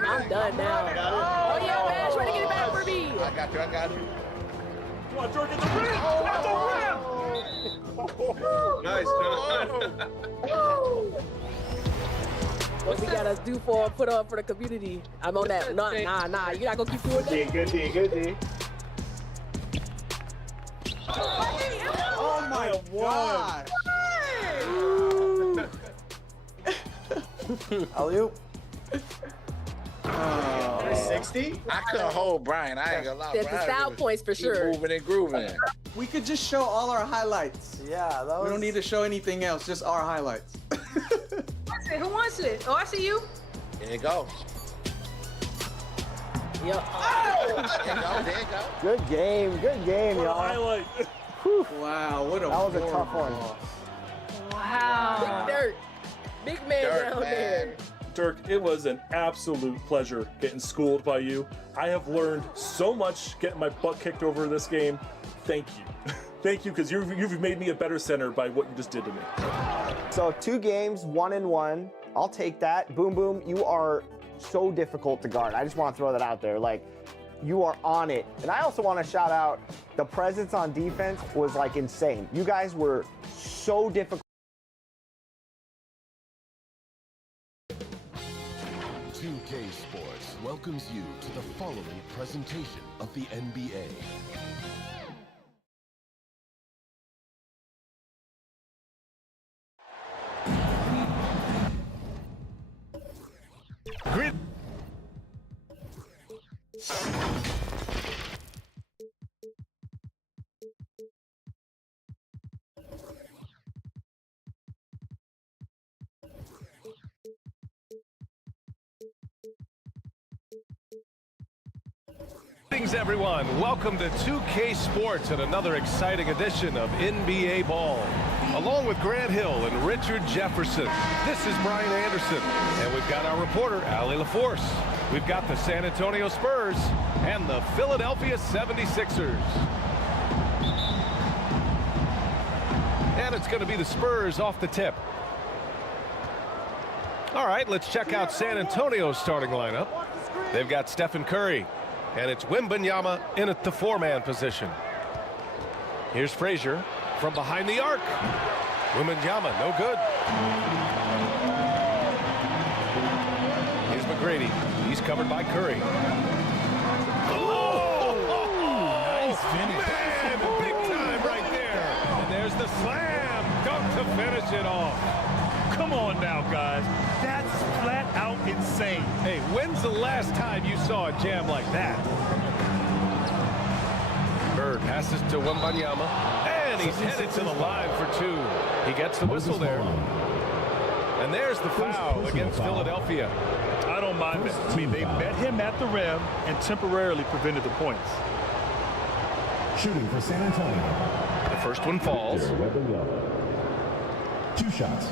I'm done now. Oh yeah, man, trying to get it back for me. I got you. Come on, Dirk, at the rim! At the rim! Nice, What we gotta do put on for the community? I'm on that. Nah. You're not gonna keep doing that. Good D. Oh my God! Alley-oop. 60? I couldn't hold Brian. I ain't gonna lie. That's the style points for sure. Moving and grooving. We could just show all our highlights. Yeah, that was... We don't need to show anything else, just our highlights. Who wants it? Oh, I see you. There you go. Yep. There you go. Good game, y'all. Highlight. Wow, what a That was a tough one. Wow. Dirt. Big man down there. Dirk, it was an absolute pleasure getting schooled by you. I have learned so much getting my butt kicked over this game. Thank you. Thank you, because you've made me a better center by what you just did to me. So 2 games, 1-1. I'll take that. Boom Boom, you are so difficult to guard. I just want to throw that out there. Like, you are on it. And I also want to shout out the presence on defense was like insane. You guys were so difficult. 2K Sports welcomes you to the following presentation of the NBA. Greetings, everyone. Welcome to 2K Sports and another exciting edition of NBA Ball. Along with Grant Hill and Richard Jefferson, this is Brian Anderson, and we've got our reporter, Allie LaForce. We've got the San Antonio Spurs and the Philadelphia 76ers. And it's going to be the Spurs off the tip. All right, let's check out San Antonio's starting lineup. They've got Stephen Curry, and it's Wembanyama in at the 4-man position. Here's Frazier from behind the arc. Wembanyama, no good. Here's McGrady. He's covered by Curry. Oh! Nice finish. Man, big time right there. And there's the slam dunk to finish it off. Come on now, guys. That's flat out insane. Hey, when's the last time you saw a jam like that? Bird passes to Wembanyama, and he's headed to the line for 2. He gets the whistle there. And there's the foul against Philadelphia. I don't mind that. I mean, they met him at the rim and temporarily prevented the points. Shooting for San Antonio. The first one falls. 2 shots.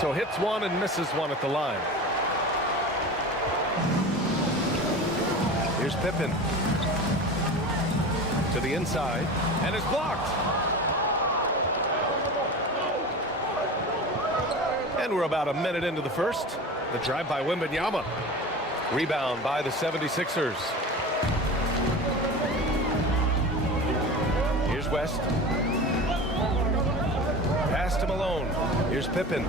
So hits one and misses one at the line. Here's Pippen. To the inside, and is blocked. And we're about a minute into the first. The drive by Wembanyama. Rebound by the 76ers. Here's West. Pass to Malone. Here's Pippen.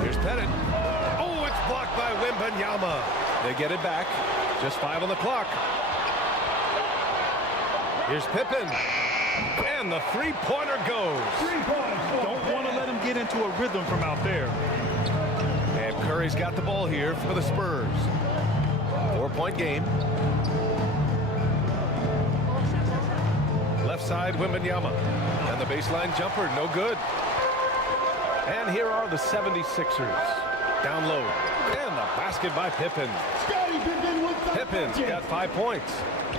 Here's Pettit. Oh, it's blocked by Wembanyama. They get it back. Just 5 on the clock. Here's Pippen. And the three-pointer goes. 3 points. Don't want to let him get into a rhythm from out there. And Curry's got the ball here for the Spurs. 4-point game. Left side, Wembanyama. And the baseline jumper, no good. And here are the 76ers. Down low. And the basket by Pippen. Scottie Pippen with Pippen's got 5 points.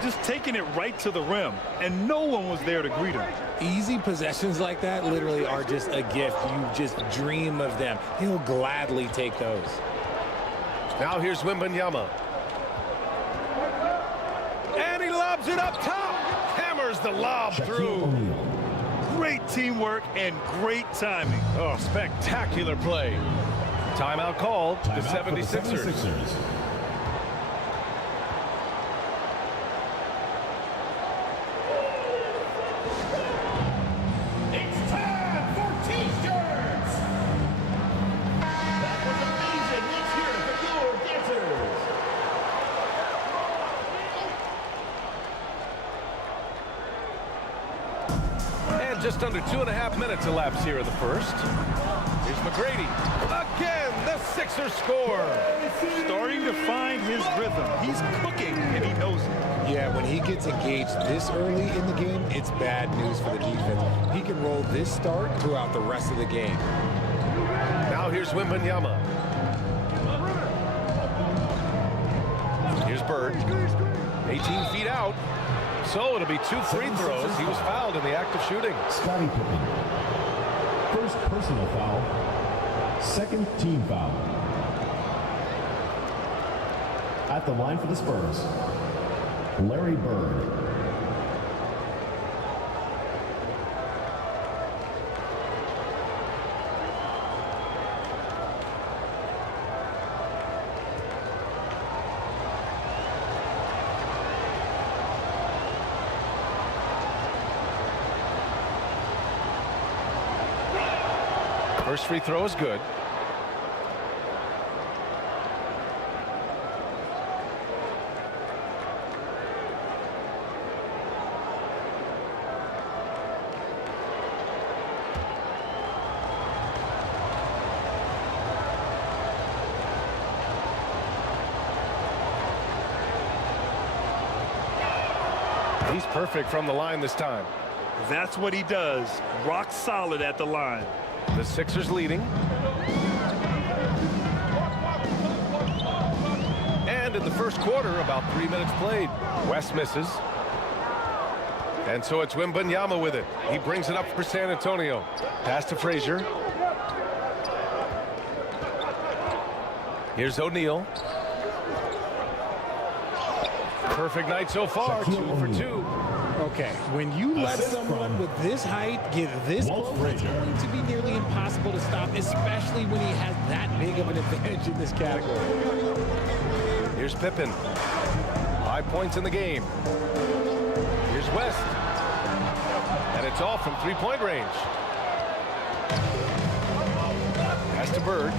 Just taking it right to the rim, and no one was there to greet him. Easy possessions like that literally are just a gift. You just dream of them. He'll gladly take those. Now here's Wembanyama. And he lobs it up top. Hammers the lob through. Great teamwork and great timing. Oh, spectacular play. Timeout called. The 76ers. It's time for T-shirts. That was amazing. Let's hear it for your dancers. And just under 2.5 minutes elapsed here in the first. Here's McGrady. Again, the Sixers score. Starting to find his rhythm. He's cooking, and he knows it. Yeah, when he gets engaged this early in the game, it's bad news for the defense. He can roll this start throughout the rest of the game. Now here's Wembanyama. Here's Bird. 18 feet out. So it'll be 2 free throws. He was fouled in the act of shooting. Scottie Pippen. First personal foul. Second team foul. At the line for the Spurs, Larry Bird. First free throw is good. He's perfect from the line this time. That's what he does. Rock solid at the line. The Sixers leading. And in the first quarter, about 3 minutes played. West misses. And so it's Wembanyama with it. He brings it up for San Antonio. Pass to Frazier. Here's O'Neal. Perfect night so far, 2 for 2. Okay, when you let someone with this height get this close, it's going to be nearly impossible to stop, especially when he has that big of an advantage in this category. Here's Pippen. 5 points in the game. Here's West. And it's all from three-point range. Pass to Bird.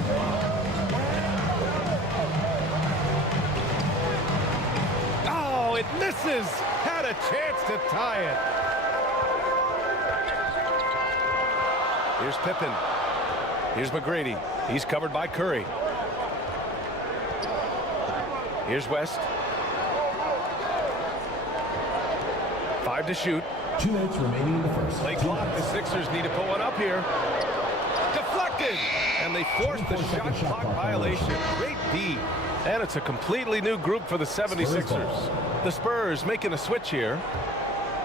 Oh, it misses. Had a chance to tie it. Here's Pippen. Here's McGrady. He's covered by Curry. Here's West. 5 to shoot. 2 minutes remaining in the first. Play clock. The Sixers need to put one up here. Deflected! And they forced the shot clock violation. Great D. And it's a completely new group for the 76ers. The Spurs making a switch here.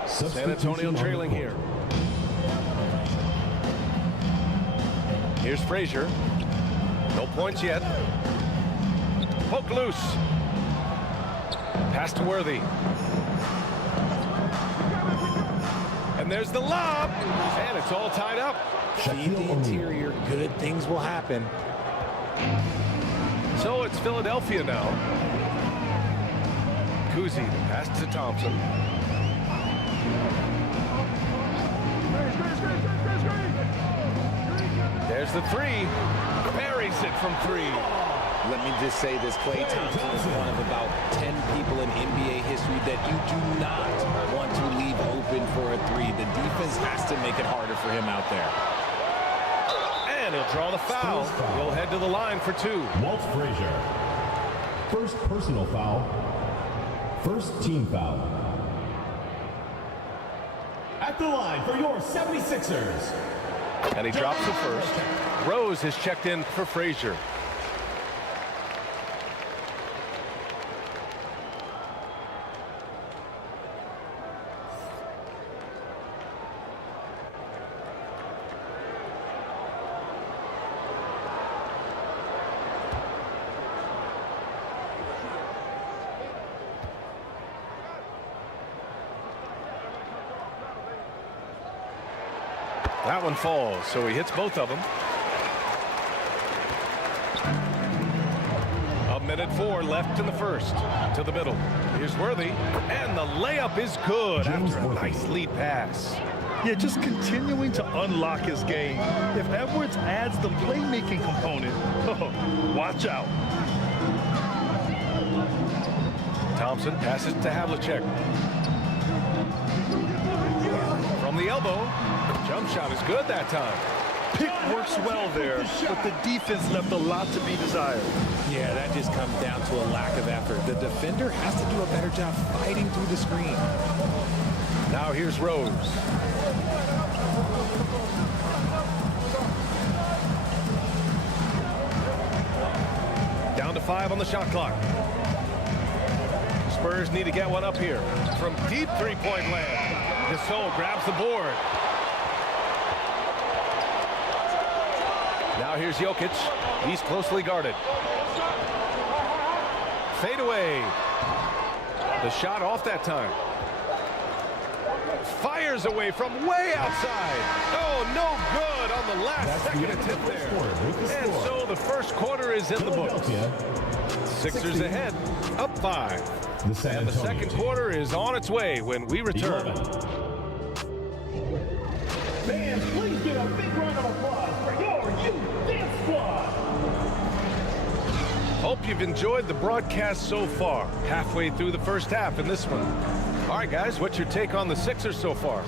San Antonio trailing here. Here's Frazier. No points yet. Poke loose. Pass to Worthy. And there's the lob. And it's all tied up. Feed the interior. Good things will happen. So it's Philadelphia now. COUSY, pass to Thompson. There's the three. Buries it from 3. Let me just say this, Klay Thompson is one of about 10 people in NBA history that you do not want to leave open for a 3. The defense has to make it harder for him out there. And he'll draw the foul. He'll head to the line for 2. Walt Frazier. First personal foul. First team foul. At the line for your 76ers. And he drops the first. Rose has checked in for Frazier. That one falls, so he hits both of them. 1:04 left in the first. To the middle. Here's Worthy, and the layup is good after a nice lead pass. Yeah, just continuing to unlock his game. If Edwards adds the playmaking component, watch out. Thompson passes to HAVLICEK. From the elbow, jump shot is good that time. Pick works well there, but the defense left a lot to be desired. Yeah, that just comes down to a lack of effort. The defender has to do a better job fighting through the screen. Now here's Rose. Down to 5 on the shot clock. Spurs need to get one up here. From deep three-point land, GASOL grabs the board. Now here's Jokic. He's closely guarded. Fade away. The shot off that time. Fires away from way outside. Oh, no good on the last second attempt there. And so the first quarter is in the books. Sixers ahead, up 5. And the second quarter is on its way when we return. Fans, please give a big round of applause for your youth dance squad. Hope you've enjoyed the broadcast so far. Halfway through the first half in this one. All right, guys, what's your take on the Sixers so far?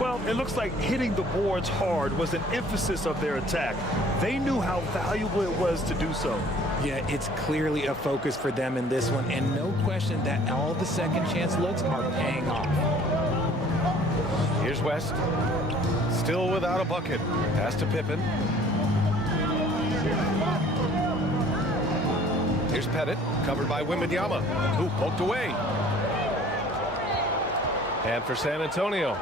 Well, it looks like hitting the boards hard was an emphasis of their attack. They knew how valuable it was to do so. Yeah, it's clearly a focus for them in this one, and no question that all the second chance looks are paying off. Here's West. Still without a bucket. Pass to Pippen. Here's Pettit, covered by Wembanyama, who poked away. And for San Antonio,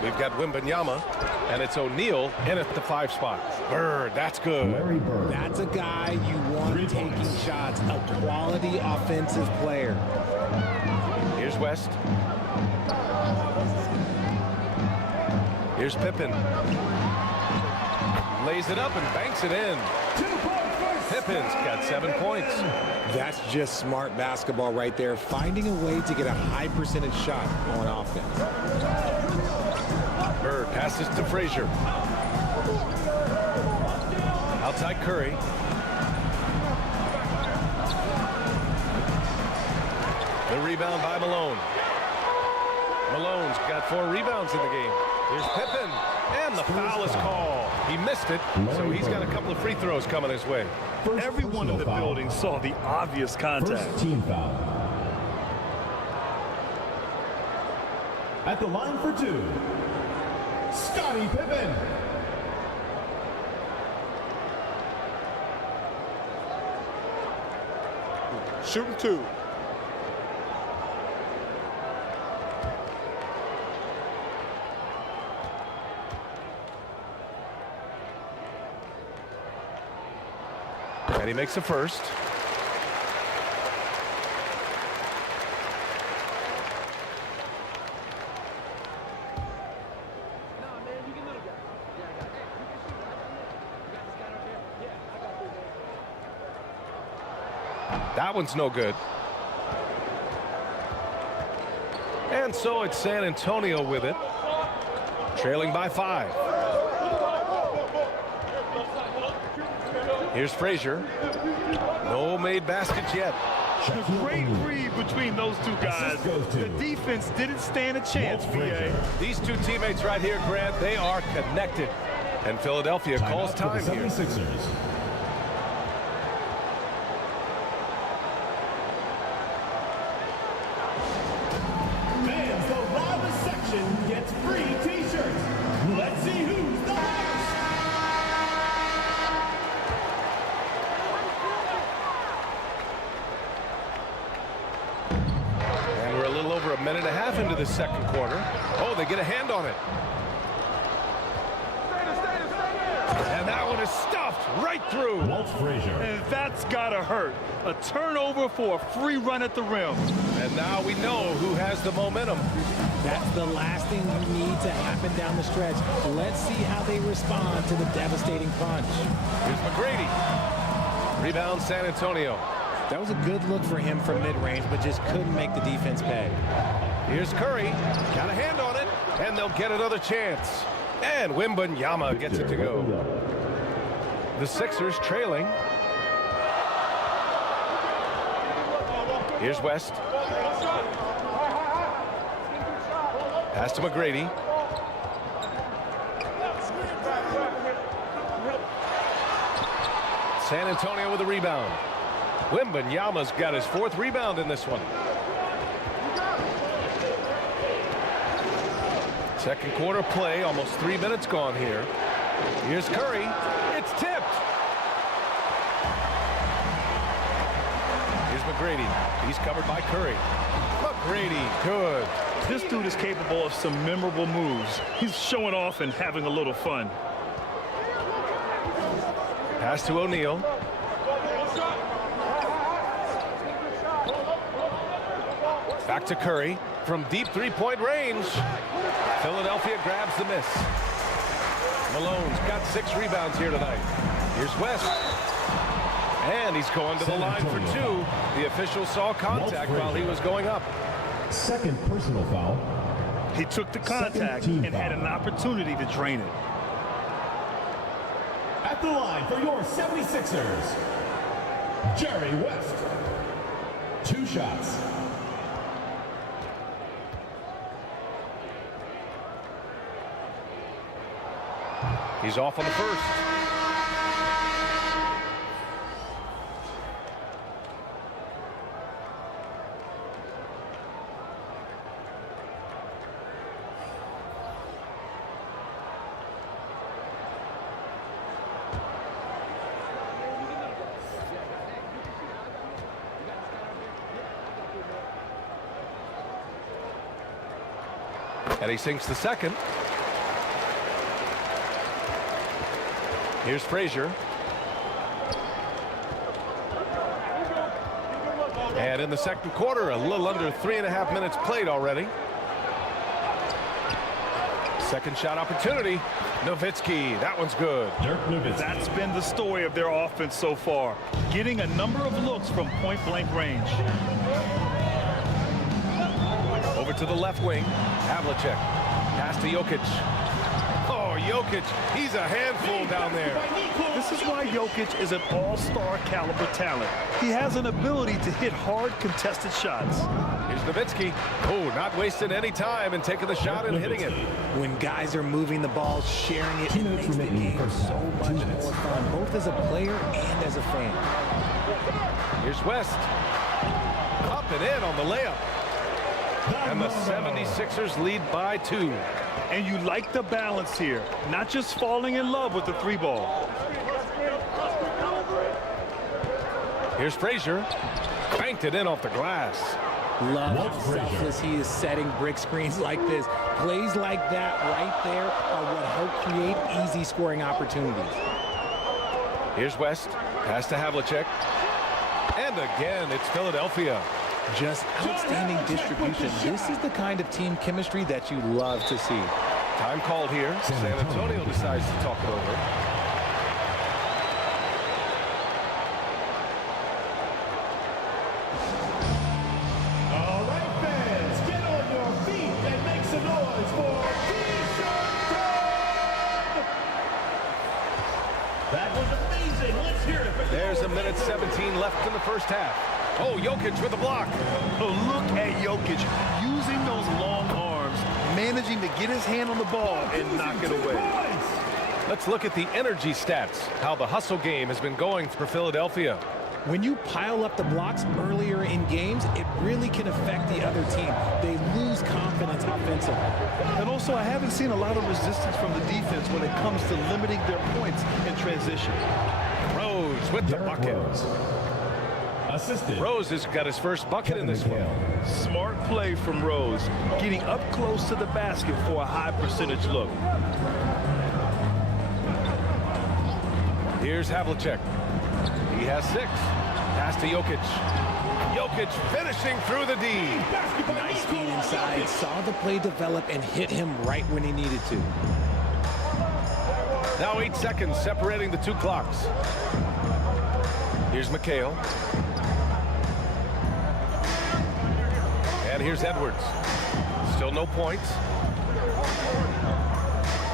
we've got Wembanyama, and it's O'Neal in at the 5 spot. Bird, that's good. Larry Bird. That's a guy you want taking shots, a quality offensive player. Here's West. Here's Pippen. Lays it up and banks it in. Pippen's got 7 points. That's just smart basketball right there, finding a way to get a high percentage shot on offense. Bird passes to Frazier. Outside Curry. The rebound by Malone. Malone's got 4 rebounds in the game. Here's Pippen, and the foul is called. He missed it, so he's got a couple of free throws coming his way. Everyone in the building saw the obvious contact. First team foul. At the line for 2, Scottie Pippen. Shooting 2. And he makes the first. That one's no good. And so it's San Antonio with it, trailing by 5. Here's Frazier. No made baskets yet. A great read between those two guys. The defense didn't stand a chance, VA. These two teammates right here, Grant, they are connected. And Philadelphia calls time here. Fans, the Ravage section gets free t-shirts. Let's see who's the hottest. And we're a little over a minute and a half into the second quarter. Oh, they get a hand on it. And that one is stuffed right through. And that's gotta hurt. A turnover for a free run at the rim. And now we know who has the momentum. That's the last thing you need to happen down the stretch. Let's see how they respond to the devastating punch. Here's McGrady. Rebound San Antonio. That was a good look for him from mid-range, but just couldn't make the defense pay. Here's Curry. Got a hand on it, and they'll get another chance. And Wembanyama gets it to go. The Sixers trailing. Here's West. Pass to McGrady. San Antonio with a rebound. Wembanyama's got his 4th rebound in this one. Second quarter play, almost 3 minutes gone here. Here's Curry. It's tipped. Here's McGrady. He's covered by Curry. McGrady, good. This dude is capable of some memorable moves. He's showing off and having a little fun. Pass to O'Neal. Back to Curry from deep 3-point range. Philadelphia grabs the miss. Malone's got 6 rebounds here tonight. Here's West. And he's going to the line for 2. The official saw contact while he was going up. Second personal foul. He took the contact and had an opportunity to drain it. At the line for your 76ers, Jerry West. 2 shots. He's off on the first. And he sinks the second. Here's Frazier. And in the second quarter, a little under 3.5 minutes played already. Second shot opportunity. NOWITZKI, that one's good. That's been the story of their offense so far. Getting a number of looks from point-blank range. Over to the left wing. HAVLICEK. Pass to Jokic. Oh, Jokic, he's a handful down there. This is why Jokic is an all-star caliber talent. He has an ability to hit hard contested shots. Here's NOWITZKI. Oh, not wasting any time and taking the shot and hitting it. When guys are moving the ball, sharing it, it makes the game so much more fun, both as a player and as a fan. Here's West. Up and in on the layup. And the 76ers lead by 2. And you like the balance here, not just falling in love with the 3-ball. Here's Frazier. Banked it in off the glass. Love how selfless he is setting brick screens like this. Plays like that right there are what help create easy scoring opportunities. Here's West. Pass to HAVLICEK. And again, it's Philadelphia. Just outstanding distribution. This is the kind of team chemistry that you love to see. Time called here. San Antonio decides to talk it over. All right, fans, get on your feet and make some noise for T-shirt time! That was amazing. Let's hear it for There's a minute 17 left in the first half. Oh, Jokic with a block. Oh, look at Jokic using those long arms, managing to get his hand on the ball and knock it away. Let's look at the energy stats, how the hustle game has been going for Philadelphia. When you pile up the blocks earlier in games, it really can affect the other team. They lose confidence offensively. And also, I haven't seen a lot of resistance from the defense when it comes to limiting their points in transition. Rose with the bucket. Assisted. Rose has got his first bucket in this one. Smart play from Rose, getting up close to the basket for a high percentage look. Here's Havlicek. He has 6. Pass to Jokic. Jokic finishing through the D. Nice feed inside. Saw the play develop and hit him right when he needed to. Now 8 seconds separating the 2 clocks. Here's MCHALE. And here's Edwards. Still no points.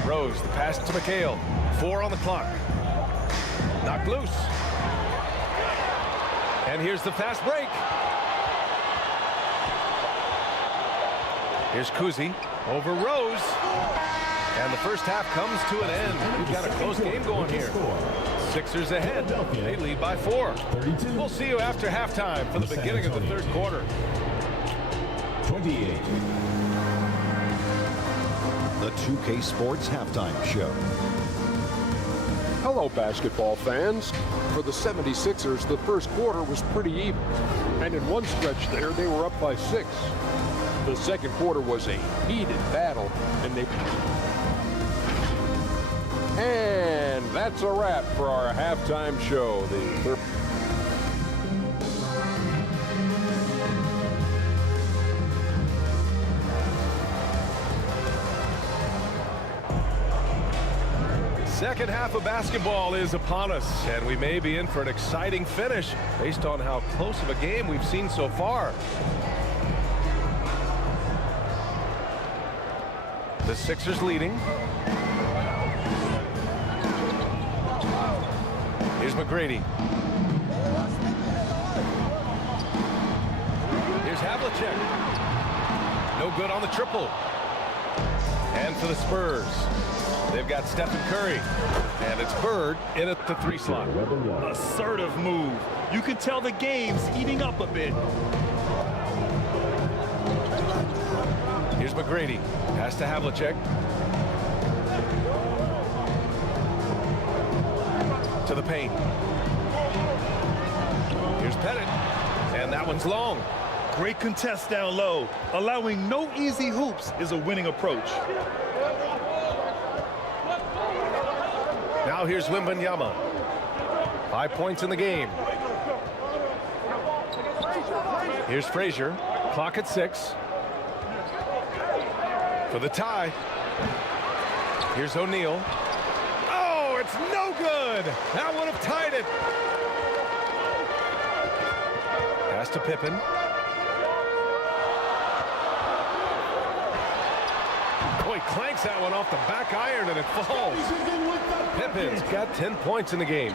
Rose, the pass to MCHALE. 4 on the clock. Knocked loose. And here's the fast break. Here's COUSY over Rose. And the first half comes to an end. We've got a close game going here. Sixers ahead. They lead by 4. We'll see you after halftime for the beginning of the 3rd quarter. 28. The 2K Sports Halftime Show. Hello, basketball fans. For the 76ers, the first quarter was pretty even. And in one stretch there, they were up by 6. The second quarter was a heated battle, and that's a wrap for our halftime show. Second half of basketball is upon us, and we may be in for an exciting finish based on how close of a game we've seen so far. The Sixers leading. Here's McGrady. Here's Havlicek. No good on the triple. And for the Spurs, they've got Stephen Curry. And it's Bird in at the 3 slot. Assertive move. You can tell the game's heating up a bit. Here's McGrady. Pass to Havlicek. To the paint. Here's Pettit. And that one's long. Great contest down low. Allowing no easy hoops is a winning approach. Now here's Wembanyama. 5 points in the game. Here's Frazier. Clock at 6. For the tie. Here's O'Neal. Oh, it's no good. That would have tied it. Pass to Pippen. Boy, clanks that one off the back iron and it falls. Pippen's got 10 points in the game.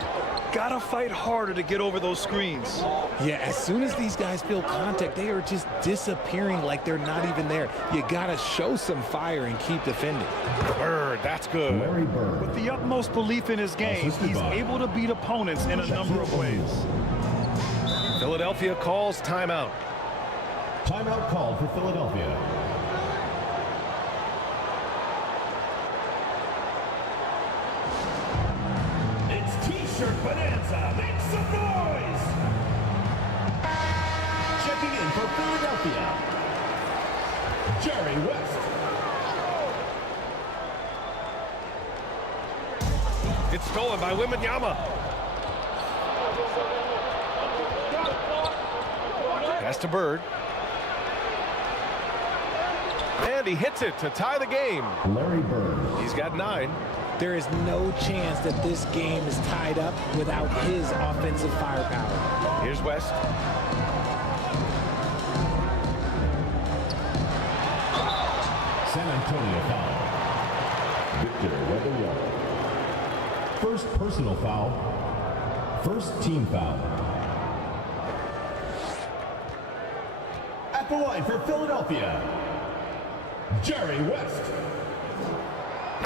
Gotta fight harder to get over those screens. Yeah, as soon as these guys feel contact, they are just disappearing like they're not even there. You gotta show some fire and keep defending. Bird, that's good. With the utmost belief in his game, he's able to beat opponents in a number of ways. Philadelphia calls timeout. Timeout called for Philadelphia. It's T-shirt bonanza. Make some noise. Checking in for Philadelphia, Jerry West. It's stolen by Wembanyama. Pass to Bird. And he hits it to tie the game. Larry Bird. He's got 9. There is no chance that this game is tied up without his offensive firepower. Here's West. San Antonio foul. Victor Wembanyama. First personal foul. First team foul. At the line for Philadelphia, Jerry West.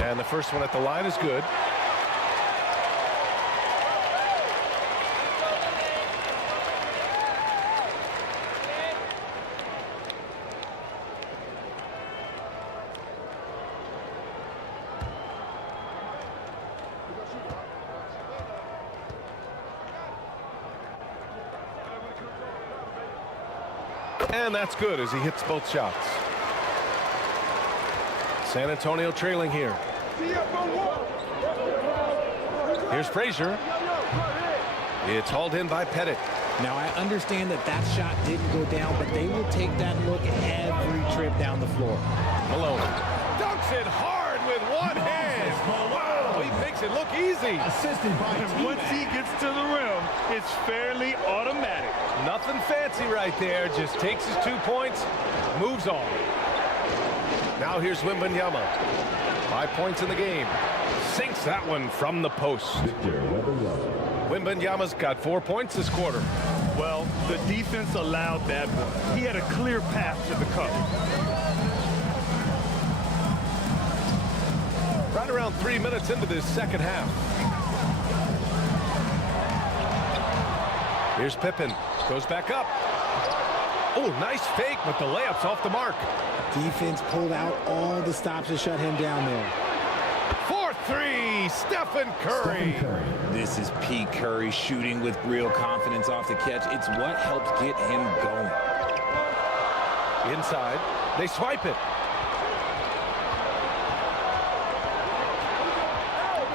And the first one at the line is good. And that's good as he hits both shots. San Antonio trailing here. Here's Frazier. It's hauled in by Pettit. Now, I understand that that shot didn't go down, but they will take that look every trip down the floor. Malone dunks it hard with one hand. Wow, he makes it look easy. Assisted by And once he gets to the rim, it's fairly automatic. Nothing fancy right there. Just takes his 2 points, moves on. Now here's Wembanyama. 5 points in the game. Sinks that one from the post. Wembanyama's got 4 points this quarter. Well, the defense allowed that one. He had a clear path to the cup. Right around 3 minutes into this second half. Here's Pippen. Goes back up. Oh, nice fake, but the layup's off the mark. Defense pulled out all the stops to shut him down there. 4-3, Stephen Curry. This is P. Curry shooting with real confidence off the catch. It's what helps get him going. Inside, they swipe it.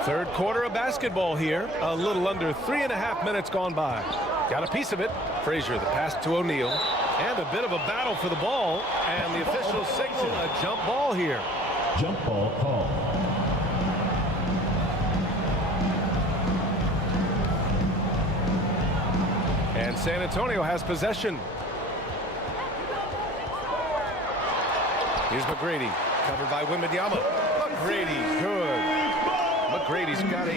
Third quarter of basketball here. A little under 3.5 minutes gone by. Got a piece of it. Frazier, the pass to O'Neal. And a bit of a battle for the ball. And the officials signal a jump ball here. Jump ball call. And San Antonio has possession. Here's McGrady, covered by Wembanyama. McGrady, good. McGrady's got 8.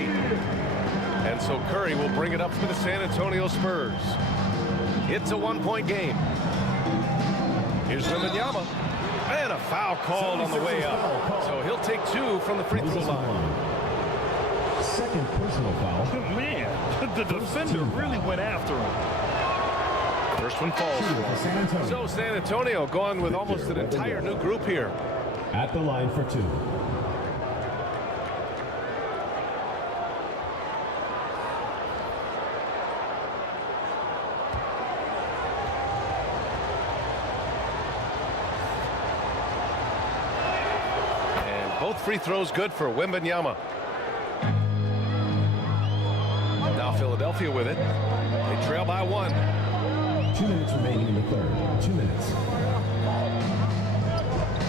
And so Curry will bring it up for the San Antonio Spurs. It's a 1-point game. Here's Wembanyama. And a foul called on the way up. So he'll take 2 from the free throw line. Second personal foul. Man, the defender really went after him. First one falls. So San Antonio going with almost an entire new group here. At the line for 2. Both free throws good for Wembanyama. Now Philadelphia with it. They trail by 1. 2 minutes remaining in the third. 2 minutes.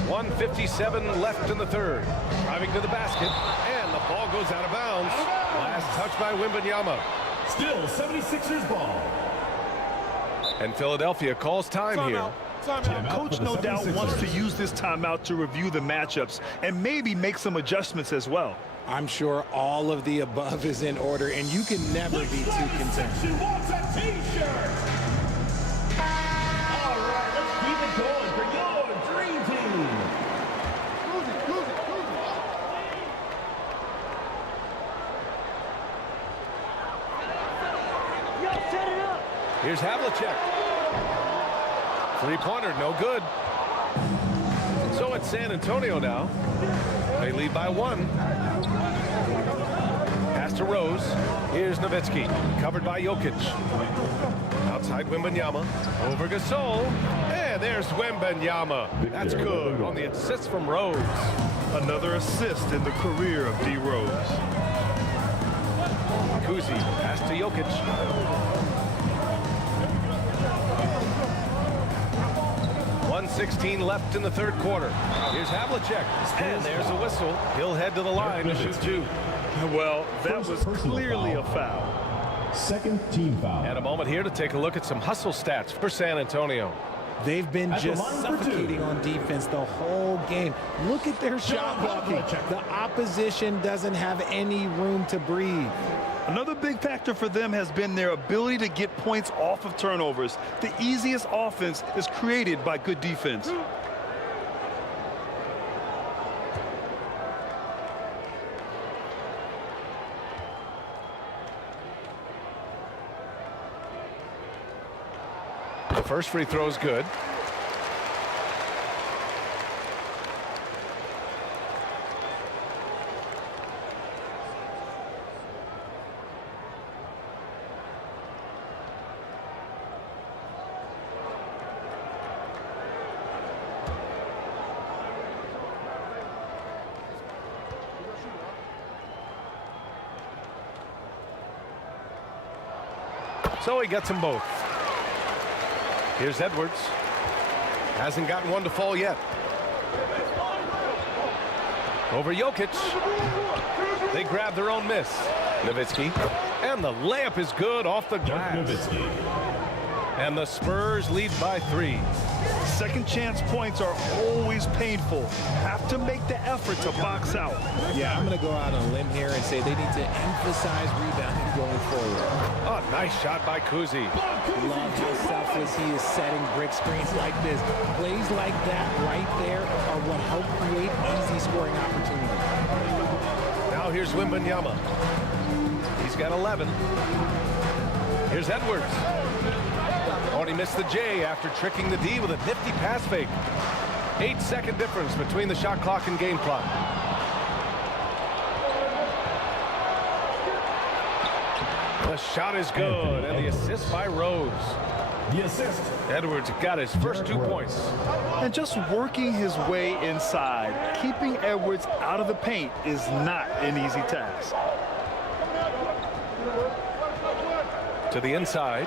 1:57 left in the third. Driving to the basket, and the ball goes out of bounds. Last touch by Wembanyama. Still 76ers ball. And Philadelphia calls time here. Coach no doubt wants to use this timeout to review the matchups and maybe make some adjustments as well. I'm sure all of the above is in order, and you can never be too content. She wants a t-shirt. All right, let's keep it going for your dream team. Here's Havlicek. Three-pointer, no good. So it's San Antonio now. They lead by 1. Pass to Rose. Here's NOWITZKI, covered by Jokic. Outside Wembanyama, over GASOL. And there's Wembanyama. That's good on the assist from Rose. Another assist in the career of D. Rose. COUSY, pass to Jokic. .116 left in the third quarter. Here's Havlicek, and there's a whistle. He'll head to the line to shoot 2. Well, that was clearly a foul. Second team foul. And a moment here to take a look at some hustle stats for San Antonio. They've been just suffocating on defense the whole game. Look at their shot blocking. The opposition doesn't have any room to breathe. Another big factor for them has been their ability to get points off of turnovers. The easiest offense is created by good defense. The first free throw is good. So he gets them both. Here's Edwards. Hasn't gotten one to fall yet. Over Jokic. They grab their own miss. NOWITZKI. And the layup is good off the glass. And the Spurs lead by 3. Second chance points are always painful. Have to make the effort to box out. Yeah, I'm going to go out on a limb here and say they need to emphasize rebounding going forward. Oh, nice shot by COUSY. Love how selfless he is setting brick screens like this. Plays like that right there are what help create easy scoring opportunities. Now here's Wembanyama. He's got 11. Here's Edwards. Oh, and he missed the J after tricking the D with a nifty pass fake. 8-second difference between the shot clock and game clock. The shot is good, and the assist by Rose. The assist. Edwards got his first 2 points. And just working his way inside, keeping Edwards out of the paint is not an easy task. To the inside.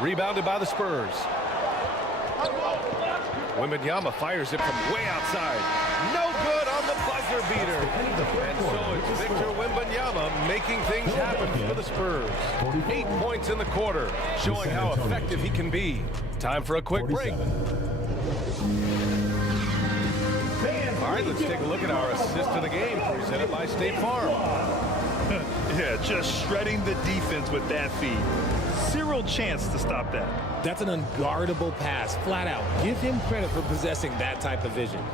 Rebounded by the Spurs. Wembanyama fires it from way outside. No good on the buzzer beater. And so it's Victor Wembanyama making things happen for the Spurs. 8 points in the quarter, showing how effective he can be. Time for a quick break. All right, let's take a look at our assist of the game presented by State Farm. Yeah, just shredding the defense with that feed. Zero chance to stop that. That's an unguardable pass, flat out. Give him credit for possessing that type of vision.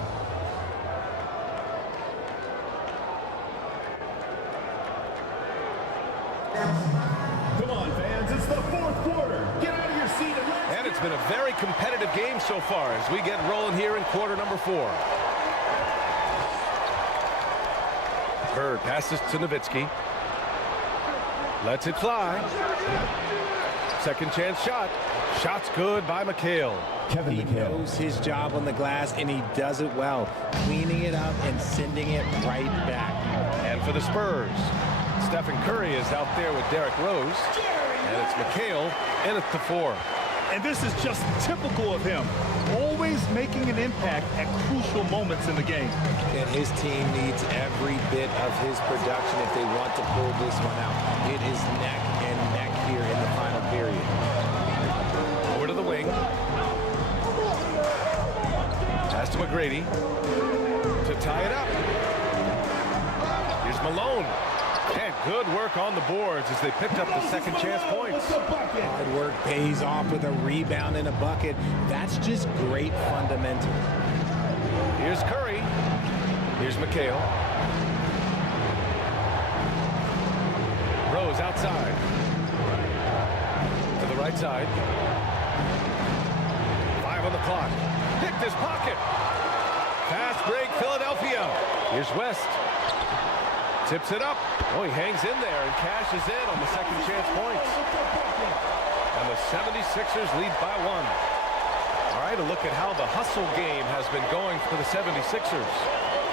Come on, fans, it's the fourth quarter. Get out of your seat and let's... And it's been a very competitive game so far as we get rolling here in quarter number 4. Bird passes to NOWITZKI. Lets it fly. Second chance shot. Shot's good by MCHALE. He knows his job on the glass, and he does it well. Cleaning it up and sending it right back. And for the Spurs, Stephen Curry is out there with Derrick Rose. And it's MCHALE in at the 4. And this is just typical of him. Always making an impact at crucial moments in the game. And his team needs every bit of his production if they want to pull this one out. It is neck and neck here in the final period. Over to the wing. Pass to McGrady to tie it up. Here's Malone. And good work on the boards as they picked up the second chance points. Hard work pays off with a rebound and a bucket. That's just great fundamentals. Here's Curry. Here's MCHALE. Rose outside. To the right side. 5 on the clock. Picked his pocket. Fast break, Philadelphia. Here's West. Tips it up. Oh, he hangs in there and cashes in on the second chance points. And the 76ers lead by 1. All right, a look at how the hustle game has been going for the 76ers.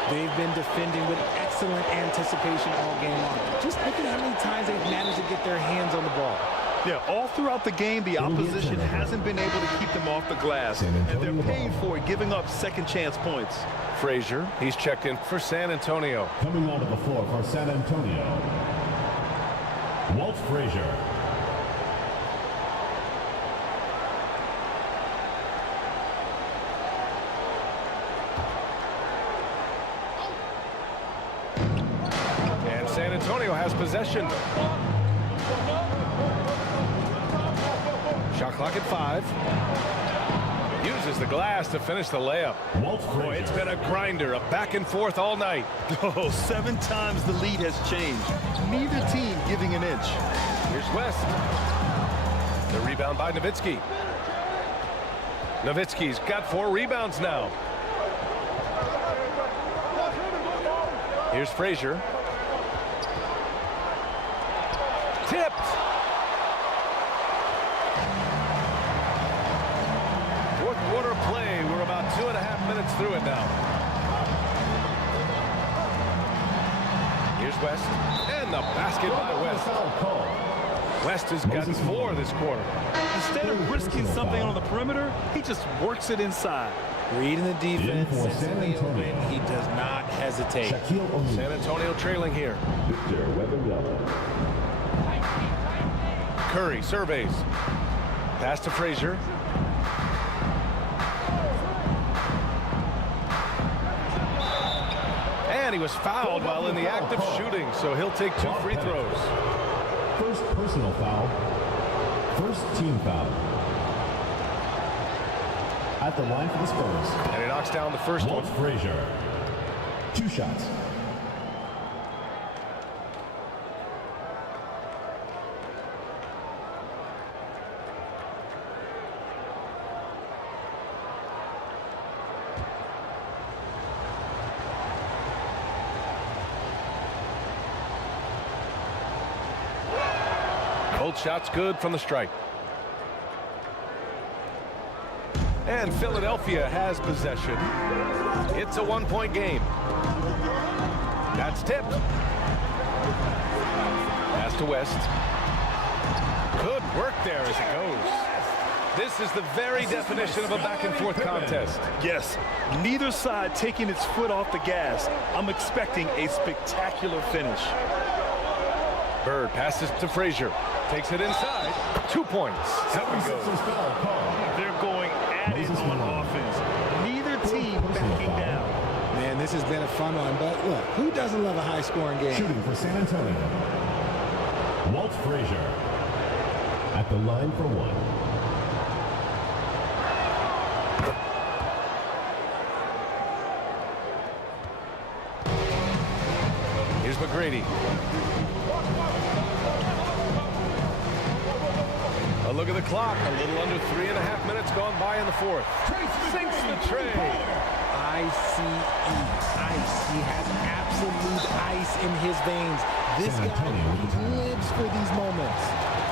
They've been defending with excellent anticipation all game long. Just look at how many times they've managed to get their hands on the ball. Yeah, all throughout the game, the opposition hasn't been able to keep them off the glass, and they're paying for it, giving up second chance points. Frazier, he's checked in for San Antonio. Coming onto the floor for San Antonio, Walt Frazier. And San Antonio has possession. Shot clock at 5. Uses the glass to finish the layup. Boy, it's been a grinder, a back and forth all night. Oh, 7 times the lead has changed. Neither team giving an inch. Here's West. The rebound by NOWITZKI. NOWITZKI's got 4 rebounds now. Here's Frazier. Tipped. Fourth quarter play. We're about 2.5 minutes through it now. Here's West. And the basket by West. West has gotten 4 this quarter. Instead of risking something on the perimeter, he just works it inside. Reading the defense, sensing the open, he does not hesitate. San Antonio trailing here. Curry surveys. Pass to Frazier. And he was fouled while in the act of shooting, so he'll take 2 free throws. First personal foul. First team foul. At the line for the Spurs. And he knocks down the first one. Frazier. 2 shots. Both shots good from the stripe. And Philadelphia has possession. It's a 1-point game. That's tipped. Pass to West. Good work there as it goes. This is the very definition of a back-and-forth contest. Yes, neither side taking its foot off the gas. I'm expecting a spectacular finish. Bird passes to Frazier. Takes it inside. 2 points. There we go. They're going at it on offense. Neither team backing down. Man, this has been a fun one, but look, who doesn't love a high-scoring game? Shooting for San Antonio. Walt Frazier. At the line for 1. Here's McGrady. A look at the clock. A little under 3.5 minutes gone by in the 4th. Sinks the tray. Ice. He has absolute ice in his veins. This guy lives for these moments.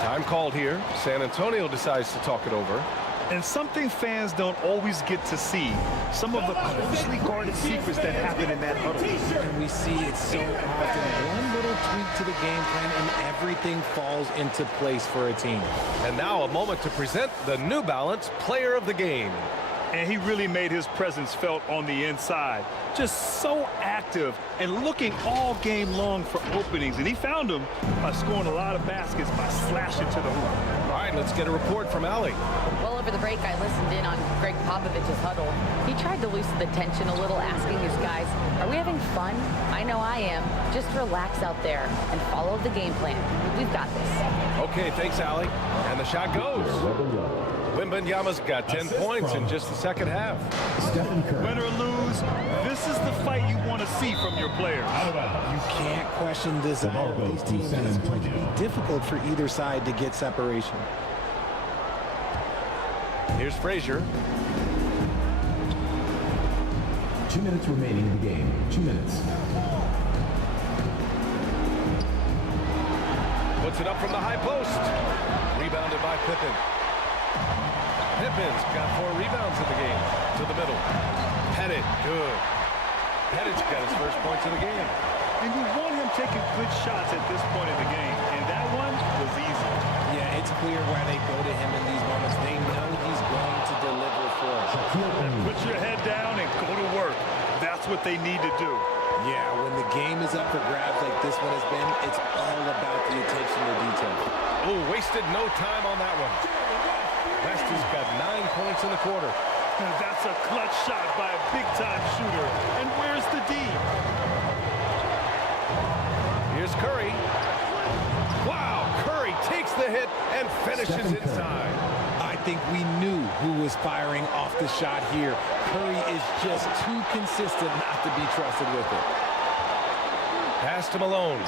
Time called here. San Antonio decides to talk it over. And something fans don't always get to see, some of the closely guarded secrets that happen in that huddle. And we see it so often. One little tweak to the game plan and everything falls into place for a team. And now a moment to present the New Balance Player of the Game. And he really made his presence felt on the inside. Just so active and looking all game long for openings. And he found them by scoring a lot of baskets by slashing to the hoop. All right, let's get a report from Allie. Well, over the break, I listened in on Greg Popovich's huddle. He tried to loosen the tension a little, asking his guys, are we having fun? I know I am. Just relax out there and follow the game plan. We've got this. Okay, thanks, Allie. And the shot goes. Wembanyama's got 10 points in just the second half. Win or lose, this is the fight you want to see from your players. You can't question this at all. These teams, it's going to be difficult for either side to get separation. Here's Frazier. 2 minutes remaining in the game. 2 minutes. Puts it up from the high post. Rebounded by Pippen. Pippen's got 4 rebounds in the game. To the middle. Pettit, good. Pettit's got his first points of the game. And you want him taking good shots at this point in the game. And that one was easy. Yeah, it's clear why they go to him in these moments. They know he's going to deliver for them. Put your head down and go to work. That's what they need to do. Yeah, when the game is up for grabs like this one has been, it's all about the attention to detail. Oh, wasted no time on that one. West has got 9 points in the quarter. And that's a clutch shot by a big-time shooter. And where's the D? Here's Curry. Wow, Curry takes the hit and finishes inside. I think we knew who was firing off the shot here. Curry is just too consistent not to be trusted with it. Pass to Malone.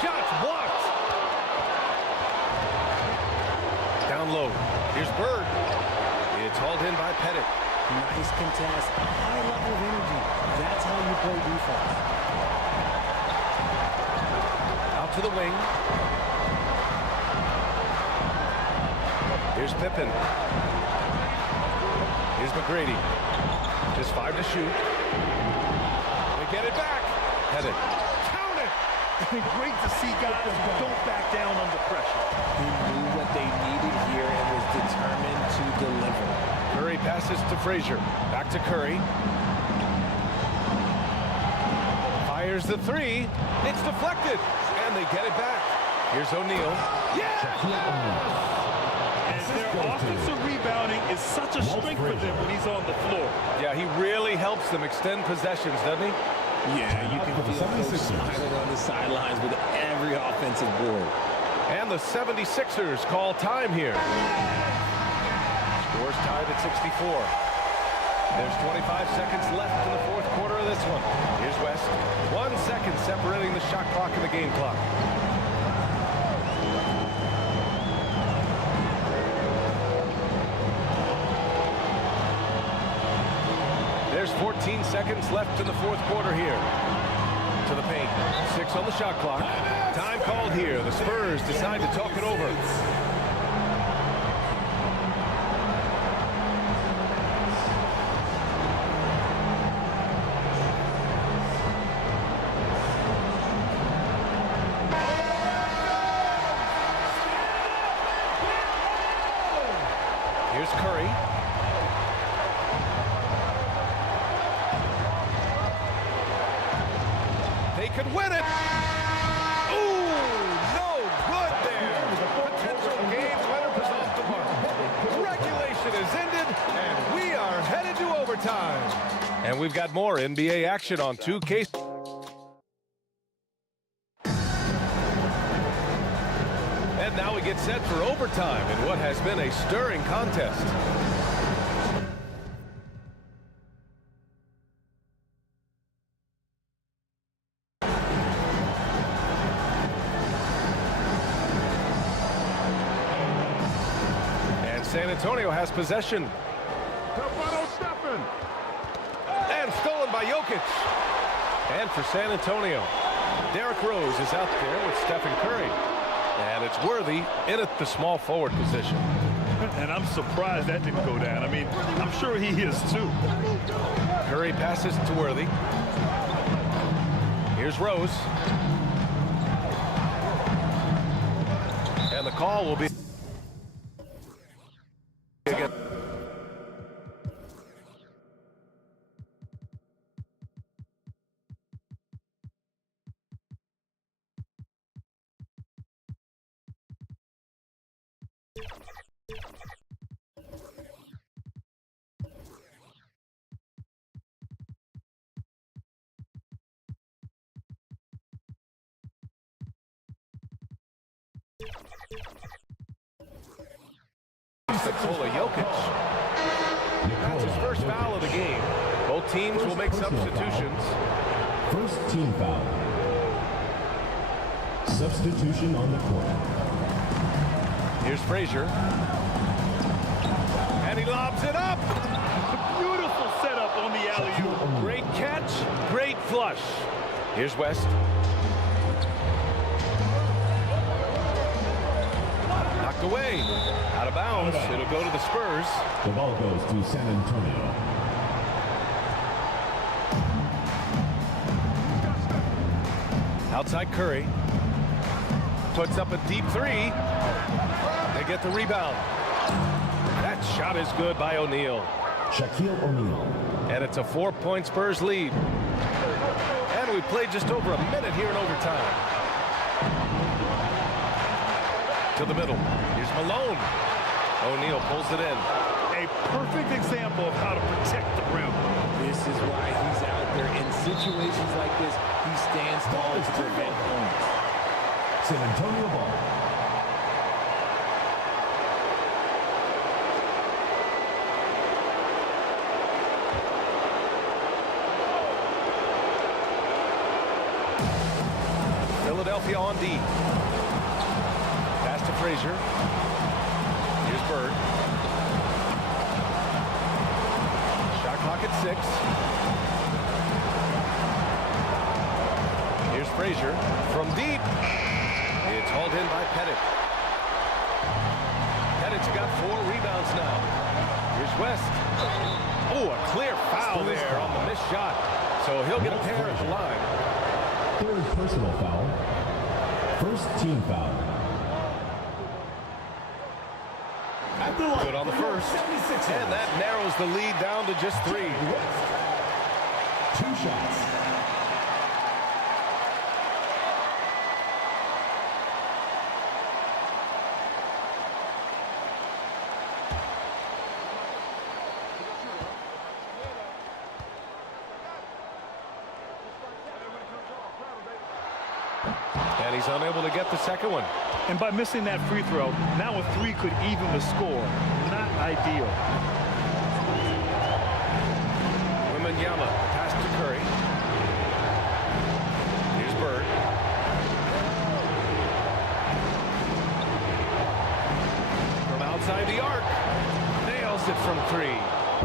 Shots blocked. Down low. Here's Bird. It's hauled in by Pettit. Nice contest, a high level of energy. That's how you play defense. Out to the wing. Here's Pippen. Here's McGrady. Just 5 to shoot. They get it back. Pettit. Count it. Great to see guys who don't back down under pressure. He knew what they needed here and was determined to deliver. Curry passes to Frazier. Back to Curry. Fires the three. It's deflected. And they get it back. Here's O'Neal. And their offensive rebounding is such a strength for them when he's on the floor. Yeah, he really helps them extend possessions, doesn't he? Yeah, you can feel Coach smiling on the sidelines with every offensive board. And the 76ers call time here. Scores tied at 64. There's 25 seconds left in the fourth quarter of this one. Here's West. 1 second separating the shot clock and the game clock. There's 14 seconds left in the fourth quarter here. To the paint. 6 on the shot clock. Time called here. The Spurs decide to talk it over. Here's Curry. They could win it. Ooh, no good there. Potential game winner was off the mark. Regulation is ended, and we are headed to overtime. And we've got more NBA action on 2K. And now we get set for overtime in what has been a stirring contest. San Antonio has possession. And stolen by Jokic. And for San Antonio, Derrick Rose is out there with Stephen Curry. And it's Worthy in at the small forward position. And I'm surprised that didn't go down. I mean, I'm sure he is too. Curry passes to Worthy. Here's Rose. And the call will be again. Nikola Jokic. That's his first foul of the game. Both teams will make substitutions. First team foul. Substitution on the court. Here's Frazier. And he lobs it up. Beautiful setup on the alley-oop. Great catch, great flush. Here's West. Knocked away. Out of bounds. It'll go to the Spurs. The ball goes to San Antonio. Outside Curry. Puts up a deep three. They get the rebound. That shot is good by O'Neal. Shaquille O'Neal. And it's a 4-point Spurs lead. And we played just over a minute here in overtime. To the middle. Here's Malone. O'Neal pulls it in. A perfect example of how to protect the rim. This is why he's out there. In situations like this, he stands tall to prevent points. San Antonio ball. Philadelphia on D. Pass to Frazier. Here's Bird. Shot clock at 6. Here's Frazier from deep. It's hauled in by Pettit. Pettit's got 4 rebounds now. Here's West. Oh, a clear foul there on the missed shot. So he'll get a pair at the line. Third personal foul. First team foul. At the line. Good on the first. And that narrows the lead down to just 3. 2 shots. And he's unable to get the second one. And by missing that free throw, now a 3 could even the score. Not ideal. WEMBANYAMA pass to Curry. Here's Bird. From outside the arc. Nails it from 3.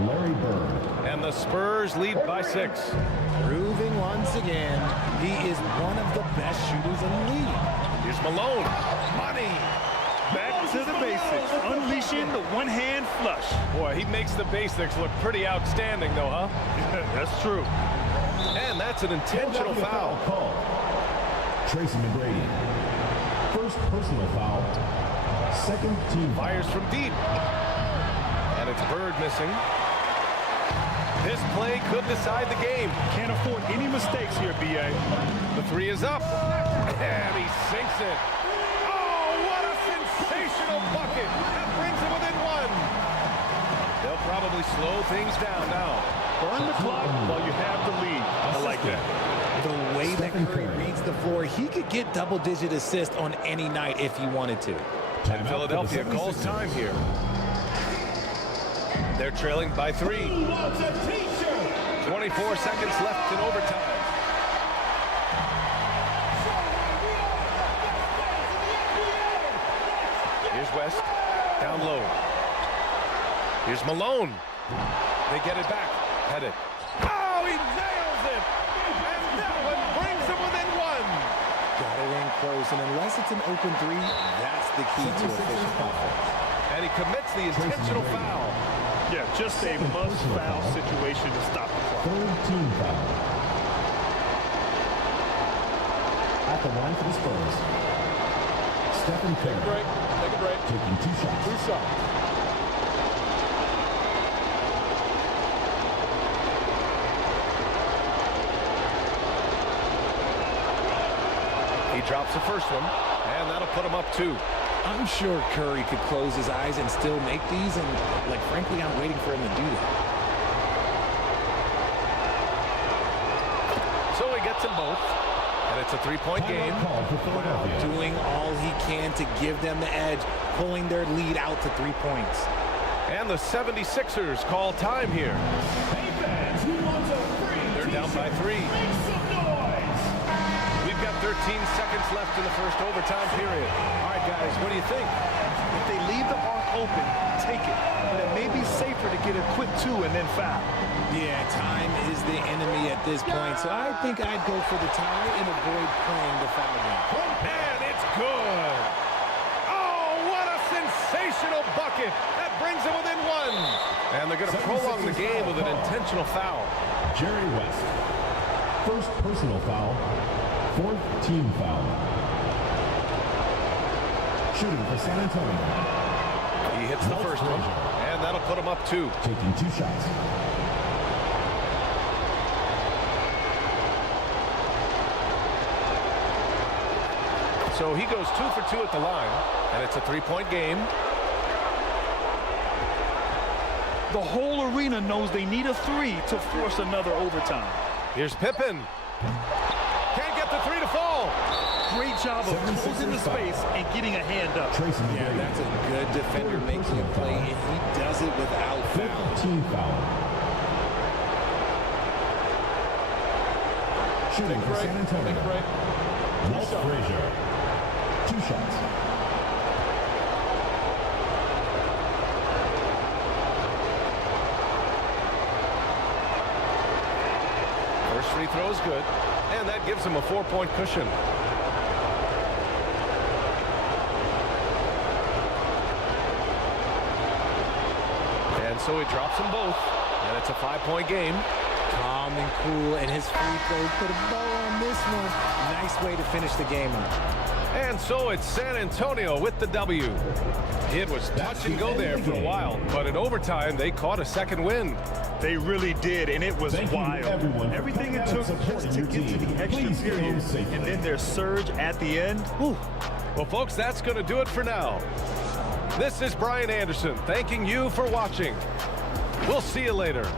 Larry Bird. And the Spurs lead by 6. Proving once again, he is one of the best shooters in the league. Here's Malone. Money. Back to the basics. Unleashing the one-hand flush. Boy, he makes the basics look pretty outstanding, though, huh? That's true. And that's an intentional foul. Called. TRACY McGrady. First personal foul. Second team foul. Fires from deep. And it's Bird missing. This play could decide the game. Can't afford any mistakes here, B.A. The 3 is up. And he sinks it. Oh, what a sensational bucket. That brings him within 1. They'll probably slow things down now. Burn the clock while you have the lead. I like that. The way that Curry reads the floor, he could get double-digit assists on any night if he wanted to. And Philadelphia calls time here. They're trailing by 3. 24 seconds left in overtime. Here's West, down low. Here's Malone. They get it back. Pettit. Oh, he nails it! And that one brings him within 1. Got it in close, and unless it's an open 3, that's the key to efficient offense. And he commits the intentional foul. Yeah, just a must-foul situation to stop the clock. Third team foul. At the line for the Spurs. Stephen Curry. Take a break. Taking 2 shots. 2 shots. He drops the first one, and that'll put him up 2. I'm sure Curry could close his eyes and still make these, and, like, frankly, I'm waiting for him to do that. So he gets them both, and it's a 3-point game. Doing all he can to give them the edge, pulling their lead out to 3 points. And the 76ers call time here. They're down by 3. We've got 13 seconds left in the first overtime period. All right, guys, what do you think? If they leave the arc open, take it. But it may be safer to get a quick 2 and then foul. Yeah, time is the enemy at this point, so I think I'd go for the tie and avoid playing the foul game. And it's good. Oh, what a sensational bucket. That brings them within 1. And they're going to prolong the game with an intentional foul. Jerry West. First personal foul. 4th team foul. Shooting for San Antonio. He hits the first one, and that'll put him up 2. Taking 2 shots. So he goes 2 for 2 at the line, and it's a 3-point game. The whole arena knows they need a 3 to force another overtime. Here's Pippen. Can't get the 3 to fall. Great job of closing the space and getting a hand up. Yeah, that's a good defender making a play, and he does it without foul. Team foul. Shooting for San Antonio. Walt Frazier. 2 shots. First free throw is good, and that gives him a 4-point cushion. And so he drops them both, and it's a 5-point game. Calm and cool, and his free throw put a bow on on this one. Nice way to finish the game out. And so it's San Antonio with the W. It was touch and go there for a while, but in overtime, they caught a second win. They really did, and it was wild. Everything it took just to get to the extra period, and then their surge at the end. Whew. Well, folks, that's going to do it for now. This is Brian Anderson, thanking you for watching. We'll see you later.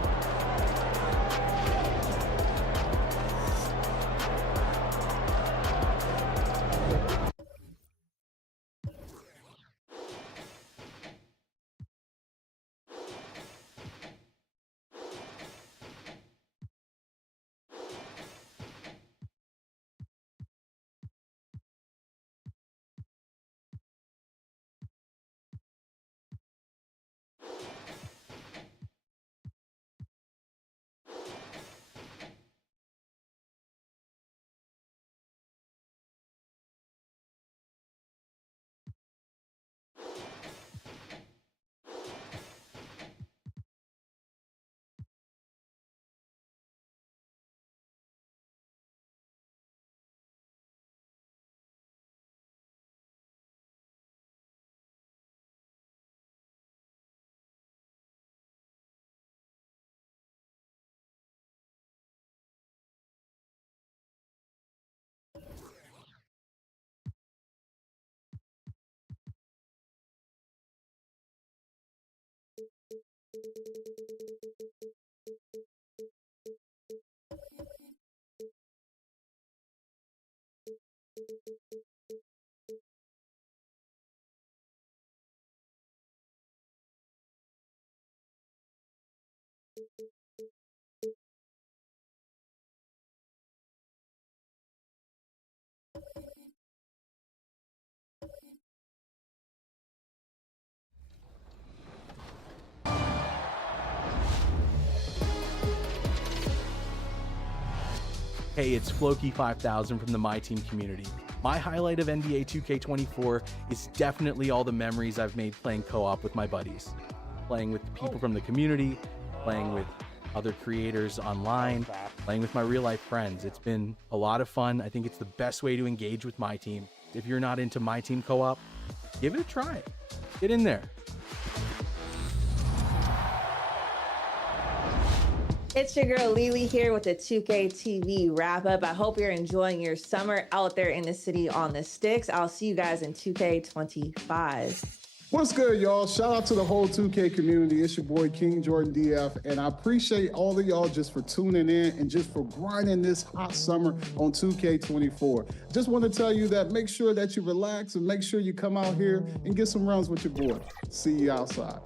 Hey, it's Floki5000 from the My Team community. My highlight of NBA 2K24 is definitely all the memories I've made playing co-op with my buddies. Playing with the people from the community, playing with other creators online, playing with my real life friends. It's been a lot of fun. I think it's the best way to engage with My Team. If you're not into My Team co-op, give it a try. Get in there. It's your girl Lily here with the 2K TV wrap up. I hope you're enjoying your summer out there in the city on the sticks. I'll see you guys in 2K25. What's good, y'all? Shout out to the whole 2K community. It's your boy King Jordan DF, and I appreciate all of y'all just for tuning in and just for grinding this hot summer on 2K24. Just want to tell you that make sure that you relax and make sure you come out here and get some runs with your boy. See you outside.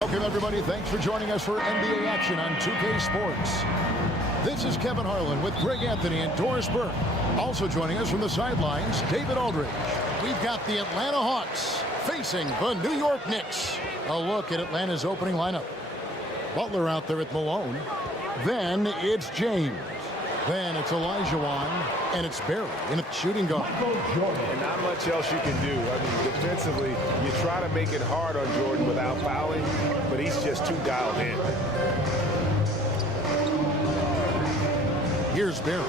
Welcome, everybody. Thanks for joining us for NBA action on 2K Sports. This is Kevin Harlan with Greg Anthony and Doris Burke. Also joining us from the sidelines, David Aldridge. We've got the Atlanta Hawks facing the New York Knicks. A look at Atlanta's opening lineup. Butler out there with Malone. Then it's James. Then it's Olajuwon, and it's Barry in a shooting guard. And not much else you can do. I mean, defensively, you try to make it hard on Jordan without fouling, but he's just too dialed in. Here's Barry.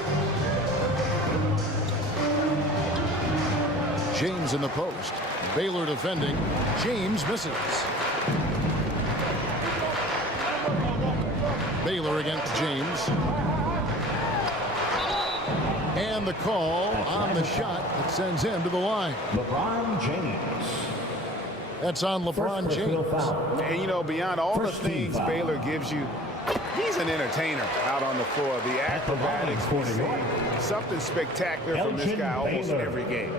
James in the post. Baylor defending. James misses. Baylor against James. And the call on the shot that sends him to the line. LeBron James. That's on LeBron James. And, you know, beyond all the things Baylor gives you, he's an entertainer out on the floor. The acrobatics, we see something spectacular from this guy almost every game.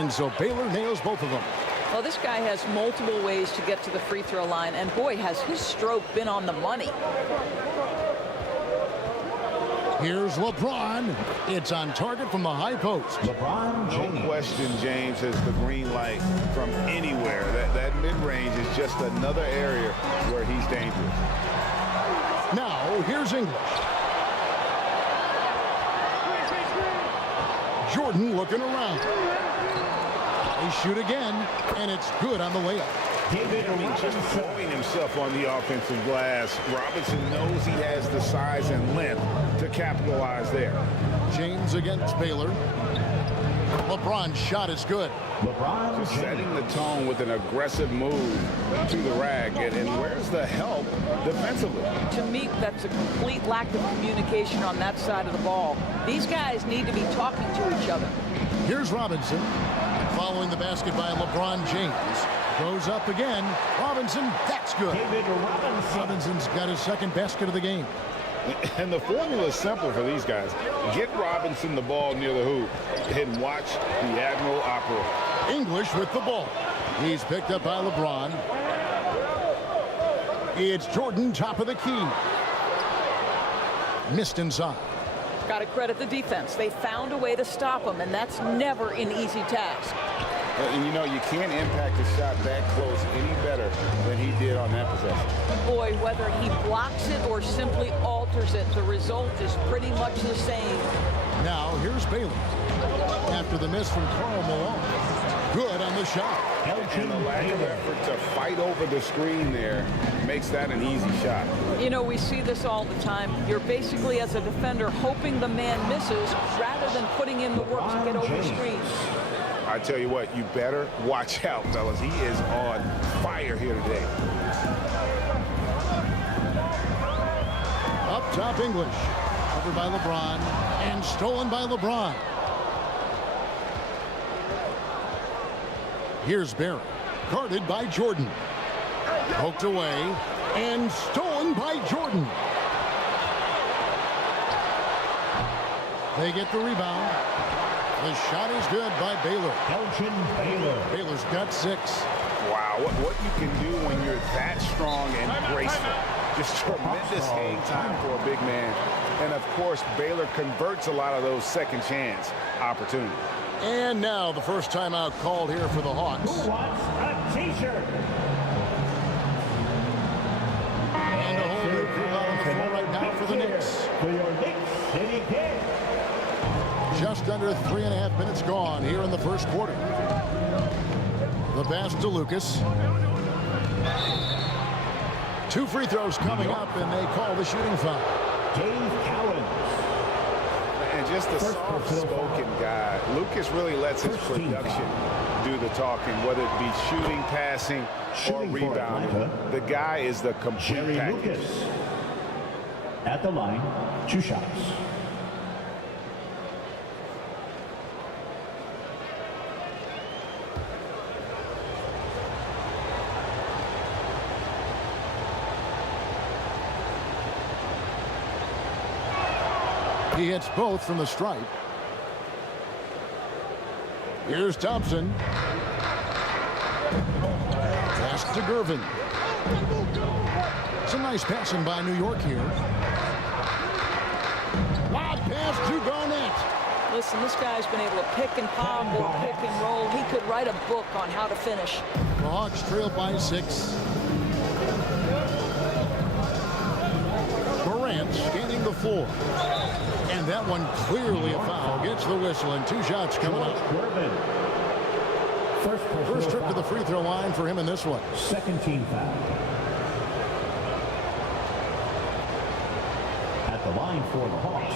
And so Baylor nails both of them. Well, this guy has multiple ways to get to the free throw line, and boy, has his stroke been on the money. Here's LeBron. It's on target from the high post. LeBron James. No question, James has the green light from anywhere. That mid-range is just another area where he's dangerous. Now, here's English. Jordan looking around. They shoot again, and it's good on the layup. Just throwing himself on the offensive glass. Robinson knows he has the size and length to capitalize there. James against Baylor. LeBron's shot is good. LeBron just setting the tone with an aggressive move to the rack. And where's the help defensively? To me, that's a complete lack of communication on that side of the ball. These guys need to be talking to each other. Here's Robinson. Following the basket by LeBron James. Goes up again. Robinson, that's good. Robinson's got his second basket of the game. And the formula is simple for these guys. Get Robinson the ball near the hoop and watch the Admiral operate. English with the ball. He's picked up by LeBron. It's Jordan, top of the key. Missed inside. Got to credit the defense. They found a way to stop him, and that's never an easy task. And you know, you can't impact a shot that close any better than he did on that possession. Boy, whether he blocks it or simply alters it, the result is pretty much the same. Now, here's Baylor. After the miss from Karl Malone. Good on the shot. And the lack of effort to fight over the screen there makes that an easy shot. You know, we see this all the time. You're basically, as a defender, hoping the man misses rather than putting in the work to get over screens. I tell you what, you better watch out, fellas. He is on fire here today. Up top, English. Covered by LeBron and stolen by LeBron. Here's Barrett. Guarded by Jordan. Poked away and stolen by Jordan. They get the rebound. The shot is good by Baylor. Baylor's got 6. Wow, what you can do when you're that strong and graceful. Just tremendous hang time for a big man. And of course, Baylor converts a lot of those second chance opportunities. And now the first timeout called here for the Hawks. Who wants a t-shirt? And a whole new crew out on the floor right now for the Knicks. For your Knicks City Kings. Just under 3.5 minutes gone here in the first quarter. The pass to Lucas. 2 free throws coming up, and they call the shooting foul. Dave Cowan. And just a soft-spoken guy. Lucas really lets his production do the talking, whether it be shooting, passing, or rebounding. The guy is the complete package. Lucas. At the line, 2 shots. He hits both from the stripe. Here's Thompson. Pass to Gervin. Some nice passing by New York here. Lob pass to Garnett. Listen, this guy's been able to pick and pop or pick and roll. He could write a book on how to finish. The Hawks trail by 6. Morant scanning the floor. And that one clearly a foul. Gets the whistle, and 2 shots coming up. First trip to the free throw line for him in this one. Second team foul. At the line for the Hawks.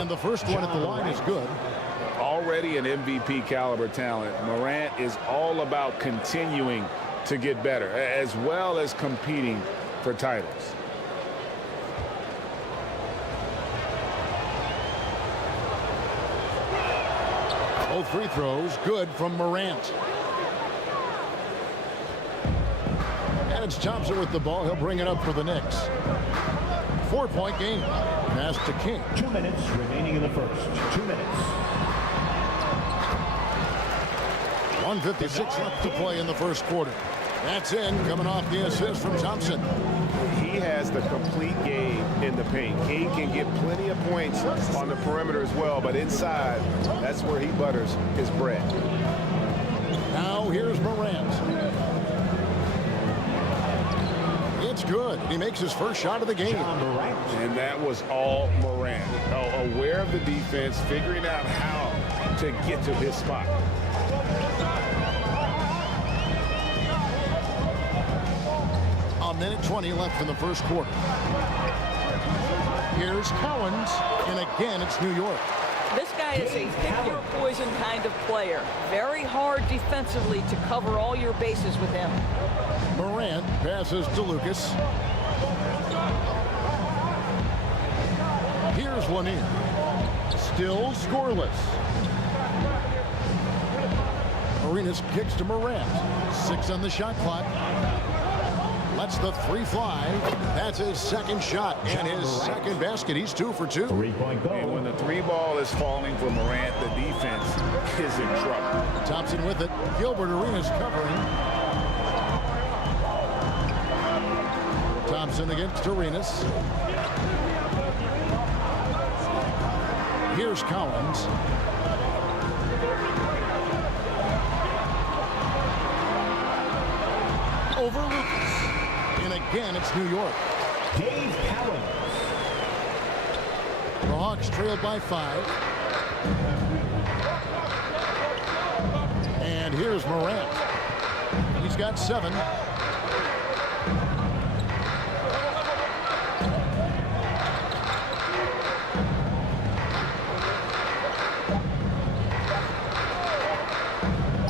And the first one at the line is good. Already an MVP caliber talent, Morant is all about continuing to get better, as well as competing for titles. Both free throws good from Morant. And it's Thompson with the ball. He'll bring it up for the Knicks. 4-point game. Pass to King. 2 minutes remaining in the first. 2 minutes. 1:56 left to play in the first quarter. That's in, coming off the assist from Thompson. He has the complete game in the paint. King can get plenty of points on the perimeter as well, but inside, that's where he butters his bread. Now here's Morant. It's good. He makes his first shot of the game. And that was all Morant. Aware of the defense, figuring out how to get to his spot. A minute 20 left in the first quarter. Here's Cowens, and again it's New York. This guy is a pick-your-poison kind of player. Very hard defensively to cover all your bases with him. Morant passes to Lucas. Here's Lanier. Still scoreless. Arenas kicks to Morant. 6 on the shot clock. Lets the 3 fly. That's his second shot and his second basket. He's 2 for 2. And when the 3 ball is falling for Morant, the defense is in trouble. Thompson with it. Gilbert Arenas covering. Thompson against Arenas. Here's Cowens. Over Lucas. And again, it's New York. Dave Cowens. The Hawks trailed by 5. And here's Morant. He's got 7.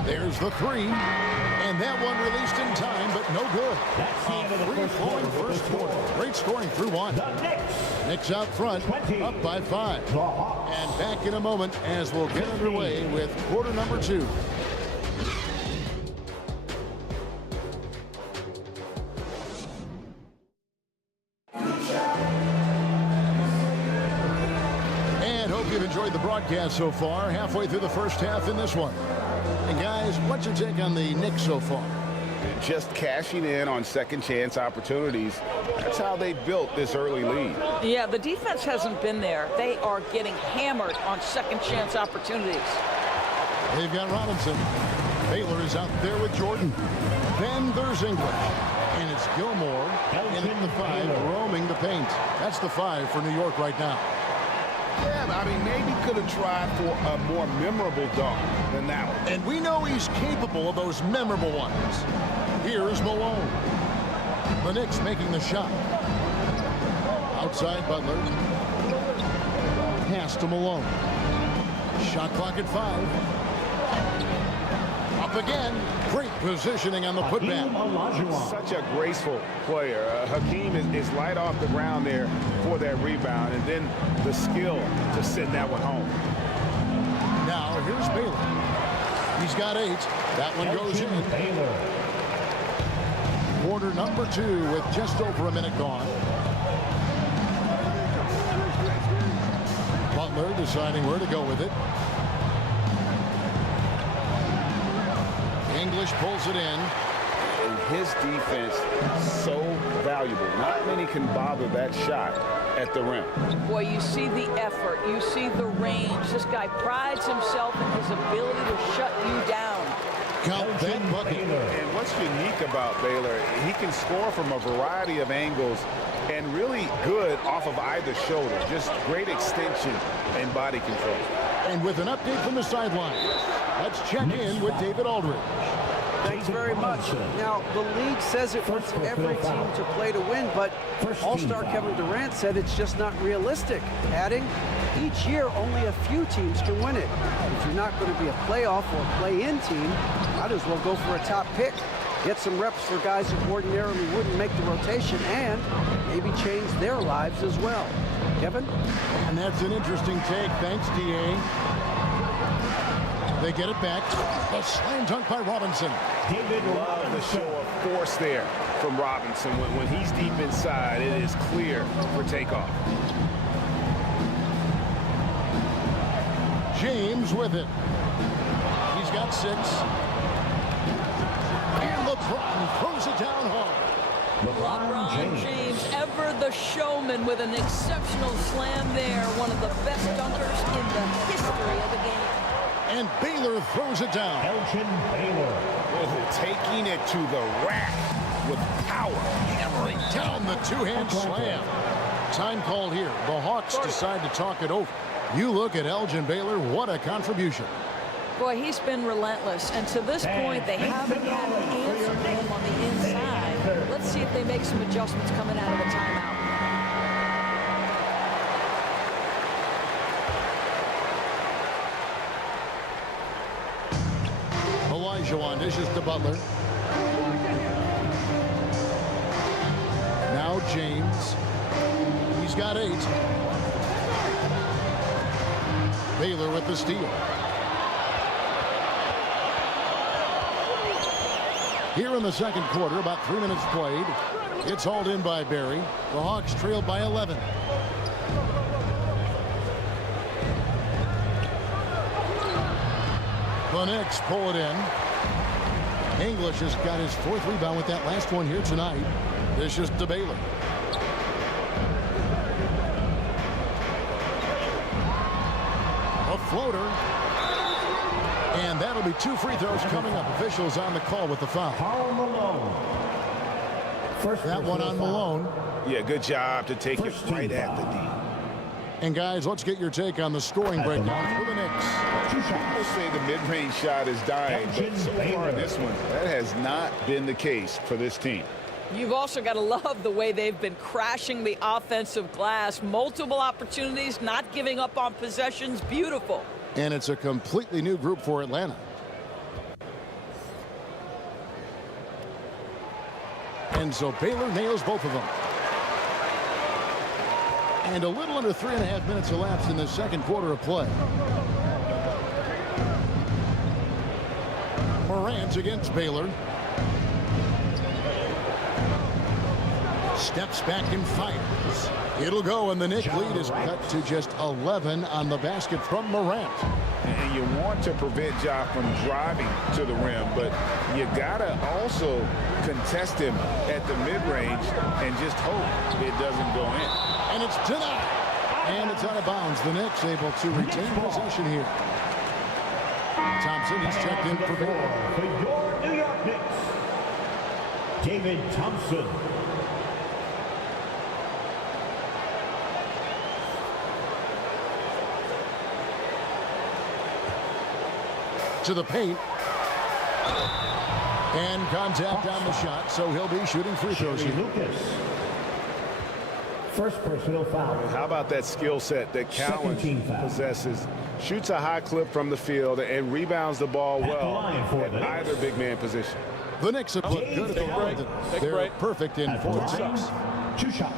There's the 3. And that one released in time, but no good. That's the end of the Free-flowing first quarter. Great scoring through 1. Knicks out front, up by 5. And back in a moment as we'll get underway with quarter number 2. And hope you've enjoyed the broadcast so far. Halfway through the first half in this one. And guys, what's your take on the Knicks so far? Just cashing in on second chance opportunities. That's how they built this early lead. Yeah, the defense hasn't been there. They are getting hammered on second chance opportunities. They've got Robinson. Baylor is out there with Jordan. Then there's English. And it's Gilmore in at the 5, roaming the paint. That's the 5 for New York right now. Yeah, I mean, maybe could have tried for a more memorable dunk than that one. And we know he's capable of those memorable ones. Here's Malone. The Knicks making the shot. Outside Butler. Pass to Malone. Shot clock at 5. Up again. Great positioning on the putback. Such a graceful player. Hakeem is light off the ground there for that rebound, and then the skill to send that one home. Now here's Baylor. He's got 8. That one goes in. Quarter number 2 with just over a minute gone. Butler deciding where to go with it. English pulls it in. And his defense so valuable. Not many can bother that shot at the rim. Boy, you see the effort. You see the range. This guy prides himself in his ability to shut you down. Count that bucket. And what's unique about Baylor, he can score from a variety of angles and really good off of either shoulder. Just great extension and body control. And with an update from the sideline, let's check in with David Aldridge. Thanks very much. Now, the league says it wants every team to play to win, but All-Star Kevin Durant said it's just not realistic, adding, each year only a few teams can win it. If you're not going to be a playoff or play-in team, might as well go for a top pick. Get some reps for guys who ordinarily wouldn't make the rotation and maybe change their lives as well. Kevin? And that's an interesting take. Thanks, DA. They get it back. A slam dunk by Robinson. Love the show of force there from Robinson. When he's deep inside, it is clear for takeoff. James with it. He's got take 6. And LeBron throws it down hard. LeBron James, ever the showman, with an exceptional slam there. One of the best dunkers in the history of the game. And Baylor throws it down. Elgin Baylor. Taking it to the rack with power. Hammering down the two-hand slam. Time called here. The Hawks decide to talk it over. You look at Elgin Baylor, what a contribution. Boy, he's been relentless, and to this point, they haven't had an answer for him on the inside. Let's see if they make some adjustments coming out of the timeout. Elijah dishes to Butler. Now James. He's got 8. Baylor with the steal. Here in the second quarter, about 3 minutes played. It's hauled in by Barry. The Hawks trailed by 11. The Knicks pull it in. English has got his 4th rebound with that last one here tonight. This is to Baylor. A floater. And that'll be 2 free throws coming up. Officials on the call with the foul. Malone. That one on Malone. Yeah, good job to take it right at the D. And guys, let's get your take on the scoring breakdown for the Knicks. People say the mid-range shot is dying, but so far in this one, that has not been the case for this team. You've also got to love the way they've been crashing the offensive glass. Multiple opportunities, not giving up on possessions. Beautiful. And it's a completely new group for Atlanta. And so Baylor nails both of them. And a little under 3.5 minutes elapsed in the second quarter of play. Morant against Baylor. Steps back and fires. It'll go, and the Knicks lead is cut to just 11 on the basket from Morant. And you want to prevent Ja from driving to the rim, but you gotta also contest him at the mid-range and just hope it doesn't go in. And it's denied. And it's out of bounds. The Knicks able to retain possession here. Thompson is checked in for Baylor. For your New York Knicks, David Thompson. To the paint. And contact on the shot, so he'll be shooting free throws here. First personal foul. How about that skill set that Cowan possesses? Shoots a high clip from the field and rebounds the ball well at either big man position. The Knicks have looked good at the line. They're perfect in 4-6. 2 shots.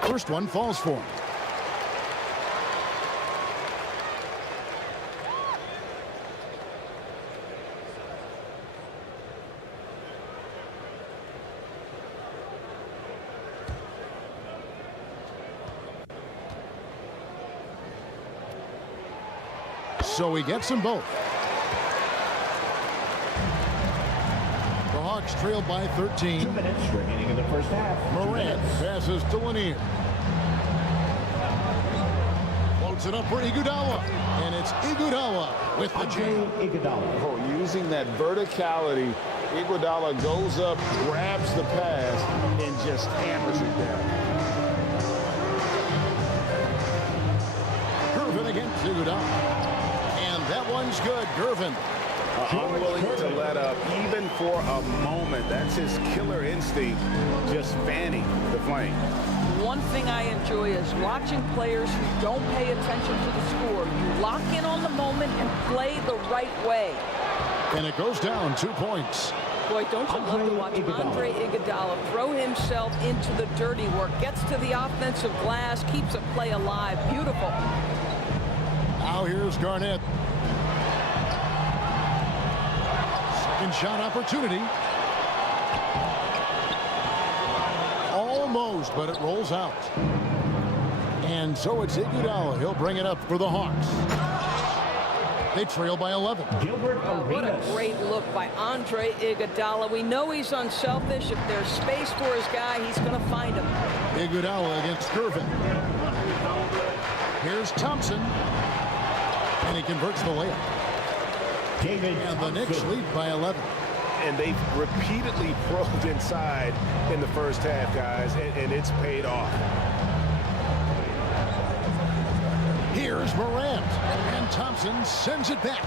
First one falls for him. So he gets them both. The Hawks trail by 13. 2 minutes remaining in the first half. Morant passes to Lanier. Floats it up for Iguodala. And it's Iguodala with the jam. Oh, using that verticality, Iguodala goes up, grabs the pass, and just hammers it down. Gervin against Iguodala. That one's good. Gervin. Unwilling to let up even for a moment. That's his killer instinct, just fanning the flame. One thing I enjoy is watching players who don't pay attention to the score. You lock in on the moment and play the right way. And it goes down 2 points. Boy, don't you love to watch Andre Iguodala throw himself into the dirty work, gets to the offensive glass, keeps a play alive. Beautiful. Now here's Garnett. Second shot opportunity. All Almost, but it rolls out. And so it's Iguodala. He'll bring it up for the Hawks. They trail by 11. What a great look by Andre Iguodala. We know he's unselfish. If there's space for his guy, he's going to find him. Iguodala against Gervin. Here's Thompson. And he converts the layup. And the Knicks lead by 11. And they've repeatedly probed inside in the first half, guys, and it's paid off. Here's Morant, and Thompson sends it back.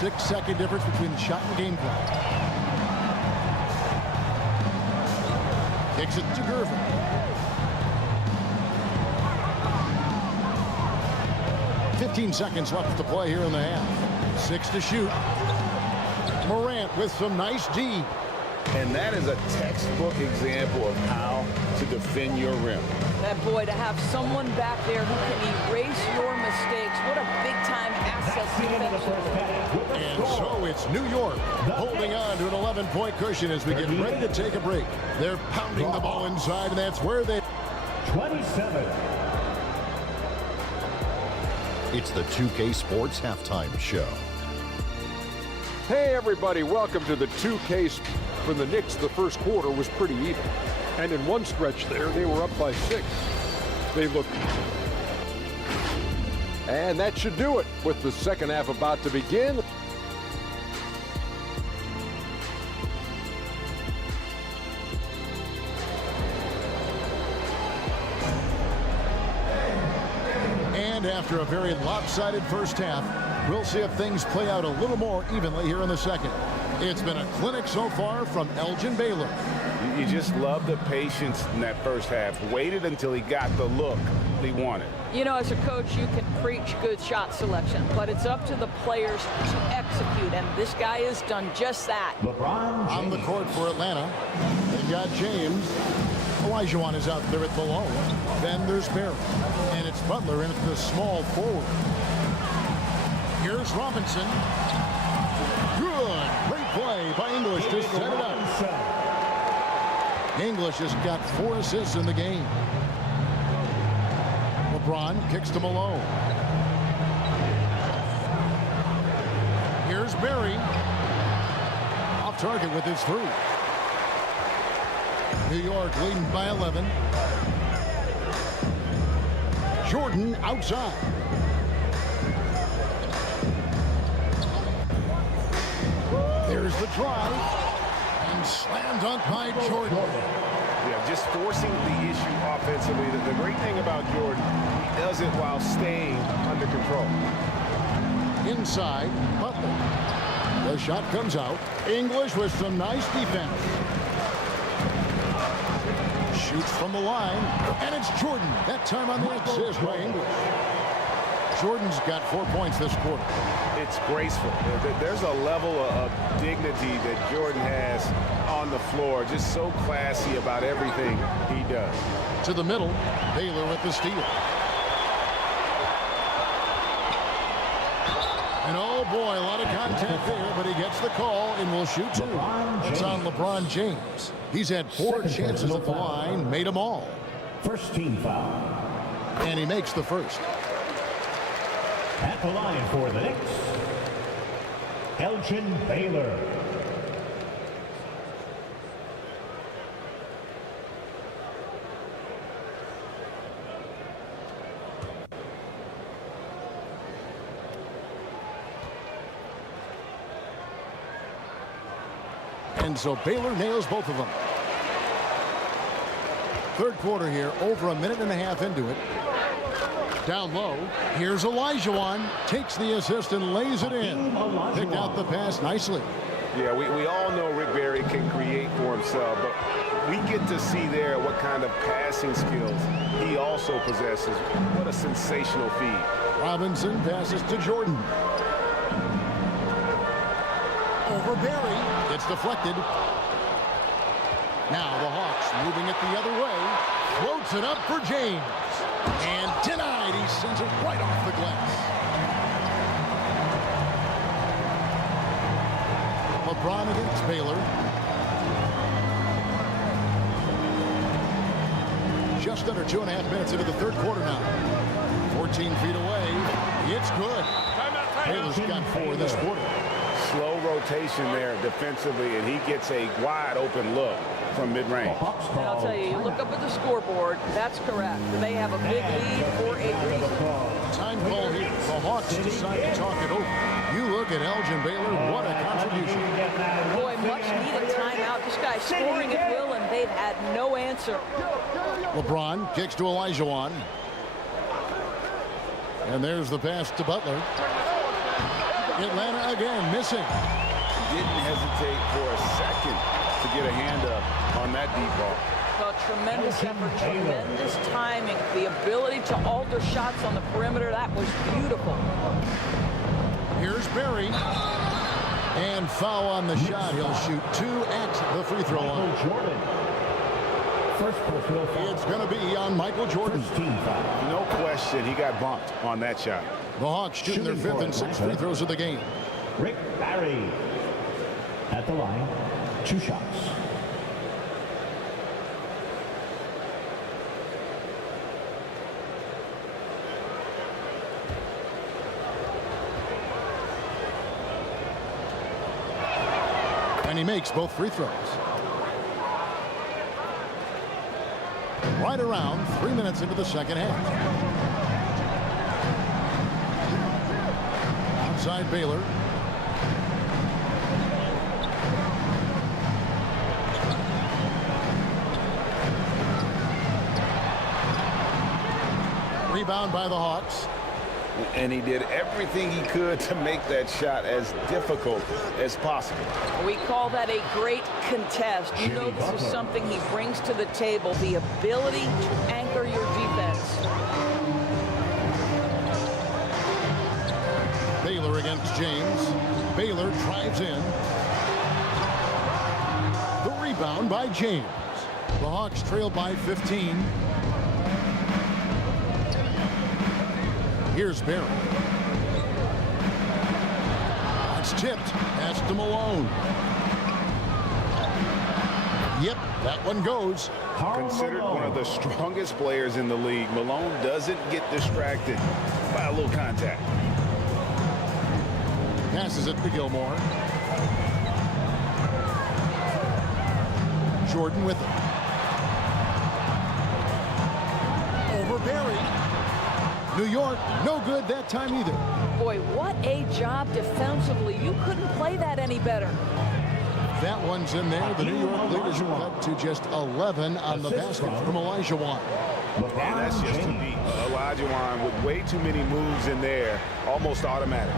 6-second difference between the shot and game clock. Kicks it to Gervin. "15 seconds left to play here in the half. 6 to shoot. Morant with some nice D. And that is a textbook example of how to defend your rim. That boy, to have someone back there who can erase your mistakes. What a big-time asset defensively. And so it's New York holding on to an 11-point cushion as we get ready to take a break. They're pounding the ball inside, and that's where they... 27. It's the 2K Sports Halftime Show. Hey everybody, welcome to the 2K. For the Knicks, the first quarter was pretty even. And in one stretch there, they were up by 6. They looked... And that should do it with the second half about to begin. And after a very lopsided first half, we'll see if things play out a little more evenly here in the second. It's been a clinic so far from Elgin Baylor. You just love the patience in that first half. Waited until he got the look he wanted. You know, as a coach, you can preach good shot selection, but it's up to the players to execute, and this guy has done just that. On the court for Atlanta, they've got James. Olajuwon is out there at below. Then there's Barry, and it's Butler in at the small forward. Here's Robinson. Good. Great play by English to set it up. English has got 4 assists in the game. LeBron kicks to Malone. Here's Barry. Off target with his 3. New York leading by 11. Jordan outside. There's the drive. And slam dunk by Jordan. Yeah, just forcing the issue offensively. The great thing about Jordan, he does it while staying under control. Inside, Butler. The shot comes out. English with some nice defense. Shoots from the line, and it's Jordan. That time on the assist by English. Jordan's got 4 points this quarter. It's graceful. There's a level of dignity that Jordan has on the floor. Just so classy about everything he does. To the middle, Baylor with the steal. And oh boy, a lot of contact there, but he gets the call and will shoot 2. It's on LeBron James. He's had 4 chances at the line, made them all. First team foul. And he makes the first. At the line for the Knicks, Elgin Baylor. And so Baylor nails both of them. Third quarter here, over a minute and a half into it. Down low, here's Olajuwon, takes the assist and lays it in. Picked out the pass nicely. Yeah, we all know Rick Barry can create for himself, but we get to see there what kind of passing skills he also possesses. What a sensational feed. Robinson passes to Jordan. Over Barry, it's deflected. Now the Hawks moving it the other way. Floats it up for James. And denied. He sends it right off the glass. LeBron against Baylor. just under 2.5 minutes into the third quarter now. 14 feet away. It's good. Baylor's got 4 this quarter. Slow rotation there defensively, and he gets a wide open look from mid-range. And I'll tell you, you look up at the scoreboard, that's correct. They have a big lead for a reason. Time call here. The Hawks decide to talk it over. You look at Elgin Baylor, what a contribution. Boy, much needed timeout. This guy's scoring at will, and they've had no answer. LeBron kicks to Olajuwon. And there's the pass to Butler. Atlanta again missing. Didn't hesitate for a second to get a hand up on that deep ball. A tremendous effort, tremendous timing, the ability to alter shots on the perimeter. That was beautiful. Here's Barry. And foul on the shot. He'll shoot 2 at the free throw line. It's going to be on Michael Jordan. No question, he got bumped on that shot. The Hawks shooting their 5th and 6th free throws of the game. Rick Barry at the line, 2 shots. And he makes both free throws. Right around 3 minutes into the second half. Outside Baylor. Rebound by the Hawks. And he did everything he could to make that shot as difficult as possible. We call that a great contest. You know this is something he brings to the table, the ability to anchor your defense. Baylor against James. Baylor drives in. The rebound by James. The Hawks trail by 15. Here's Barry. It's tipped. Pass to Malone. Yep, that one goes. Considered one of the strongest players in the league, Malone doesn't get distracted by a little contact. Passes it to Gilmore. Jordan with it. Over Barry. New York, no good that time either. Boy, what a job defensively. You couldn't play that any better. That one's in there. The New York leaders are cut to just 11 on the basket from Olajuwon. And that's just too deep. Olajuwon with way too many moves in there, almost automatic.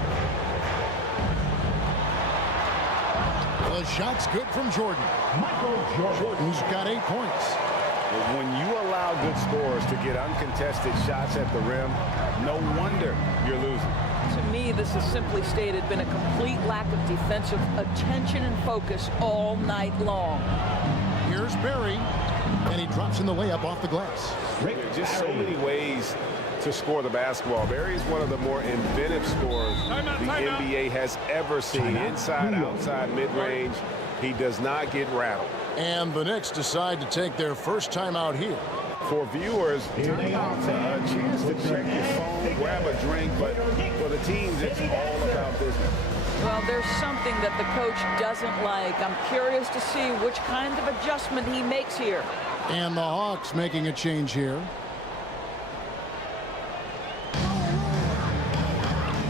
The shot's good from Jordan. Jordan's got 8 points. When you allow good scorers to get uncontested shots at the rim, no wonder you're losing. To me, this has simply stated been a complete lack of defensive attention and focus all night long. Here's Barry, and he drops in the layup off the glass. There are just so many ways to score the basketball. Barry is one of the more inventive scorers the NBA has ever seen. Inside, outside, mid-range, he does not get rattled. And the Knicks decide to take their first time out here. For viewers, timeout's a chance to check your phone, grab a drink, but for the teams, it's all about business. Well, there's something that the coach doesn't like. I'm curious to see which kind of adjustment he makes here. And the Hawks making a change here.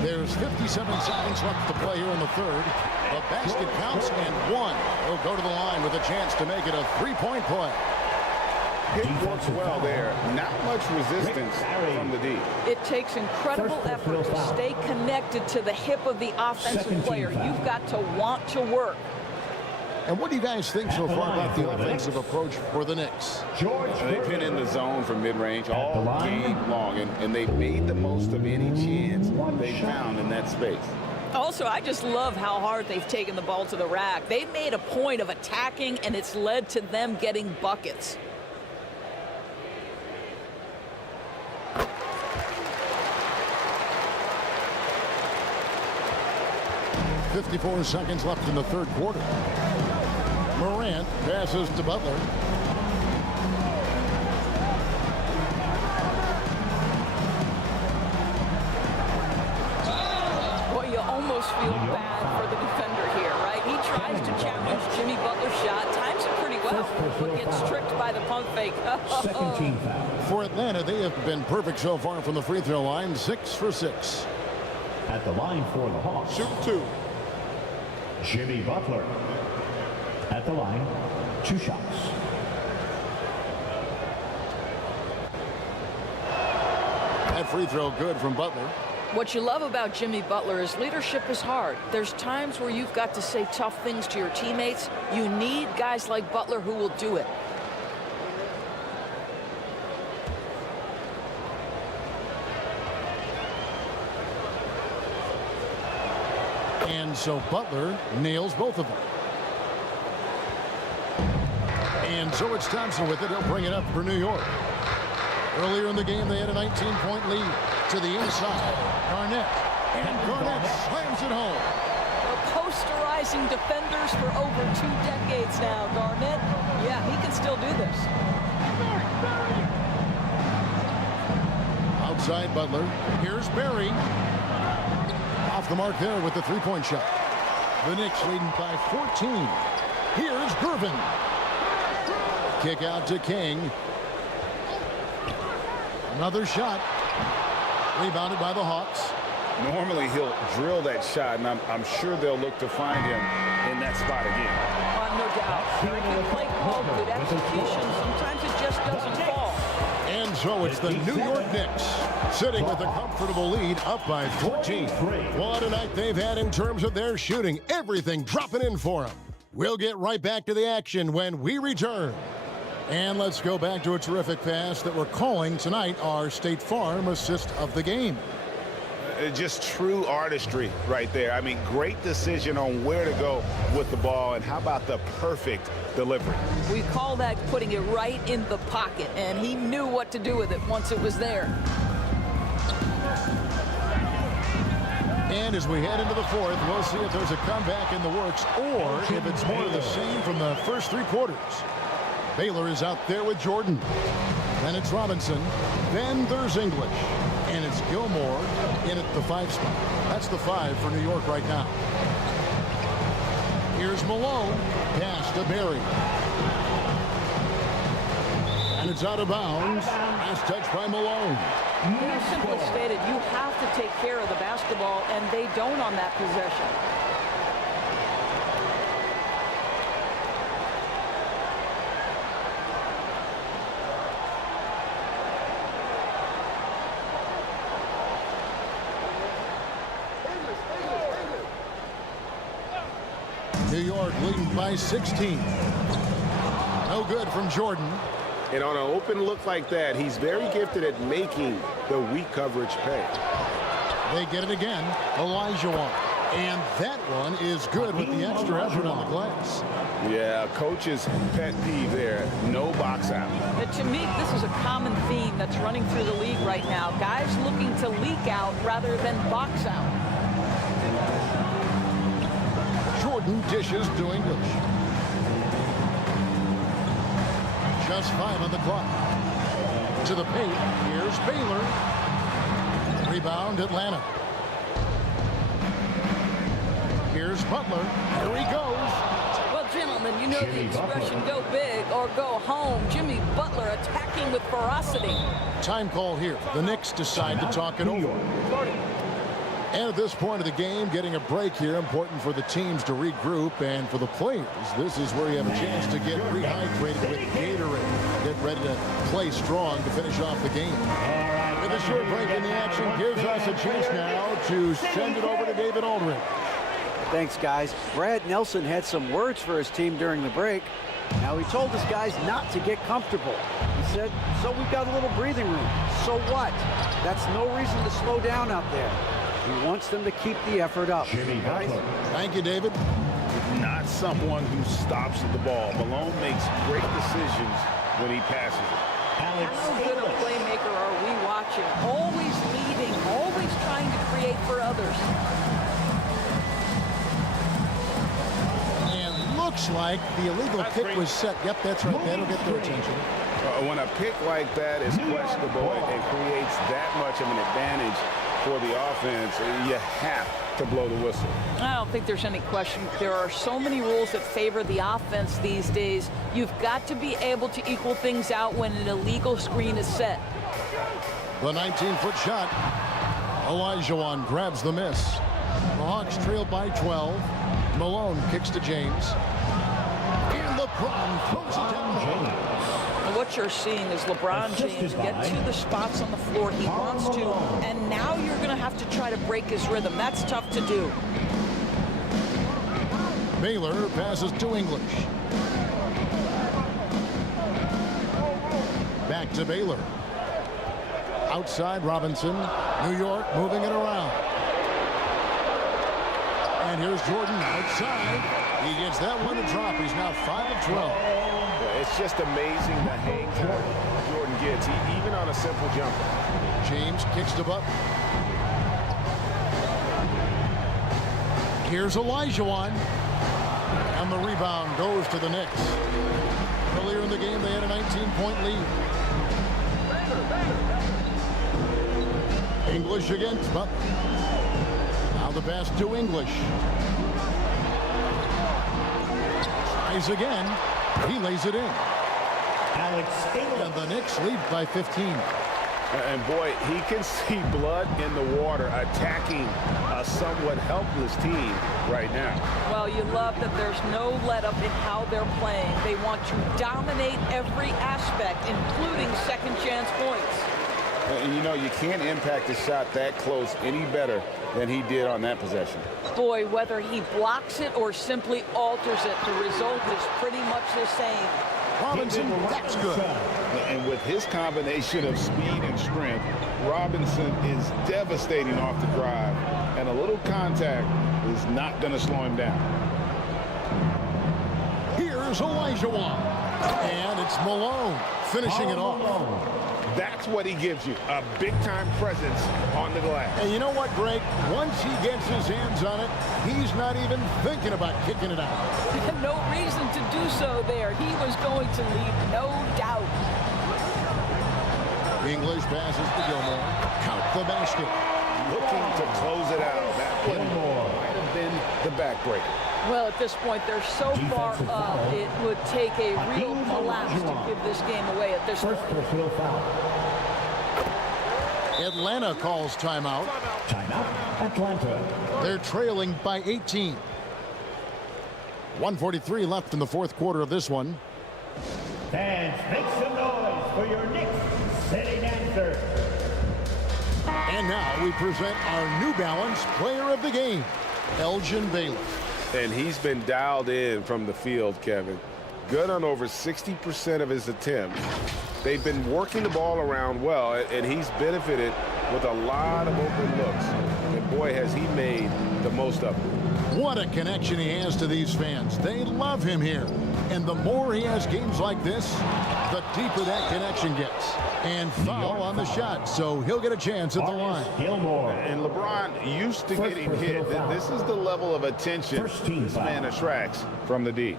There's 57 seconds left to play here in the third. The basket counts and 1. He'll go to the line with a chance to make it a 3-point play. It works well there. Not much resistance from the D. It takes incredible effort to stay connected to the hip of the offensive player. You've got to want to work. And what do you guys think so far about the offensive approach for the Knicks? They've been in the zone from mid-range all game long, and they've made the most of any chance they found in that space. Also, I just love how hard they've taken the ball to the rack. They've made a point of attacking, and it's led to them getting buckets. .54 seconds left in the third quarter. Morant passes to Butler. feel bad for the defender here, right? He tries to challenge Jimmy Butler's shot, times it pretty well, but gets tricked by the pump fake. For Atlanta, they have been perfect so far from the free throw line, 6 for 6. At the line for the Hawks. Shoot 2. Jimmy Butler. At the line, 2 shots. That free throw good from Butler. What you love about Jimmy Butler is leadership is hard. There's times where you've got to say tough things to your teammates. You need guys like Butler who will do it. And so Butler nails both of them. And so it's Thompson with it. He'll bring it up for New York. Earlier in the game, they had a 19-point lead to the inside. Garnett. And Garnett slams it home. They're posterizing defenders for over 2 decades now, Garnett. Yeah, he can still do this. Outside Butler. Here's Barry. Off the mark there with the three-point shot. The Knicks leading by 14. Here's Gervin. Kick out to King. Another shot. Rebounded by the Hawks. Normally he'll drill that shot, and I'm sure they'll look to find him in that spot again. No doubt. Very good play call, good execution. Sometimes it just doesn't fall. And so it's the New York Knicks sitting with a comfortable lead, up by 14. What a night they've had in terms of their shooting. Everything dropping in for them. We'll get right back to the action when we return. And let's go back to a terrific pass that we're calling tonight our State Farm assist of the game. Just true artistry right there. I mean, great decision on where to go with the ball, and how about the perfect delivery? We call that putting it right in the pocket, and he knew what to do with it once it was there. And as we head into the fourth, we'll see if there's a comeback in the works or if it's more of the same from the first 3 quarters. Baylor is out there with Jordan. Then it's Robinson. Then there's English. And it's Gilmore in at the 5 spot. That's the 5 for New York right now. Here's Malone. Pass to Barry. And it's out of bounds. Last touch by Malone. Simply stated, you have to take care of the basketball, and they don't on that possession. New York leading by 16. No good from Jordan. And on an open look like that, he's very gifted at making the weak coverage pay. They get it again. Elijah Wan. And that one is good with the extra effort on the glass. Yeah, coach's pet peeve there. No box out. To me, this is a common theme that's running through the league right now. Guys looking to leak out rather than box out. Jordan dishes to English. Just 5 on the clock. To the paint. Here's Baylor. Rebound Atlanta. Here's Butler. Here he goes. Well, gentlemen, you know the expression go big or go home. Jimmy Butler attacking with ferocity. Time call here. The Knicks decide to talk it over. And at this point of the game, getting a break here, important for the teams to regroup, and for the players, this is where you have a chance to get rehydrated with Gatorade. Get ready to play strong to finish off the game. With a short break in the action, gives us a chance now to send it over to David Aldridge. Thanks, guys. Brad Nelson had some words for his team during the break. Now, he told his guys not to get comfortable. He said, so we've got a little breathing room. So what? That's no reason to slow down out there. He wants them to keep the effort up. Guys. Thank you, David. Not someone who stops at the ball. Malone makes great decisions when he passes it. How good a playmaker are we watching? Always leading, always trying to create for others. And looks like the illegal pick was set. Yep, that's right. That'll get their attention. When a pick like that is questionable and creates that much of an advantage for the offense, you have to blow the whistle. I don't think there's any question. There are so many rules that favor the offense these days. You've got to be able to equal things out when an illegal screen is set. The 19-foot shot. Olajuwon grabs the miss. The Hawks trail by 12. Malone kicks to James. And LeBron throws it down. And what you're seeing is LeBron James get to the spots on the floor he wants to, and now you're going to have to try to break his rhythm. That's tough to do. Baylor passes to English. Back to Baylor. Outside Robinson. New York moving it around. And here's Jordan outside. He gets that one to drop. He's now 5 of 12. It's just amazing the hang time Jordan gets, even on a simple jumper. James kicks to Butler. Here's Olajuwon. And the rebound goes to the Knicks. Earlier in the game, they had a 19-point lead. English against Butler. Now the pass to English. Tries again. He lays it in. And the Knicks lead by 15. And boy, he can see blood in the water attacking a somewhat helpless team right now. Well, you love that there's no let-up in how they're playing. They want to dominate every aspect, including second-chance points. And you know, you can't impact a shot that close any better than he did on that possession. Boy, whether he blocks it or simply alters it, the result is pretty much the same. Robinson, that's good. And with his combination of speed and strength, Robinson is devastating off the drive. And a little contact is not going to slow him down. Here's Olajuwon. And it's Malone finishing it off. That's what he gives you, a big-time presence on the glass. And you know what, Greg? Once he gets his hands on it, he's not even thinking about kicking it out. No reason to do so there. He was going to leave, no doubt. English passes to Gilmore. Count the basket. Looking to close it out. That one might have been the backbreaker. Well, at this point, they're so far up, it would take a real collapse to give this game away at this point. Atlanta calls timeout. Atlanta. They're trailing by 18. 1:43 left in the fourth quarter of this one. Fans, make some noise for your Knicks city dancer. And now we present our New Balance Player of the Game, Elgin Baylor. And he's been dialed in from the field, Kevin. Good on over 60% of his attempts. They've been working the ball around well, and he's benefited with a lot of open looks. And boy, has he made the most of it. What a connection he has to these fans. They love him here. And the more he has games like this, the deeper that connection gets. And foul on the shot, so he'll get a chance at the line. And LeBron used to getting hit. This is the level of attention this man attracts from the D.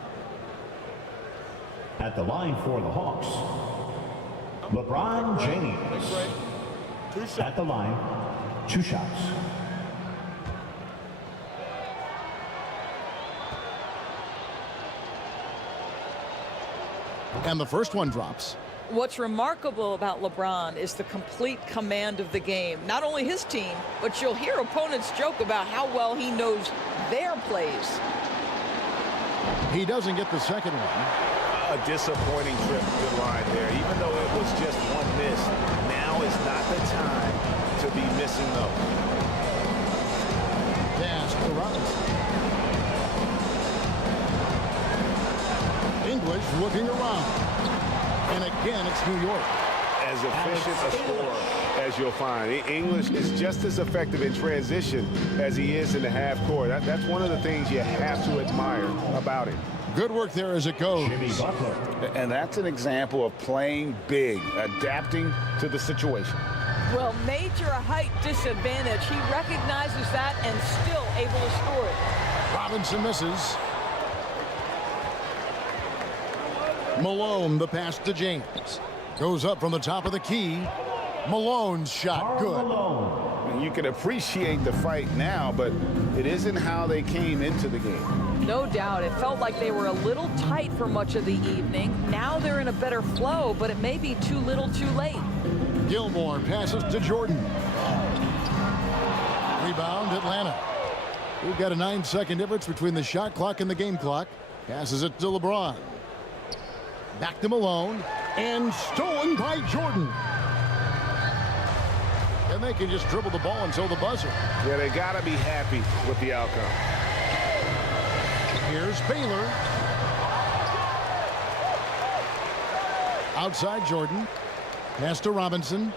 At the line for the Hawks, LeBron James. At the line, 2 shots. And the first one drops. What's remarkable about LeBron is the complete command of the game. Not only his team, but you'll hear opponents joke about how well he knows their plays. He doesn't get the second one. A disappointing trip to the line there. Even though it was just one miss, now is not the time to be missing those. Pass to Robinson. English looking around. And again, it's New York. As efficient a scorer as you'll find. English is just as effective in transition as he is in the half court. That's one of the things you have to admire about him. Good work there as it goes. And that's an example of playing big, adapting to the situation. Well, major height disadvantage. He recognizes that and still able to score it. Robinson misses. Malone, the pass to James. Goes up from the top of the key. Malone's shot good. And you can appreciate the fight now, but it isn't how they came into the game. No doubt. It felt like they were a little tight for much of the evening. Now they're in a better flow, but it may be too little too late. Gilmore passes to Jordan. Rebound, Atlanta. We've got a 9-second difference between the shot clock and the game clock. Passes it to LeBron. Back to Malone. And stolen by Jordan. And they can just dribble the ball until the buzzer. Yeah, they got to be happy with the outcome. Here's Baylor. Outside Jordan. Pass to Robinson.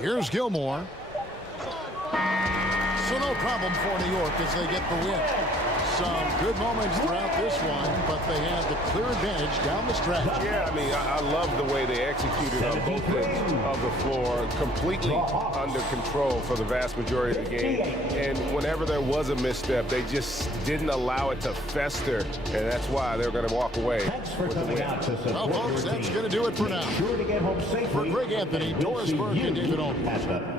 Here's Gilmore. So no problem for New York as they get the win. Some good moments throughout this one, but they had the clear advantage down the stretch. Yeah, I mean, I love the way they executed on both ends of the floor, completely under control for the vast majority of the game. And whenever there was a misstep, they just didn't allow it to fester, and that's why they're going to walk away with the win. Well, folks, that's going to do it for now. For Greg Anthony, Doris Burke, and David Olney.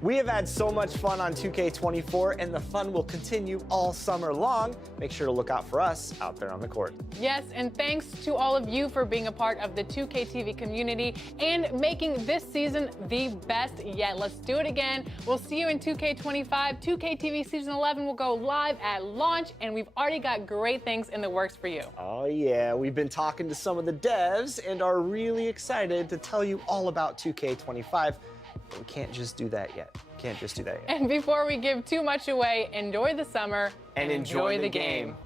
We have had so much fun on 2K24, and the fun will continue all summer long. Make sure to look out for us out there on the court. Yes, and thanks to all of you for being a part of the 2K TV community and making this season the best yet. Let's do it again. We'll see you in 2K25. 2K TV Season 11 will go live at launch, and we've already got great things in the works for you. Oh yeah, we've been talking to some of the devs and are really excited to tell you all about 2K25. We can't just do that yet. And before we give too much away, enjoy the summer and enjoy the game.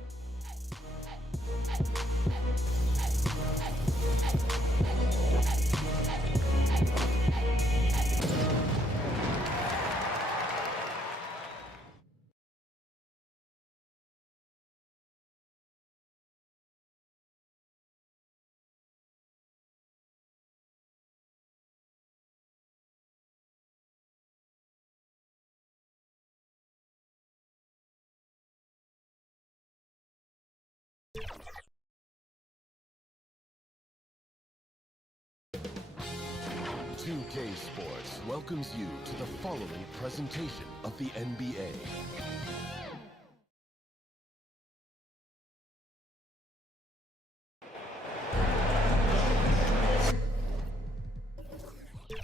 K Sports welcomes you to the following presentation of the NBA.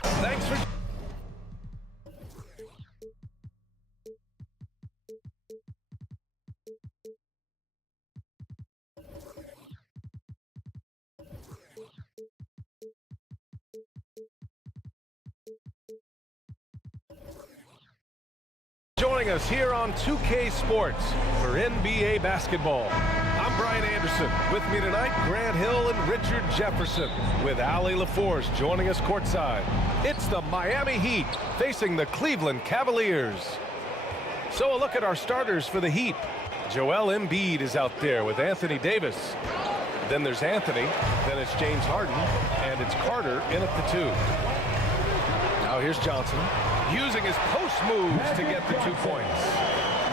Thanks for... Joining us here on 2K Sports for NBA basketball. I'm Brian Anderson. With me tonight, Grant Hill and Richard Jefferson, with Allie LaForce joining us courtside. It's the Miami Heat facing the Cleveland Cavaliers. So a look at our starters for the Heat. Joel Embiid is out there with Anthony Davis. Then there's Anthony. Then it's James Harden. And it's Carter in at the 2. Now here's Johnson using his post moves to get the 2 points.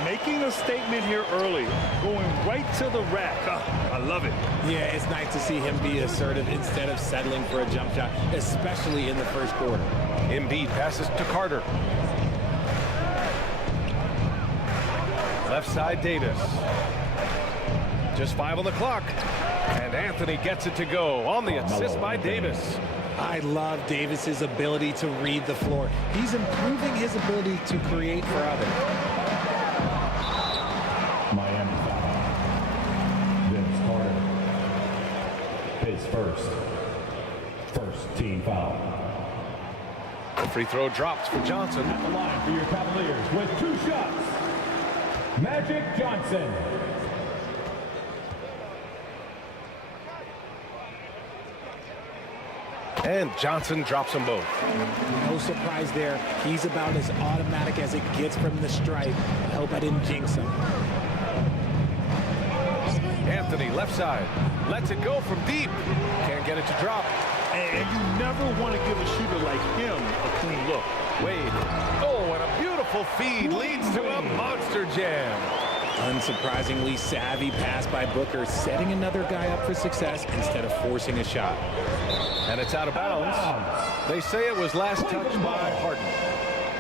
Making a statement here early, going right to the rack. I love it. Yeah, it's nice to see him be assertive instead of settling for a jump shot, especially in the first quarter. Embiid passes to Carter. Left side, Davis. Just 5 on the clock. And Anthony gets it to go on the assist by Davis. I love Davis's ability to read the floor. He's improving his ability to create for others. Miami foul. Vince Carter. His first team foul. The free throw drops for Johnson. At the line for your Cavaliers with 2 shots. Magic Johnson. And Johnson drops them both. No surprise there. He's about as automatic as it gets from the stripe. I hope I didn't jinx him. Anthony, left side. Lets it go from deep. Can't get it to drop. And you never want to give a shooter like him a clean look. Wade. Oh, and a beautiful feed leads to a monster jam. Unsurprisingly savvy pass by Booker, setting another guy up for success instead of forcing a shot. And it's out of bounds. They say it was last touched by Harden.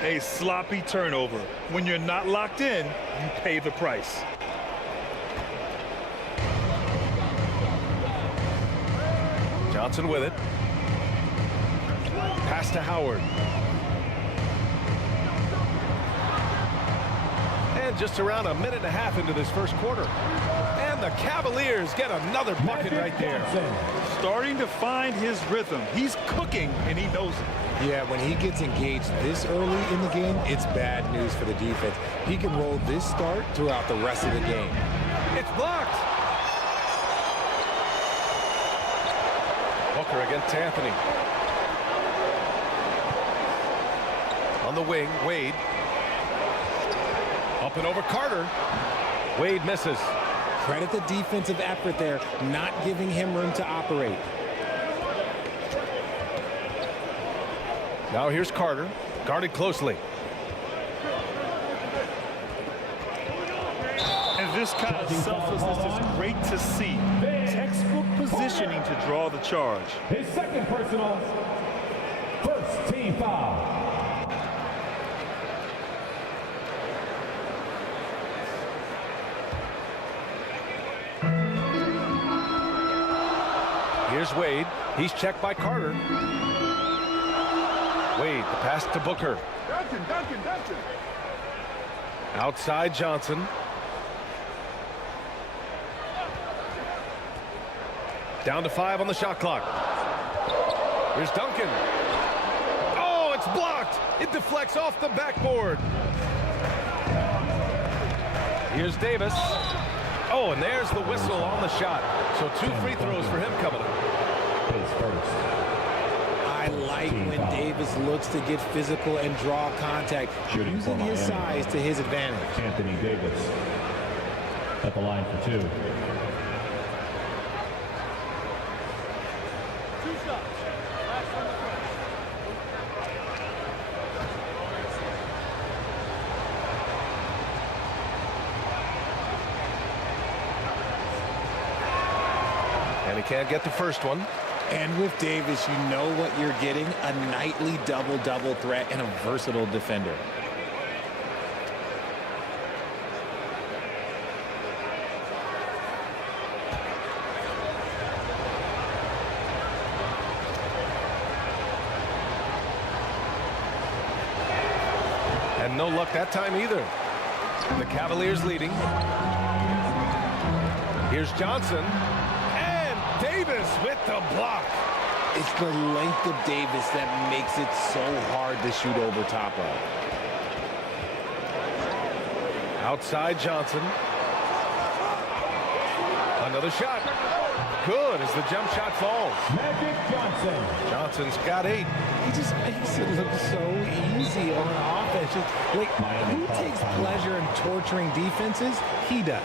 A sloppy turnover. When you're not locked in, you pay the price. Johnson with it. Pass to Howard. And just around 1.5 minutes into this first quarter. And the Cavaliers get another bucket right there. Starting to find his rhythm. He's cooking, and he knows it. Yeah, when he gets engaged this early in the game, it's bad news for the defense. He can roll this start throughout the rest of the game. It's blocked. Booker against Anthony. On the wing, Wade. Up and over Carter. Wade misses. Credit the defensive effort there, not giving him room to operate. Now here's Carter, guarded closely. And this kind of selflessness is great to see. Textbook positioning to draw the charge. His second personal. First team foul. Here's Wade. He's checked by Carter. Wade, the pass to Booker. Duncan. Outside Johnson. Down to 5 on the shot clock. Here's Duncan. Oh, it's blocked. It deflects off the backboard. Here's Davis. Oh, and there's the whistle on the shot. So 2 free throws for him coming up. I like when Davis looks to get physical and draw contact, using his size to his advantage. Anthony Davis at the line for 2. And he can't get the first one. And with Davis, you know what you're getting, a nightly double-double threat and a versatile defender. And no luck that time either. The Cavaliers leading. Here's Johnson. Davis with the block. It's the length of Davis that makes it so hard to shoot over top of. Outside Johnson. Another shot. Good as the jump shot falls. Magic Johnson. Johnson's got 8. He just makes it look so easy on offense. Like, who takes pleasure in torturing defenses? He does.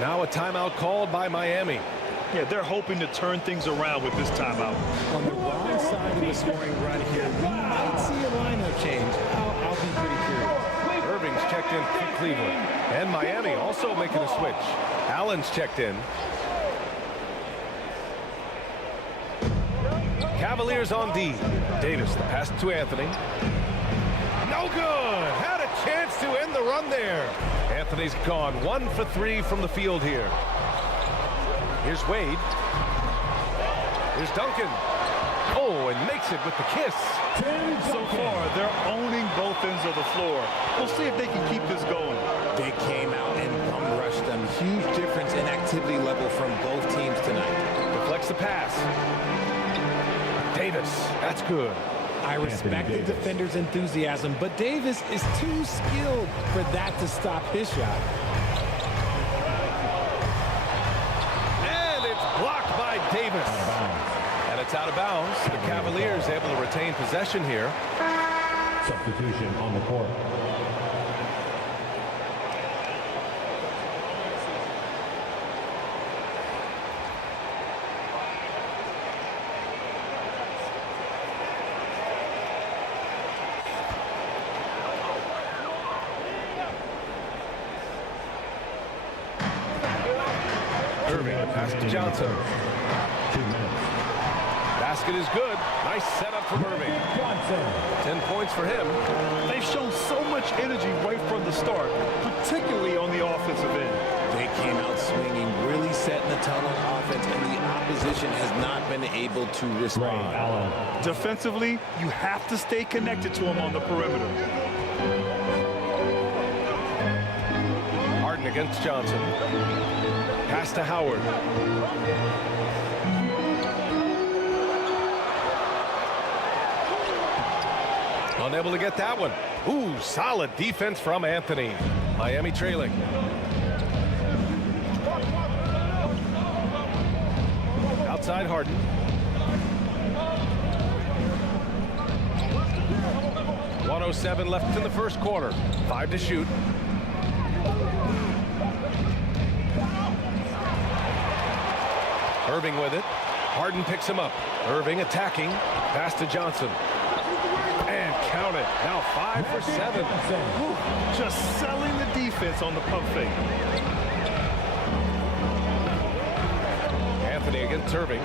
Now a timeout called by Miami. Yeah, they're hoping to turn things around with this timeout. On the wrong side of the scoring run here, we might see a lineup change. I'll be pretty curious. Irving's checked in for Cleveland. And Miami also making a switch. Allen's checked in. Cavaliers on D. Davis, the pass to Anthony. No good. Had a chance to end the run there. Anthony's gone 1 for 3 from the field here. Here's Wade. Here's Duncan. Oh, and makes it with the kiss. So far, they're owning both ends of the floor. We'll see if they can keep this going. They came out and bum rushed them. Huge difference in activity level from both teams tonight. Deflects the pass. Davis, that's good. I respect the defender's enthusiasm, but Davis is too skilled for that to stop his shot. And it's blocked by Davis. And it's out of bounds. The Cavaliers able to retain possession here. Substitution on the court. Irving, pass to Johnson. 2 minutes. Basket is good. Nice setup from Irving. 10 points for him. They've shown so much energy right from the start, particularly on the offensive end. They came out swinging, really setting the tone on offense, and the opposition has not been able to respond. Defensively, you have to stay connected to him on the perimeter. Harden against Johnson. Pass to Howard. Unable to get that one. Ooh, solid defense from Anthony. Miami trailing. Outside Harden. .107 left in the first quarter. 5 to shoot. Irving with it. Harden picks him up. Irving attacking. Pass to Johnson. And count it. Now 5 for 7. Just selling the defense on the pump fake. Anthony against Irving.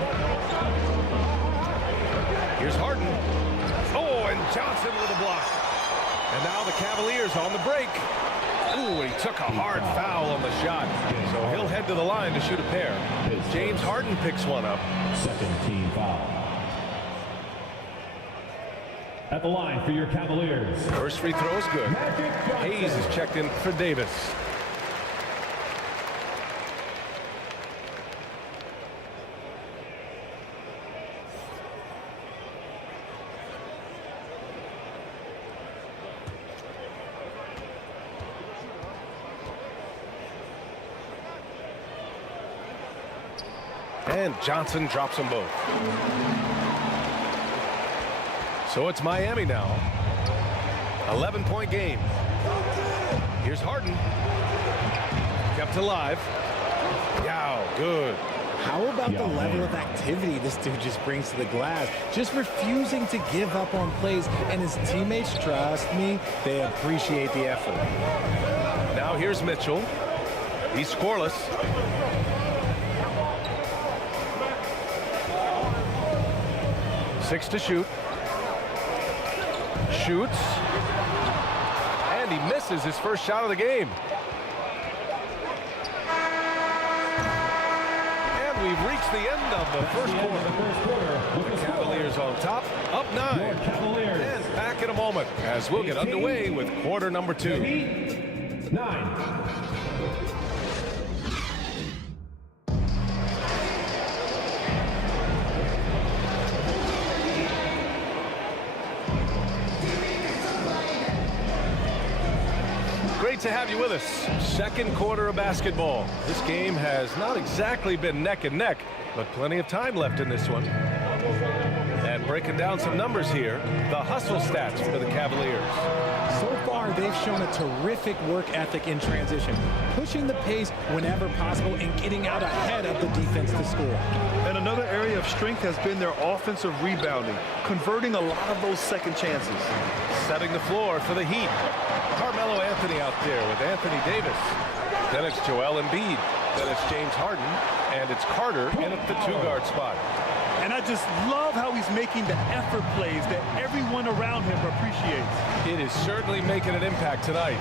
Here's Harden. Oh, and Johnson with a block. And now the Cavaliers on the break. Ooh, he took a hard foul on the shot. So he'll head to the line to shoot a pair. James Harden picks one up. Second team foul. At the line for your Cavaliers. First free throw is good. Hayes is checked in for Davis. And Johnson drops them both. So it's Miami now. 11-point game. Here's Harden. Kept alive. Yow, good. How about the level of activity this dude just brings to the glass? Just refusing to give up on plays, and his teammates, trust me, they appreciate the effort. Now here's Mitchell. He's scoreless. Six to shoot. Shoots. And he misses his first shot of the game. And we've reached the end of the first quarter. The Cavaliers on top, up 9. And back in a moment as we'll get underway with quarter number 2. 9. Great to have you with us. Second quarter of basketball. This game has not exactly been neck and neck, but plenty of time left in this one. And breaking down some numbers here, the hustle stats for the Cavaliers. So far, they've shown a terrific work ethic in transition, pushing the pace whenever possible and getting out ahead of the defense to score. And another area of strength has been their offensive rebounding, converting a lot of those second chances. Setting the floor for the Heat. Carmelo Anthony out there with Anthony Davis. Then it's Joel Embiid. Then it's James Harden. And it's Carter in at the two-guard spot. And I just love how he's making the effort plays that everyone around him appreciates. It is certainly making an impact tonight.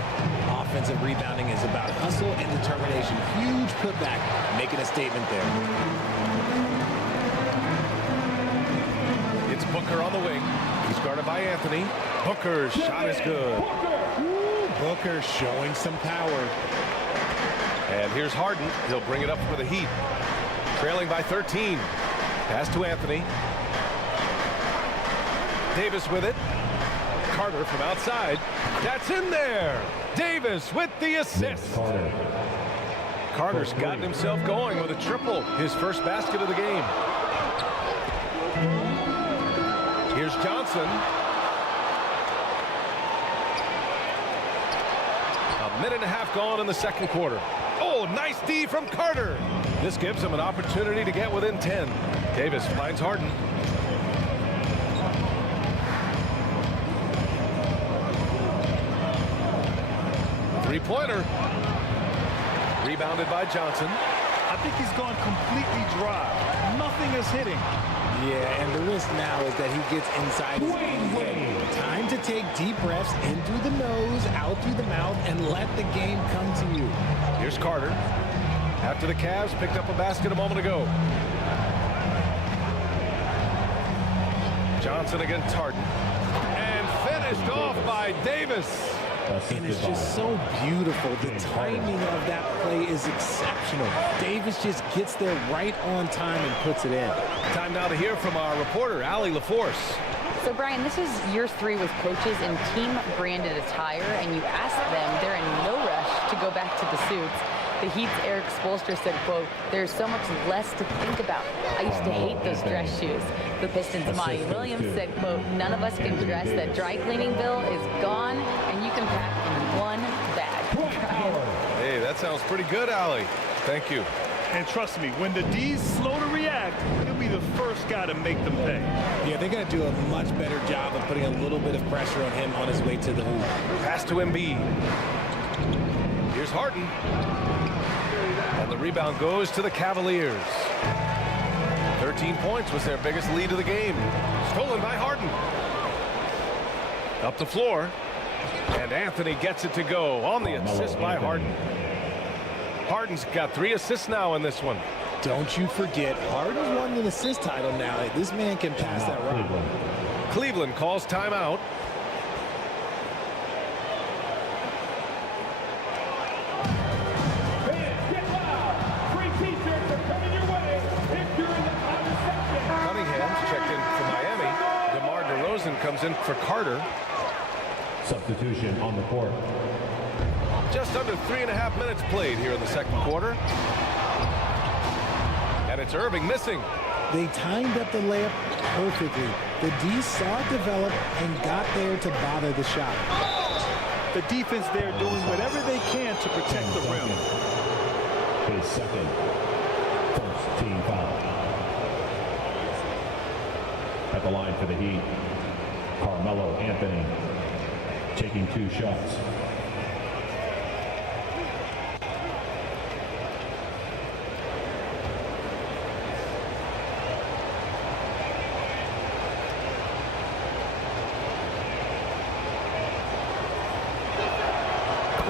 Offensive rebounding is about hustle and determination. Huge putback, making a statement there. It's Booker on the wing. He's guarded by Anthony. Booker's shot is good. Booker showing some power. And here's Harden. He'll bring it up for the Heat. Trailing by 13. Pass to Anthony. Davis with it. Carter from outside. That's in there. Davis with the assist. Carter's gotten himself going with a triple. His first basket of the game. Here's Johnson. A minute and a half gone in the second quarter. Oh, nice D from Carter. This gives him an opportunity to get within 10. Davis finds Harden. Three-pointer. Rebounded by Johnson. I think he's gone completely dry. Nothing is hitting. Yeah, and the risk now is that he gets inside his own game. Time to take deep breaths in through the nose, out through the mouth, and let the game come to you. Here's Carter. After the Cavs picked up a basket a moment ago. Johnson against Harden. And finished off by Davis. And it's just so beautiful. The timing of that play is exceptional. Davis just gets there right on time and puts it in. Time now to hear from our reporter, Allie LaForce. So, Brian, this is year 3 with coaches in team-branded attire, and you ask them, they're in no rush to go back to the suits. The Heat's Eric Spoelstra said, quote, "There's so much less to think about. I used to hate those dress shoes." The Pistons' Monty Williams said, quote, "None of us can dress. That dry cleaning bill is gone, and you can pack in one bag." Hey, that sounds pretty good, Allie. Thank you. And trust me, when the D's slow to react, he'll be the first guy to make them pay. Yeah, they're going to do a much better job of putting a little bit of pressure on him on his way to the hoop. Pass to Embiid. Here's Harden. And the rebound goes to the Cavaliers. 13 points was their biggest lead of the game. Stolen by Harden. Up the floor. And Anthony gets it to go on the assist by Harden. Harden's got 3 assists now in this one. Don't you forget, Harden's won an assist title now. This man can pass that rock. Cleveland calls timeout. Cunningham's checked in for Miami. DeMar DeRozan comes in for Carter. Substitution on the court. Just under 3.5 minutes played here in the second quarter. And it's Irving missing. They timed up the layup perfectly. The D saw it develop and got there to bother the shot. The defense there doing whatever they can to protect the rim. His second. First team foul. At the line for the Heat, Carmelo Anthony taking 2 shots.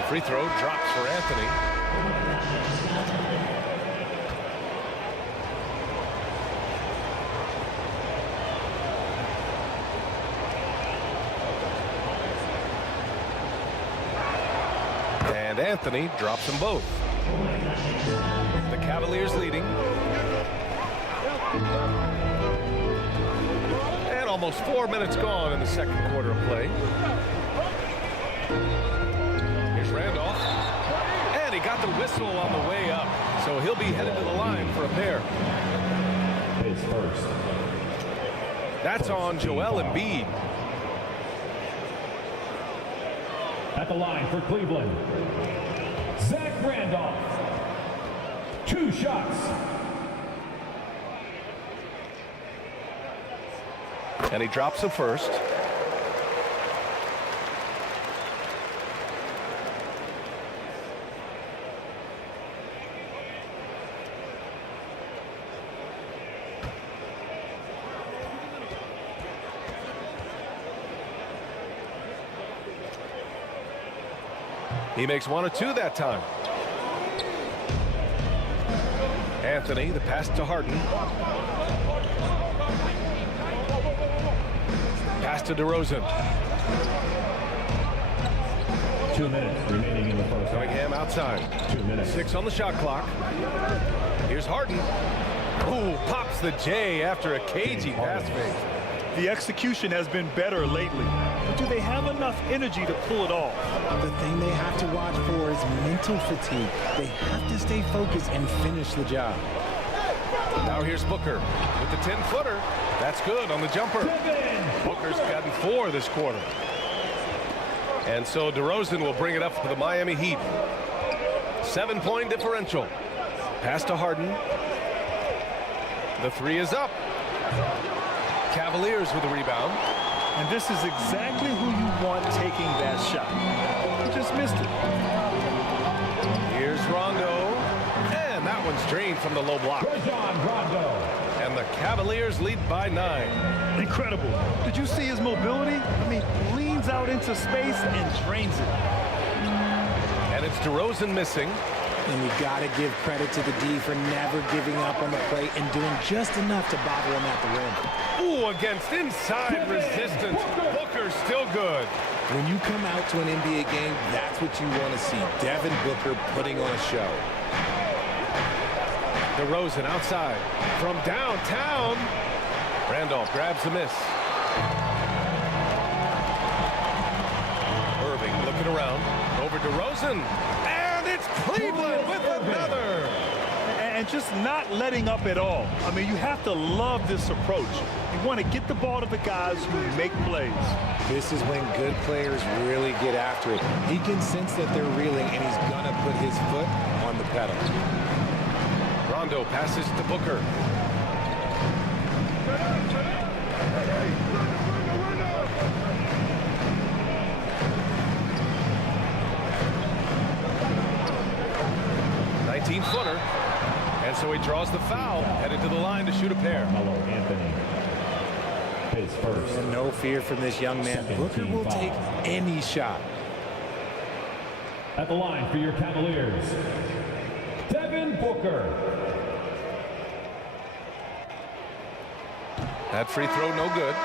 Free throw drops for Anthony. And Anthony drops them both. The Cavaliers leading. And almost 4 minutes gone in the second quarter of play. Randolph, and he got the whistle on the way up, so he'll be headed to the line for a pair. His first. That's on Joel Embiid. At the line for Cleveland, Zach Randolph. 2 shots. And he drops the first. He makes 1 or 2 that time. Anthony, the pass to Harden. Pass to DeRozan. 2 minutes remaining in the first. Cunningham outside. 2 minutes. 6 on the shot clock. Here's Harden. Ooh, pops the J after a cagey pass fake. The execution has been better lately. But do they have enough energy to pull it off? The thing they have to watch for is mental fatigue. They have to stay focused and finish the job. Now here's Booker with the 10-footer. That's good on the jumper. Booker's gotten 4 this quarter. And so DeRozan will bring it up for the Miami Heat. 7-point differential. Pass to Harden. The 3 is up. Cavaliers with the rebound. And this is exactly who you want taking that shot. He just missed it. Here's Rondo. And that one's drained from the low block. And the Cavaliers lead by 9. Incredible. Did you see his mobility? I mean, leans out into space and drains it. And it's DeRozan missing. And you got to give credit to the D for never giving up on the plate and doing just enough to bother him at the rim. Ooh, against inside resistance. Booker's still good. When you come out to an NBA game, that's what you want to see. Devin Booker putting on a show. DeRozan outside from downtown. Randolph grabs the miss. Irving looking around. Over DeRozan. And it's Cleveland with another. And just not letting up at all. I mean, you have to love this approach. You want to get the ball to the guys who make plays. This is when good players really get after it. He can sense that they're reeling, and he's going to put his foot on the pedal. Rondo passes to Booker. footer. And so he draws the foul, headed to the line to shoot a pair. Anthony. His first. And no fear from this young man. Booker will take any shot. At the line for your Cavaliers, Devin Booker. That free throw no good.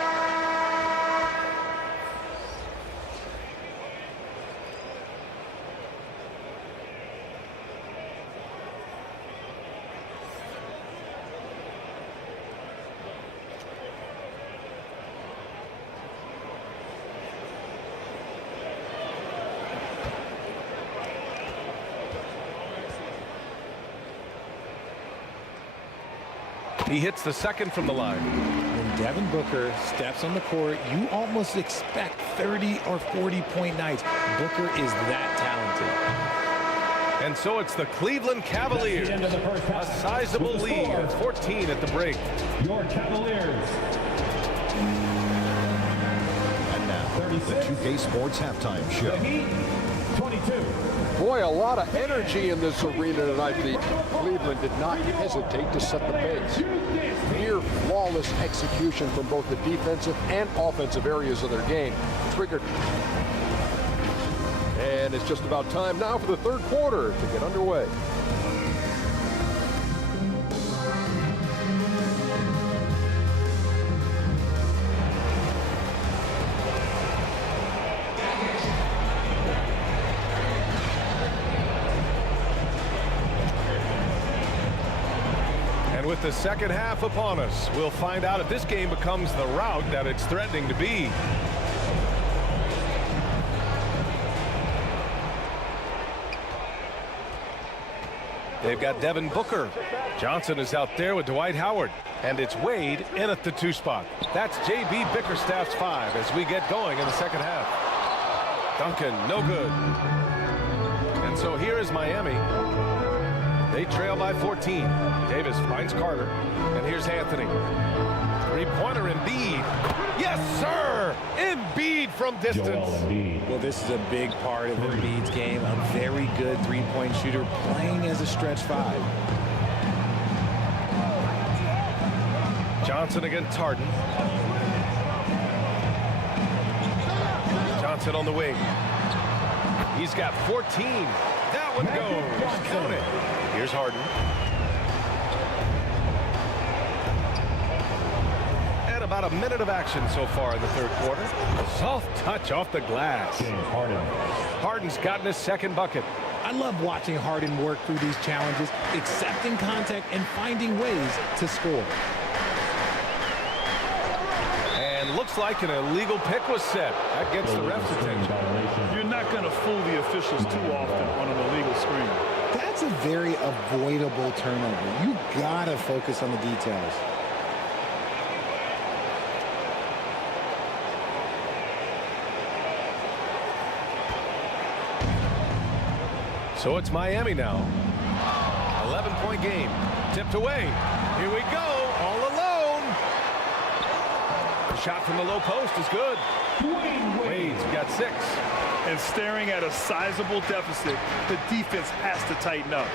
He hits the second from the line. When Devin Booker steps on the court, you almost expect 30 or 40-point nights. Booker is that talented. And so it's the Cleveland Cavaliers. A sizable lead of 14 at the break. Your Cavaliers. And now, the 2K Sports Halftime Show. 22. Boy, a lot of energy in this arena tonight. The Cleveland did not hesitate to set the pace. Near flawless execution from both the defensive and offensive areas of their game. Triggered. And it's just about time now for the third quarter to get underway. With the second half upon us, we'll find out if this game becomes the rout that it's threatening to be. They've got Devin Booker. Johnson is out there with Dwight Howard. And it's Wade in at the 2 spot. That's J.B. Bickerstaff's 5 as we get going in the second half. Duncan, no good. And so here is Miami. They trail by 14. Davis finds Carter. And here's Anthony. Three-pointer, Embiid. Yes, sir! Embiid from distance. Well, this is a big part of Embiid's game. A very good three-point shooter playing as a stretch 5. Johnson against Harden. Johnson on the wing. He's got 14. That one goes. Count it. Here's Harden. And about a minute of action so far in the third quarter. Soft touch off the glass. Harden's gotten his second bucket. I love watching Harden work through these challenges, accepting contact and finding ways to score. Looks like an illegal pick was set. That gets the ref's attention. You're not going to fool the officials too often on an illegal screen. That's a very avoidable turnover. You gotta focus on the details. So it's Miami now. 11-point game. Tipped away. Here we go. All alone. Shot from the low post is good. Wade's got 6. And staring at a sizable deficit, the defense has to tighten up.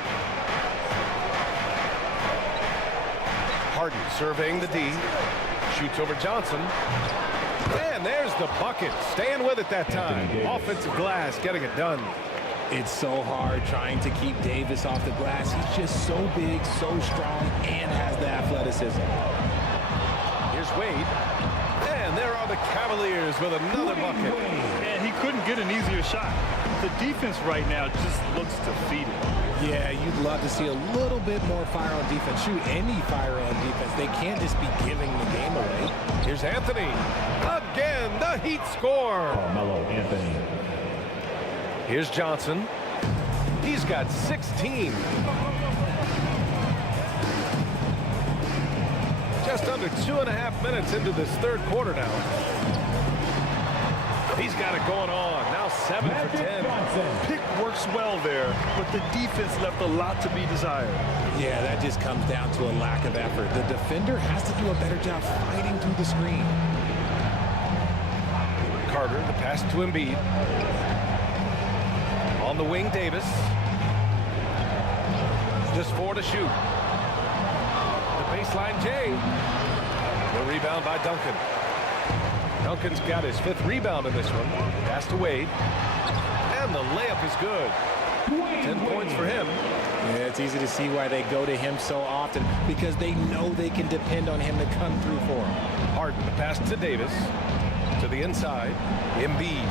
Harden surveying the D. Shoots over Johnson. And there's the bucket. Staying with it that time. Offensive glass getting it done. It's so hard trying to keep Davis off the glass. He's just so big, so strong, and has the athleticism. Here's Wade. And there are the Cavaliers with another bucket. And he couldn't get an easier shot. The defense right now just looks defeated. Yeah, you'd love to see a little bit more fire on defense. Shoot, any fire on defense. They can't just be giving the game away. Here's Anthony. Again, the Heat score. Carmelo Anthony. Here's Johnson. He's got 16. Just under 2.5 minutes into this third quarter now. He's got it going on. Now 7 for 10. Pick works well there, but the defense left a lot to be desired. Yeah, that just comes down to a lack of effort. The defender has to do a better job fighting through the screen. Carter, the pass to Embiid. On the wing, Davis. Just 4 to shoot. The baseline, Jay. The rebound by Duncan. Duncan's got his 5th rebound in this one. Pass to Wade. And the layup is good. 10 points for him. Yeah, it's easy to see why they go to him so often, because they know they can depend on him to come through for them. Harden, the pass to Davis. To the inside. Embiid.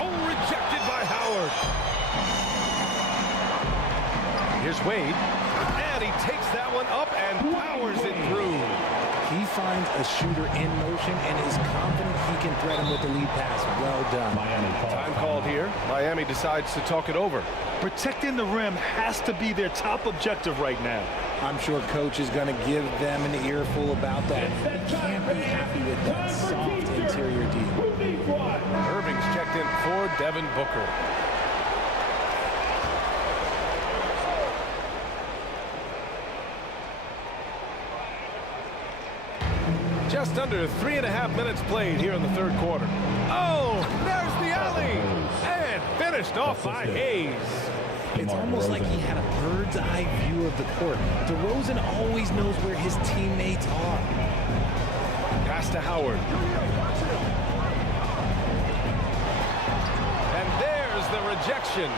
Oh, rejected by Howard. Here's Wade. And he takes that one up and powers it through. He finds a shooter in motion and is confident he can threat him with the lead pass. Well done. Time called here. Miami decides to talk it over. Protecting the rim has to be their top objective right now. I'm sure coach is going to give them an earful about that. He can't be happy with that soft interior D. Irving's checked in for Devin Booker. Just under 3.5 minutes played here in the third quarter. Oh, there's the alley. And finished off by Hayes. It's almost like he had a bird's eye view of the court. DeRozan always knows where his teammates are. Pass to Howard. And there's the rejection.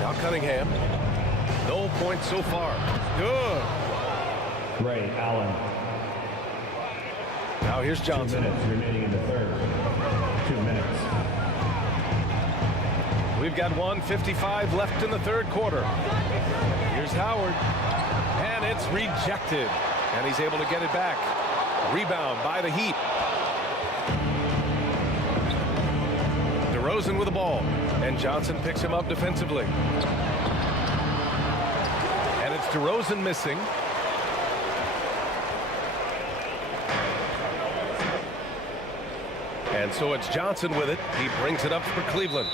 Now Cunningham. No points so far. Good. Ray Allen. Now here's Johnson. 2 minutes remaining in the third. 2 minutes. We've got 1:55 left in the third quarter. Here's Howard. And it's rejected. And he's able to get it back. Rebound by the Heat. DeRozan with the ball. And Johnson picks him up defensively. And it's DeRozan missing. And so it's Johnson with it. He brings it up for Cleveland.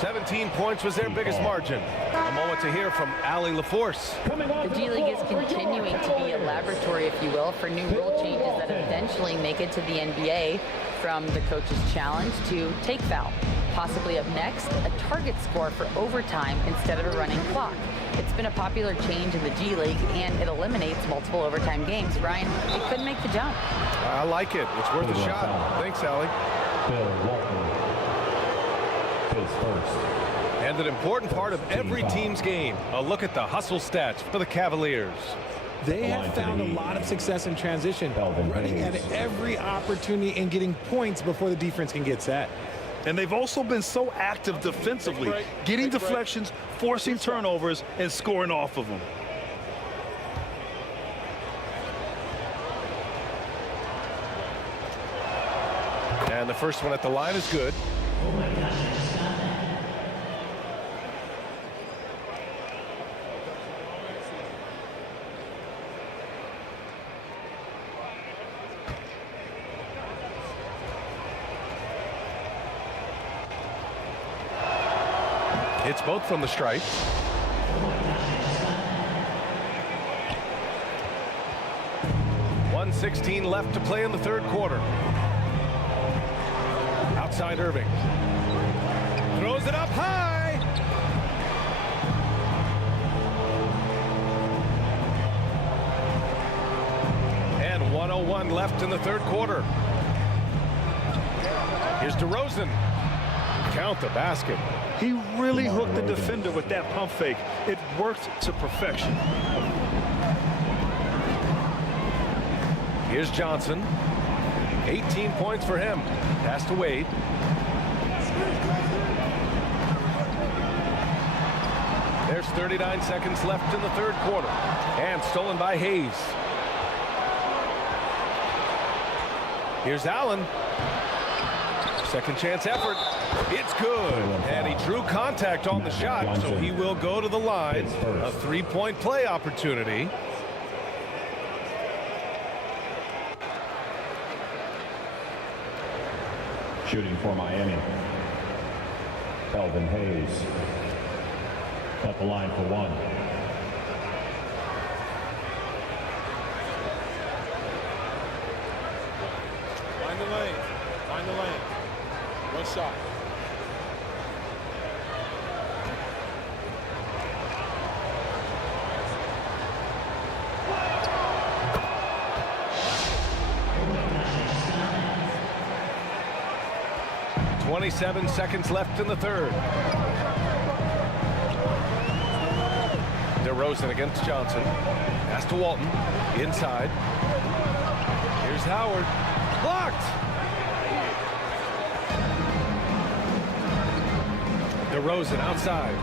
17 points was their biggest margin. A moment to hear from Allie LaForce. The G League is continuing to be a laboratory, if you will, for new rule changes that eventually make it to the NBA, from the coach's challenge to take foul. Possibly up next, a target score for overtime instead of a running clock. It's been a popular change in the G League, and it eliminates multiple overtime games. Brian, it couldn't make the jump. I like it. It's worth a shot. Thanks, Allie. And an important part of every team's game, a look at the hustle stats for the Cavaliers. They have found a lot of success in transition, running at every opportunity and getting points before the defense can get set. And they've also been so active defensively, getting deflections, forcing turnovers, and scoring off of them. And the first one at the line is good. It's both from the stripe. .116 left to play in the third quarter. Outside Irving. Throws it up high. And 1:01 left in the third quarter. Here's DeRozan. Count the basket. He really hooked the defender with that pump fake. It worked to perfection. Here's Johnson. 18 points for him. Pass to Wade. There's 39 seconds left in the third quarter. And stolen by Hayes. Here's Allen. Second chance effort. It's good. And he drew contact on the shot, so he will go to the line. A three-point play opportunity. Shooting for Miami. Kelvin Hayes. At the line for one. Find the lane. Find the lane. One shot. .27 seconds left in the third. DeRozan against Johnson. Pass to Walton. Inside. Here's Howard. Blocked! DeRozan outside.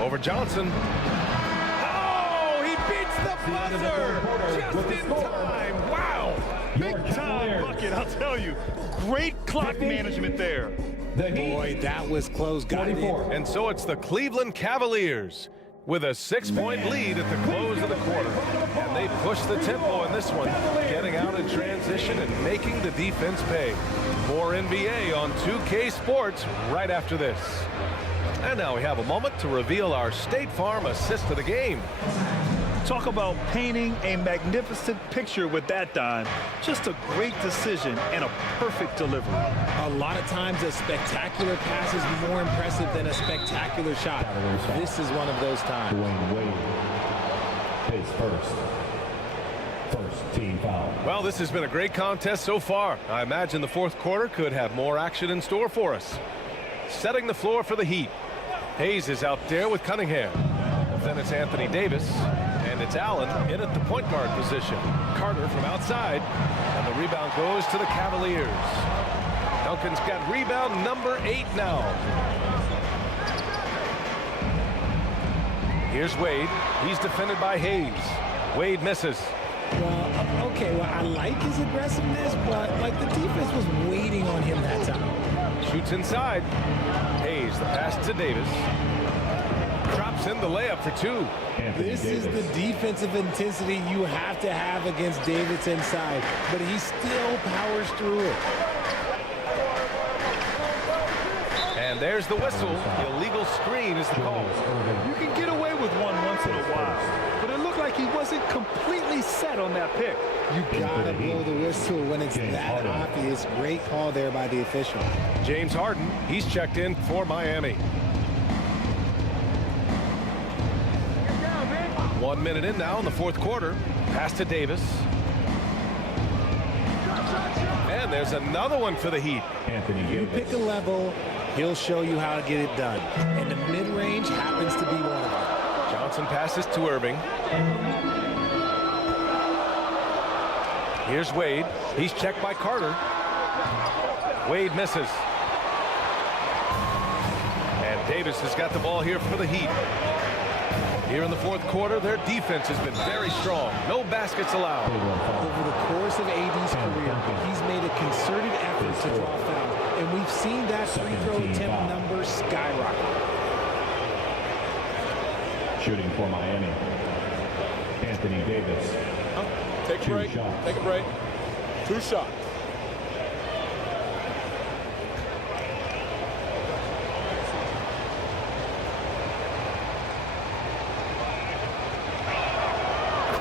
Over Johnson. Oh, he beats the buzzer just in time. Wow. Big time bucket, I'll tell you. Great clock management there. Boy, that was close. Got it in. And so it's the Cleveland Cavaliers with a 6-point lead at the close of the quarter. And they push the tempo in this one, getting out in transition and making the defense pay. More NBA on 2K Sports right after this. And now we have a moment to reveal our State Farm assist of the game. Talk about painting a magnificent picture with that dime. Just a great decision and a perfect delivery. A lot of times a spectacular pass is more impressive than a spectacular shot. This is one of those times. Dwayne Wade. His first team foul. Well, this has been a great contest so far. I imagine the fourth quarter could have more action in store for us. Setting the floor for the Heat. Hayes is out there with Cunningham. Then it's Anthony Davis. And it's Allen in at the point guard position. Carter from outside. And the rebound goes to the Cavaliers. Duncan's got rebound number 8 now. Here's Wade. He's defended by Hayes. Wade misses. Well, okay, well, I like his aggressiveness, but like the defense was waiting on him that time. Shoots inside. Hayes, the pass to Davis. Drops in the layup for two. This is the defensive intensity you have to have against Davis inside, but he still powers through it. And there's the whistle. The illegal screen is the call. You can get away with one once in a while, but it looked like he wasn't completely set on that pick. You gotta blow the whistle when it's that obvious. Great call there by the official. James Harden, he's checked in for Miami. 1 minute in now in the fourth quarter. Pass to Davis. And there's another one for the Heat. You pick a level, he'll show you how to get it done. And the mid-range happens to be one of them. Johnson passes to Irving. Here's Wade. He's checked by Carter. Wade misses. And Davis has got the ball here for the Heat. Here in the fourth quarter, their defense has been very strong. No baskets allowed. Over the course of AD's career, he's made a concerted effort to draw fouls, and we've seen that free throw attempt number skyrocket. Shooting for Miami, Anthony Davis. Take a break. Take a break. 2 shots.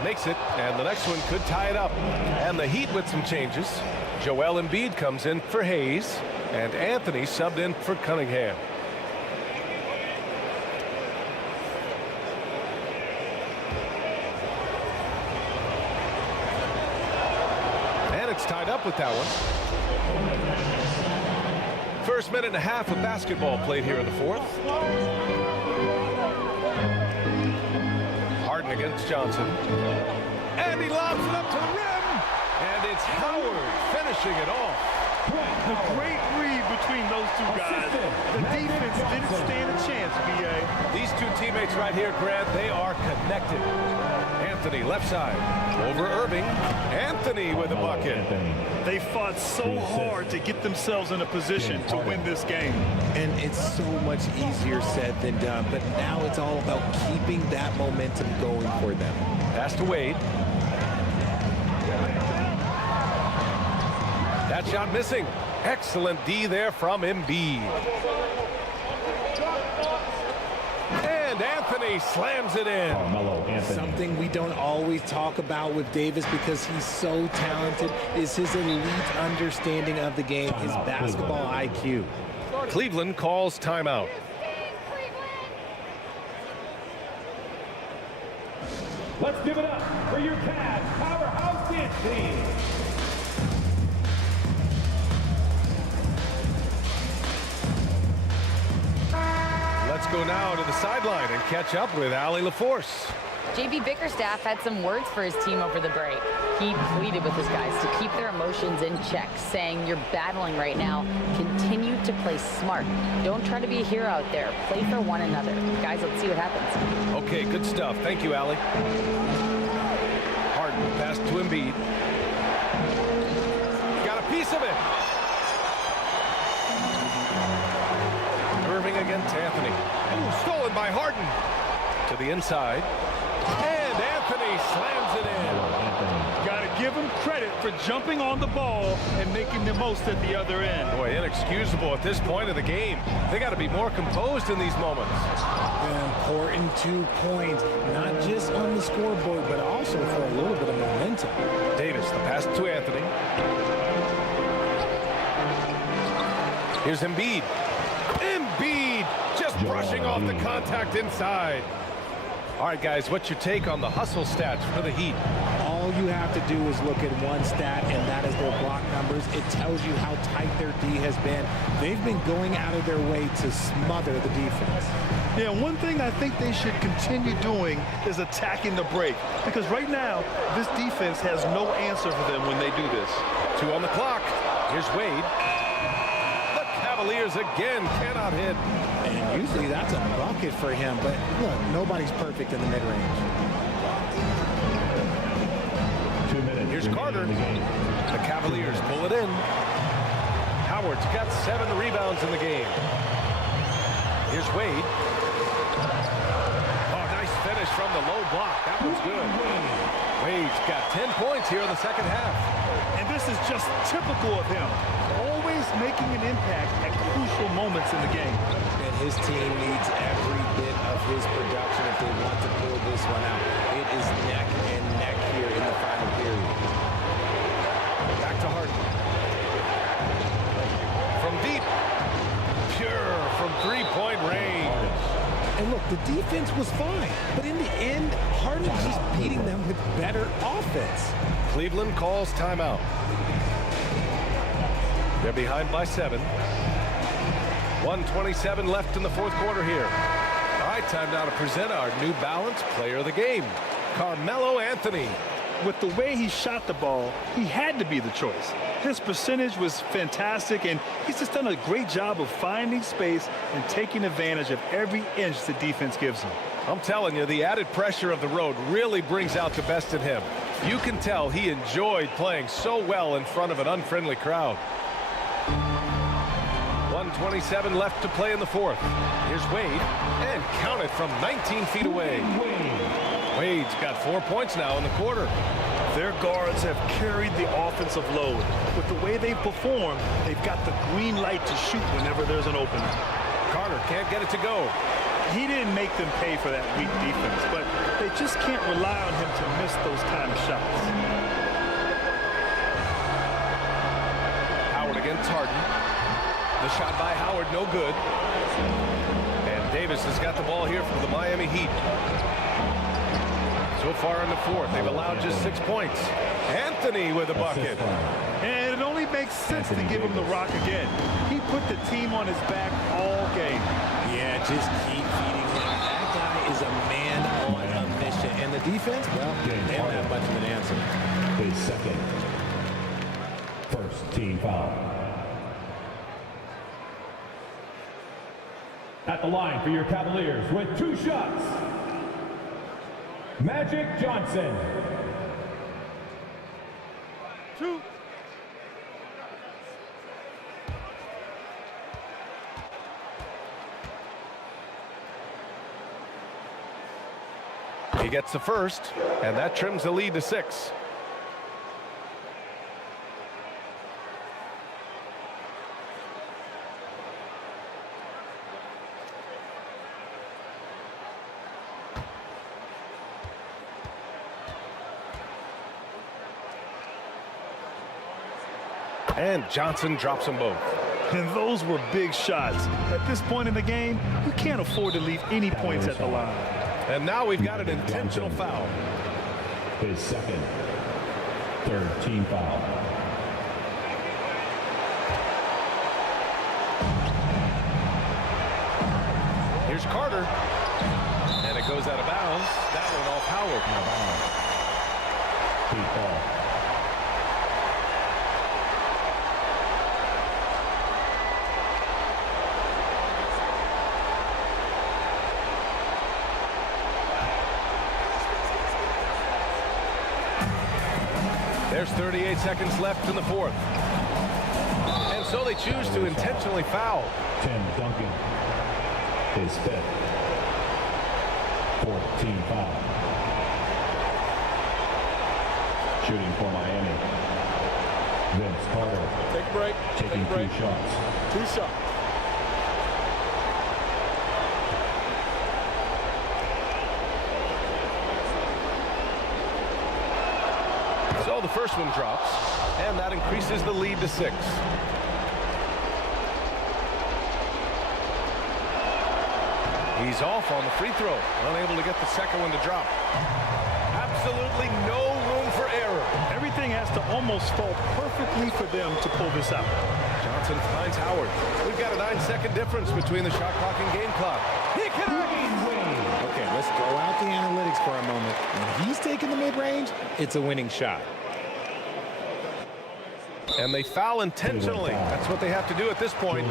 Makes it, and the next one could tie it up. And the Heat with some changes. Joel Embiid comes in for Hayes, and Anthony subbed in for Cunningham. And it's tied up with that one. First minute and a half of basketball played here in the fourth. Harden against Johnson. And he lobs it up to the rim. And it's Howard finishing it off. A great read between those two guys. The defense didn't stand a chance, B.A. These two teammates right here, Grant, they are connected. Anthony left side over Irving. Anthony with a bucket. They fought so hard to get themselves in a position to win this game. And it's so much easier said than done, but now it's all about keeping that momentum going for them. Pass to Wade. That shot missing. Excellent D there from Embiid. And Anthony slams it in. Something we don't always talk about with Davis because he's so talented is his elite understanding of the game, his basketball IQ. Cleveland calls timeout. Let's give it up for your Cavs powerhouse dance team. Let's go now to the sideline and catch up with Allie LaForce. JB Bickerstaff had some words for his team over the break. He pleaded with his guys to keep their emotions in check, saying, "You're battling right now. Continue to play smart. Don't try to be a hero out there. Play for one another." Guys, let's see what happens. Okay, good stuff. Thank you, Allie. Harden pass to Embiid. Got a piece of it. Irving against Anthony. Ooh, stolen by Harden. To the inside. And Anthony slams it in. Got to give him credit for jumping on the ball and making the most at the other end. Boy, inexcusable at this point of the game. They got to be more composed in these moments. An important 2 points, not just on the scoreboard, but also for a little bit of momentum. Davis, the pass to Anthony. Here's Embiid. Embiid just brushing off the contact inside. All right, guys, what's your take on the hustle stats for the Heat? All you have to do is look at one stat, and that is their block numbers. It tells you how tight their D has been. They've been going out of their way to smother the defense. Yeah, one thing I think they should continue doing is attacking the break. Because right now, this defense has no answer for them when they do this. 2 on the clock. Here's Wade. The Cavaliers again cannot hit. And usually that's a bucket for him, but look, nobody's perfect in the mid-range. 2 minutes. Here's Carter. The Cavaliers pull it in. Howard's got 7 rebounds in the game. Here's Wade. Oh, nice finish from the low block. That was good. Wade's got 10 points here in the second half. And this is just typical of him. Always making an impact at crucial moments in the game. And his team needs every bit of his production if they want to pull this one out. It is neck and neck here in the final period. Back to Harden. From deep. Pure from three-point range. And look, the defense was fine, but in the end, Harden was just beating them with better offense. Cleveland calls timeout. They're behind by 7. 1:27 left in the fourth quarter here. All right, time now to present our New Balance Player of the Game, Carmelo Anthony. With the way he shot the ball, he had to be the choice. His percentage was fantastic, and he's just done a great job of finding space and taking advantage of every inch the defense gives him. I'm telling you, the added pressure of the road really brings out the best in him. You can tell he enjoyed playing so well in front of an unfriendly crowd. 1:27 left to play in the fourth. Here's Wade, and count it from 19 feet away. Wade's got 4 points now in the quarter. Their guards have carried the offensive load. With the way they've performed, they've got the green light to shoot whenever there's an opening. Carter can't get it to go. He didn't make them pay for that weak defense, but they just can't rely on him to miss those kind of shots. Howard against Harden. The shot by Howard, no good. And Davis has got the ball here for the Miami Heat. So far in the fourth, they've allowed just 6 points. Anthony with a bucket. And it only makes sense to give him the rock again. He put the team on his back all game. Yeah, just keep feeding him. That guy is a man on a mission. And the defense, well, they don't have much of an answer. His second. First team foul. At the line for your Cavaliers with 2 shots, Magic Johnson. 2. He gets the first, and that trims the lead to 6. And Johnson drops them both. And those were big shots. At this point in the game, you can't afford to leave any points at the line. And now we've got an intentional foul. His second. Third team foul. Here's Carter. And it goes out of bounds. That one off Howard. Heat ball. There's 38 seconds left in the fourth. And so they choose to intentionally foul. Tim Duncan. His fifth. Fourth team foul. Shooting for Miami. Vince Carter. Take a break. Taking Take a break. 2 shots. 2 shots. So the first one drops, and that increases the lead to 6. He's off on the free throw, unable to get the second one to drop. Absolutely no room for error. Everything has to almost fall perfectly for them to pull this out. Johnson finds Howard. We've got a 9-second difference between the shot clock and game clock. He cannot. Okay, let's throw out the analytics for a moment. When he's taking the mid-range, it's a winning shot. And they foul intentionally. That's what they have to do at this point.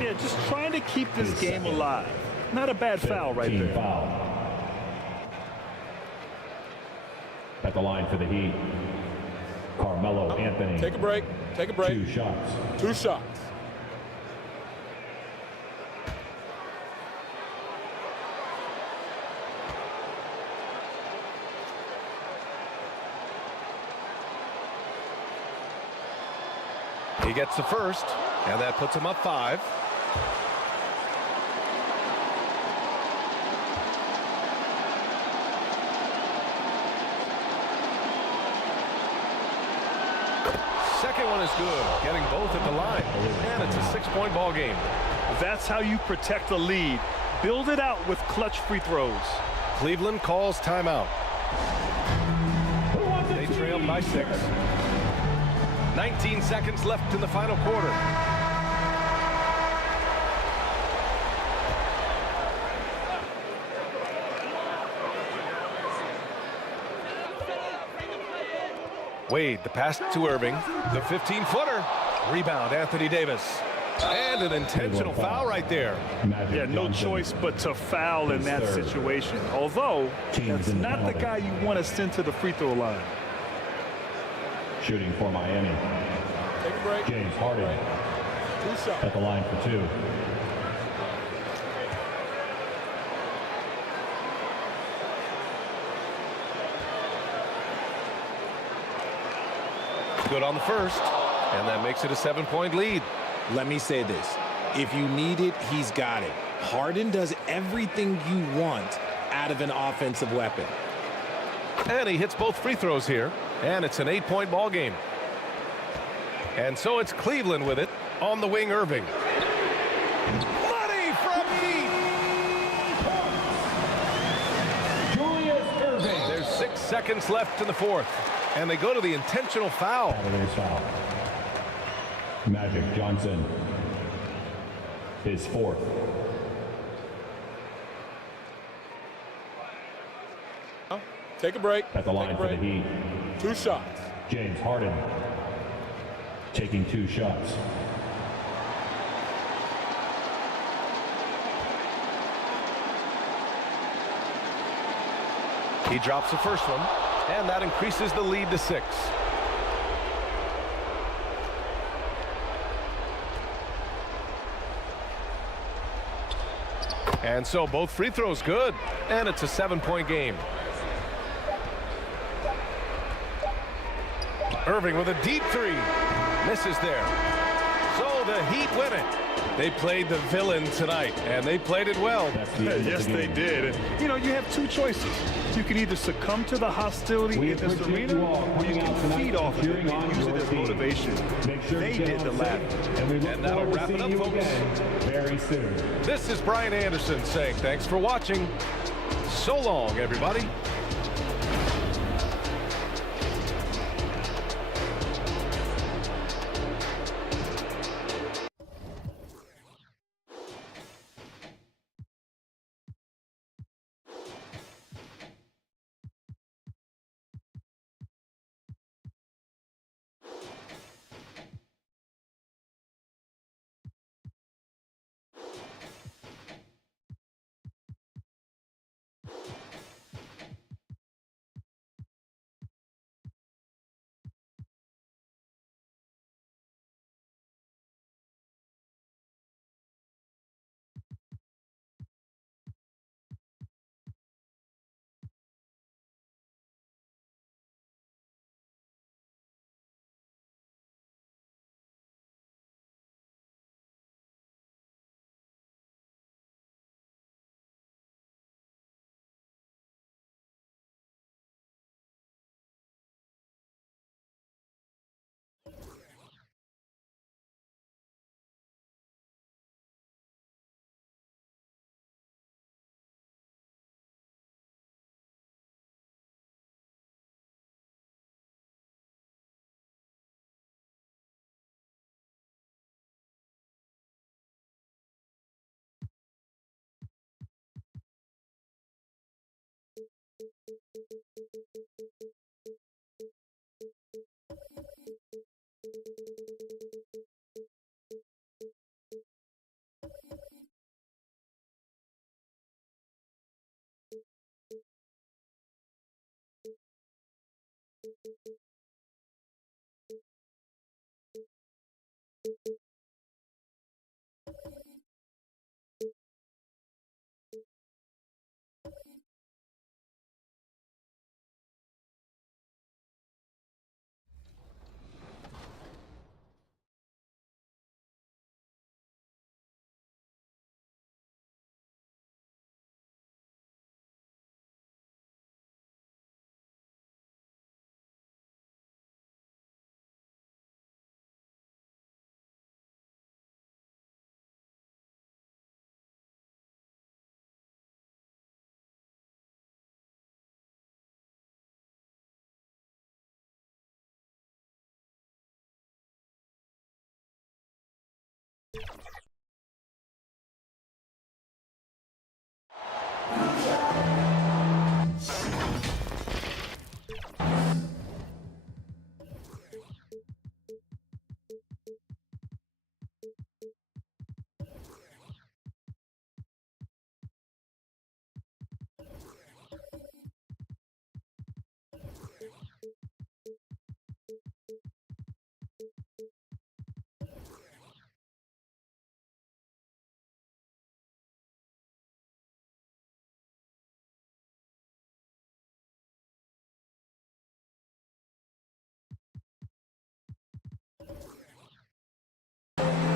Yeah, just trying to keep this game alive. Not a bad foul right there. Foul. At the line for the Heat. Carmelo Anthony. Take a break. Take a break. 2 shots. 2 shots. He gets the first, and that puts him up 5. Second one is good, getting both at the line, and it's a 6-point ball game. That's how you protect the lead. Build it out with clutch free throws. Cleveland calls timeout. They trailed by 6. 19 seconds left in the final quarter. Wade, the pass to Irving. The 15-footer. Rebound, Anthony Davis. And an intentional foul right there. Yeah, no choice but to foul in that situation. Although, that's not the guy you want to send to the free throw line. Shooting for Miami. Take a break. James Harden. 2 shots. At the line for 2. Good on the first, and that makes it a 7-point lead. Let me say this. If you need it, he's got it. Harden does everything you want out of an offensive weapon. And he hits both free throws here, and it's an 8-point ball game. And so it's Cleveland with it. On the wing, Irving. Money from deep. Julius Irving. There's 6 seconds left in the fourth, and they go to the intentional foul. Foul. Magic Johnson. His 4th. Take a break. At the line for the Heat. 2 shots. James Harden. Taking 2 shots. He drops the first one, and that increases the lead to 6. And so both free throws good, and it's a 7-point game. Irving with a deep 3. Misses there. So the Heat win it. They played the villain tonight, and they played it well. Yes, they did. And, you know, you have 2 choices. You can either succumb to the hostility in this arena, or you can feed off of it and use it as motivation. They did the latter. And that'll wrap it up, folks. Very soon. This is Brian Anderson saying thanks for watching. So long, everybody.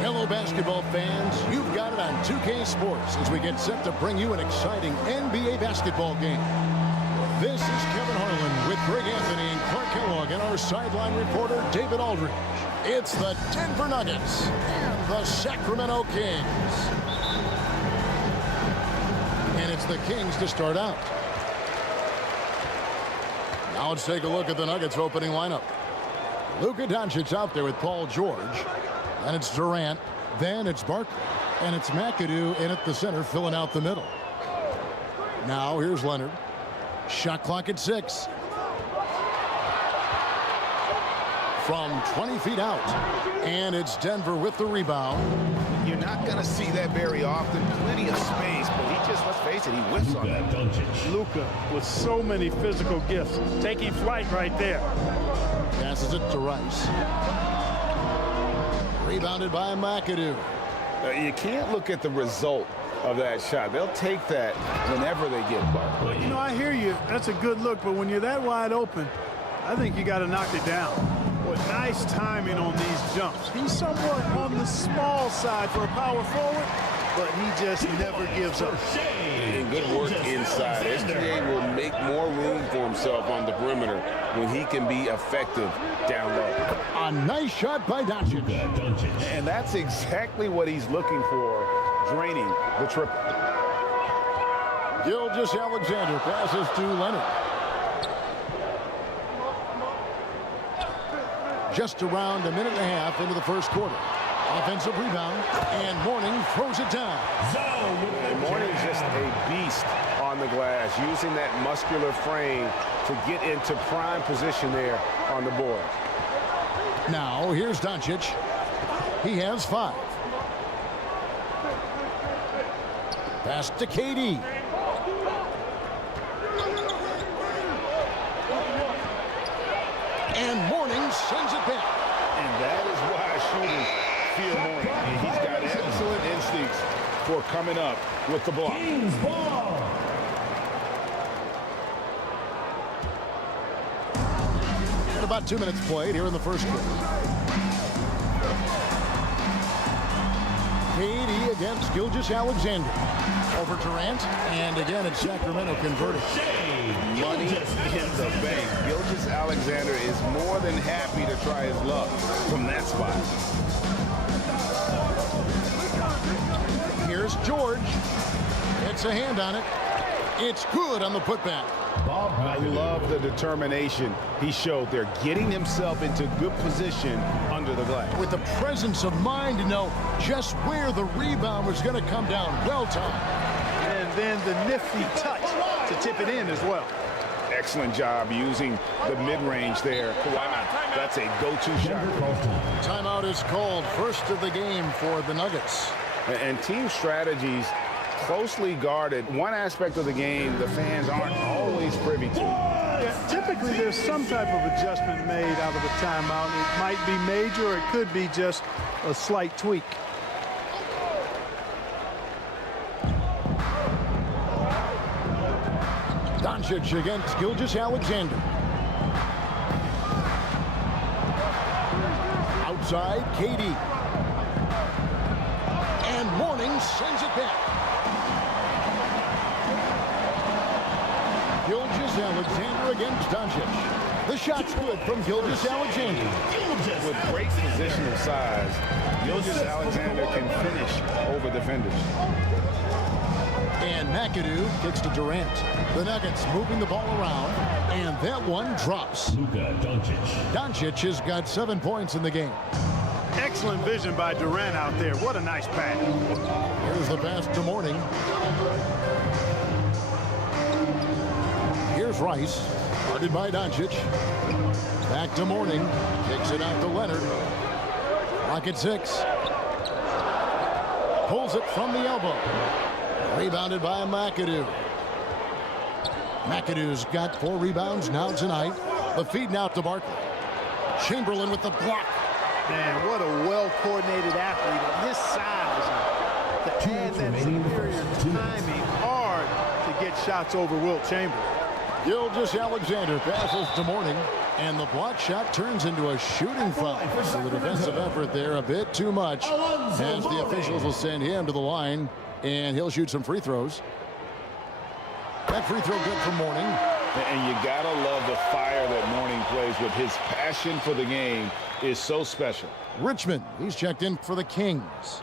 Hello, basketball fans. You've got it on 2K Sports as we get set to bring you an exciting NBA basketball game. This is Kevin Harlan with Greg Anthony and Clark Kellogg and our sideline reporter, David Aldridge. It's the Denver Nuggets and the Sacramento Kings. And it's the Kings to start out. Now let's take a look at the Nuggets opening lineup. Luka Doncic out there with Paul George. And it's Durant. Then it's Barkley. And it's McAdoo in at the center, filling out the middle. Now here's Leonard. Shot clock at 6. From 20 feet out. And it's Denver with the rebound. You're not going to see that very often. Plenty of space, but he just, let's face it, he whiffs on that. Luka with so many physical gifts. Taking flight right there. Passes it to Rice. Rebounded by McAdoo. You can't look at the result of that shot. They'll take that whenever they get bucked. Well, you know, I hear you. That's a good look, but when you're that wide open, I think you got to knock it down. Well, nice timing on these jumps. He's somewhat on the small side for a power forward, but he just never gives up. And good work inside. SGA will make more room for himself on the perimeter when he can be effective down low. A nice shot by Doncic. And that's exactly what he's looking for, draining the triple. Gilgeous-Alexander passes to Leonard. Just around a minute and a half into the first quarter. Offensive rebound, and Mourning throws it down. And Mourning's just a beast on the glass, using that muscular frame to get into prime position there on the board. Now, here's Doncic. He has 5. Pass to KD. And Mourning sends it back. And that is why shooters fear Mourning. He's got excellent instincts for coming up with the block. And about 2 minutes played here in the first quarter. KD against Gilgeous-Alexander. Over Durant, and again it's Sacramento converted. Money in the bank. Gilgeous-Alexander is more than happy to try his luck from that spot. Here's George. It's a hand on it. It's good on the putback. I love the determination he showed there, getting himself into good position under the glass. With the presence of mind to know just where the rebound was going to come down. Well timed. And then the nifty touch to tip it in as well. Excellent job using the mid-range there. Wow, that's a go-to shot. Timeout is called. First of the game for the Nuggets. And team strategies closely guarded. One aspect of the game the fans aren't always privy to. Yeah, typically there's some type of adjustment made out of a timeout. It might be major or it could be just a slight tweak. Doncic against Gilgeous-Alexander. Outside, KD. And Mourning sends it back. Gilgeous-Alexander against Doncic. The shot's good from Gilgeous-Alexander. With great positional size, Gilgeous-Alexander can finish over defenders. And McAdoo kicks to Durant. The Nuggets moving the ball around, and that one drops. Luka Doncic. Doncic has got 7 points in the game. Excellent vision by Durant out there. What a nice pass. Here's the pass to Mourning. Trice. Guarded by Doncic. Back to Mourning. Kicks it out to Leonard. Clock at 6. Pulls it from the elbow. Rebounded by McAdoo. McAdoo's got 4 rebounds now tonight. The feed now to Barkley. Chamberlain with the block. Man, what a well-coordinated athlete at his size. To add that superior timing, hard to get shots over Wilt Chamberlain. Gilgeous-Alexander passes to Mourning, and the block shot turns into a shooting foul. So the defensive effort there a bit too much, as the officials will send him to the line, and he'll shoot some free throws. That free throw good for Mourning. And you gotta love the fire that Mourning plays with. His passion for the game is so special. Richmond, he's checked in for the Kings.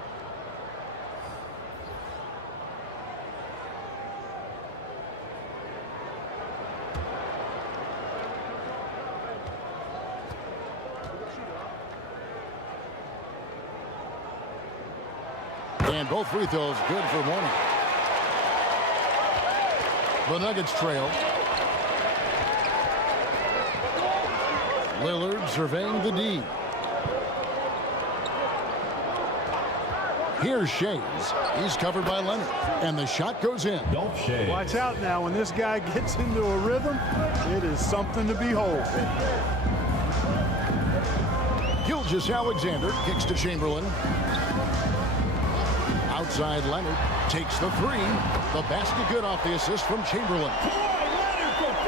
And both free throws good for Mourning. The Nuggets trail. Lillard surveying the D. Here's Shays. He's covered by Leonard. And the shot goes in. Watch out now. When this guy gets into a rhythm, it is something to behold. Gilgeous-Alexander kicks to Chamberlain. Outside Leonard takes the 3. The basket good off the assist from Chamberlain.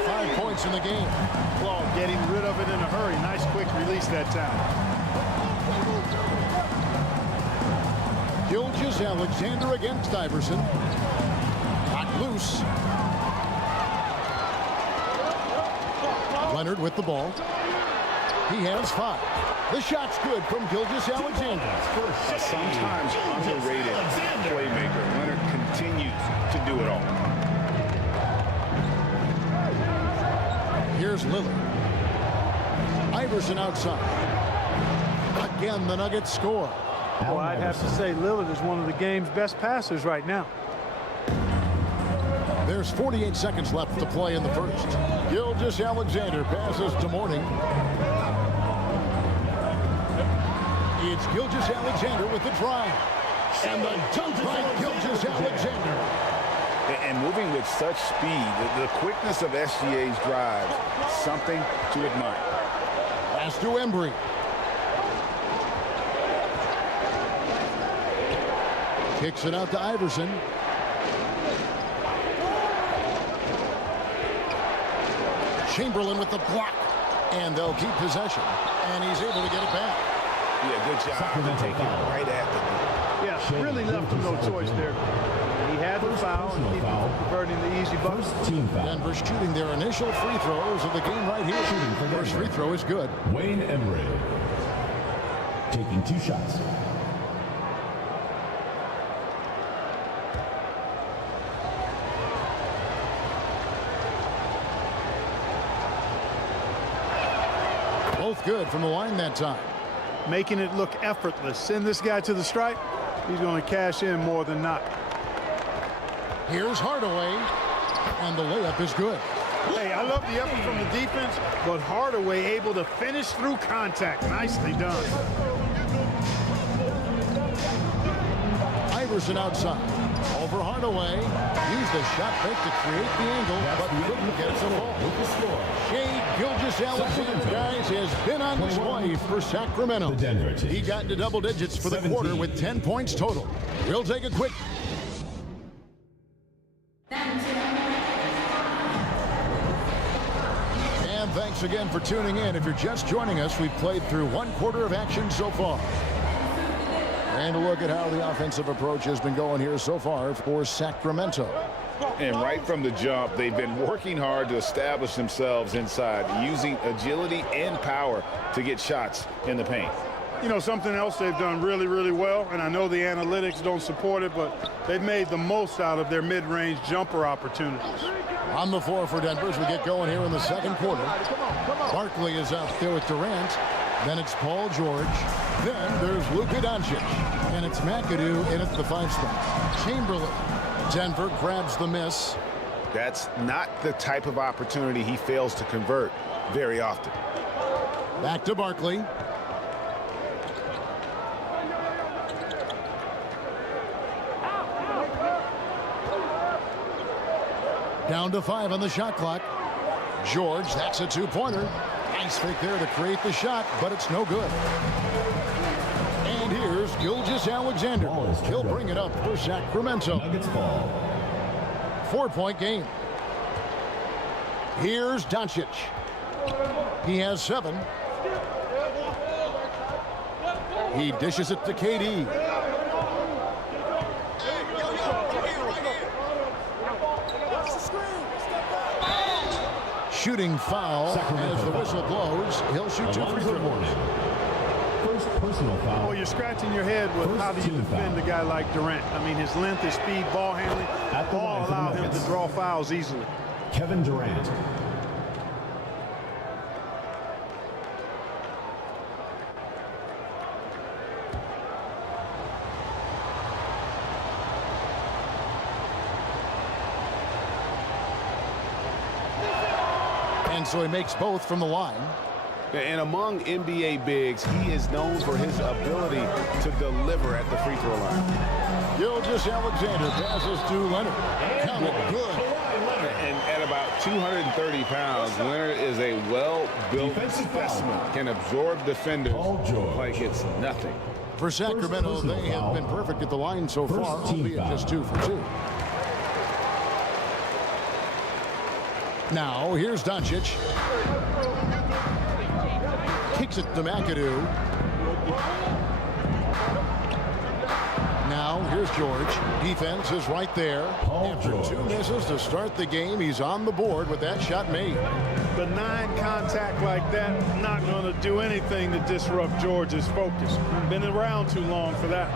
5 points in the game. Claw getting rid of it in a hurry. Nice quick release that time. Gilgeous-Alexander against Iverson. Got loose. Leonard with the ball. He has 5. The shot's good from Gilgeous-Alexander. Sometimes underrated playmaker. Leonard continues to do it all. Here's Lillard. Iverson outside. Again, the Nuggets score. Well, I'd have to say Lillard is one of the game's best passers right now. There's 48 seconds left to play in the first. Gilgeous-Alexander passes to Mourning. It's Gilgeous-Alexander with the drive. And the dunk by Gilgeous-Alexander. And moving with such speed, the quickness of SGA's drive, something to admire. Pass to Embry. Kicks it out to Iverson. Chamberlain with the block. And they'll keep possession. And he's able to get it back. Yeah, good job to take it right at the Yeah, really left him no choice there. He had the foul and keep converting the easy bucket. Denver shooting their initial free throws of the game right here. First free throw is good. Wayne Embry taking 2 shots. Both good from the line that time. Making it look effortless. Send this guy to the stripe. He's going to cash in more than not. Here's Hardaway, and the layup is good. Hey, I love the effort from the defense, but Hardaway able to finish through contact. Nicely done. Iverson outside. Over Hardaway. Used the shot fake to create the angle, but couldn't get the ball. Shea Gilgeous-Alexander, guys, has been on his way for Sacramento. He got into double digits for the quarter with 10 points total. We'll take a quick. And thanks again for tuning in. If you're just joining us, we've played through 1 quarter of action so far. And a look at how the offensive approach has been going here so far for Sacramento. And right from the jump, they've been working hard to establish themselves inside, using agility and power to get shots in the paint. You know, something else they've done really, really well, and I know the analytics don't support it, but they've made the most out of their mid-range jumper opportunities. On the floor for Denver as we get going here in the second quarter. Barkley is out there with Durant. Then it's Paul George. Then there's Luka Doncic. And it's McAdoo in at the 5 spot. Chamberlain. Denver grabs the miss. That's not the type of opportunity he fails to convert very often. Back to Barkley. Down to 5 on the shot clock. George, that's a two-pointer. Nice fake there to create the shot, but it's no good. And here's Gilgeous-Alexander. He'll bring it up for Sacramento. Nuggets ball. 4-point game. Here's Doncic. He has 7. He dishes it to KD. Shooting foul as the whistle blows. He'll shoot 2 free throws. First personal foul. Oh, you're scratching your head with how do you defend a guy like Durant? I mean, his length, his speed, ball handling, all allow him to draw fouls easily. Kevin Durant. And so he makes both from the line. And among NBA bigs, he is known for his ability to deliver at the free throw line. Gilgeous-Alexander passes to Leonard. Count it, good. And at about 230 pounds, Leonard is a well-built specimen, can absorb defenders like it's nothing. For Sacramento, they have been perfect at the line so far, albeit just 2 for 2. Now, here's Doncic. Kicks it to McAdoo. Now, here's George. Defense is right there. After 2 misses to start the game, he's on the board with that shot made. Benign contact like that, not going to do anything to disrupt George's focus. Been around too long for that.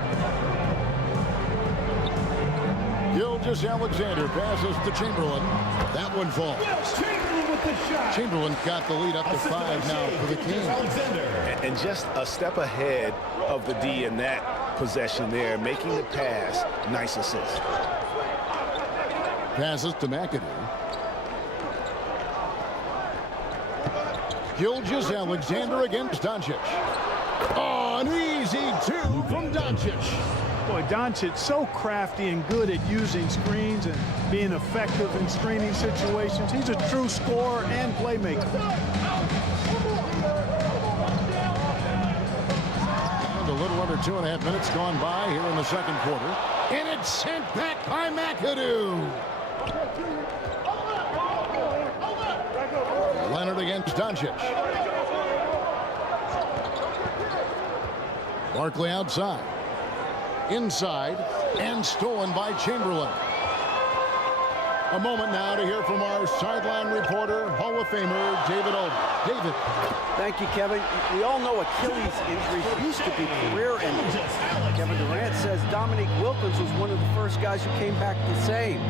Gilgeous-Alexander passes to Chamberlain. That one falls. Chamberlain got the lead up to 5 now for the Kings. And just a step ahead of the D in that possession there, making the pass. Nice assist. Passes to McAdoo. Gilgeous-Alexander against Doncic. Oh, an easy 2 from Doncic. Boy, Doncic so crafty and good at using screens and being effective in screening situations. He's a true scorer and playmaker. And a little under 2.5 minutes gone by here in the second quarter. And it's sent back by McAdoo. Leonard against Doncic. Barkley outside. Inside, and stolen by Chamberlain. A moment now to hear from our sideline reporter, Hall of Famer David Aldridge. David. Thank you, Kevin. We all know Achilles injuries used to be career ending. Kevin Durant says Dominique Wilkins was one of the first guys who came back the same.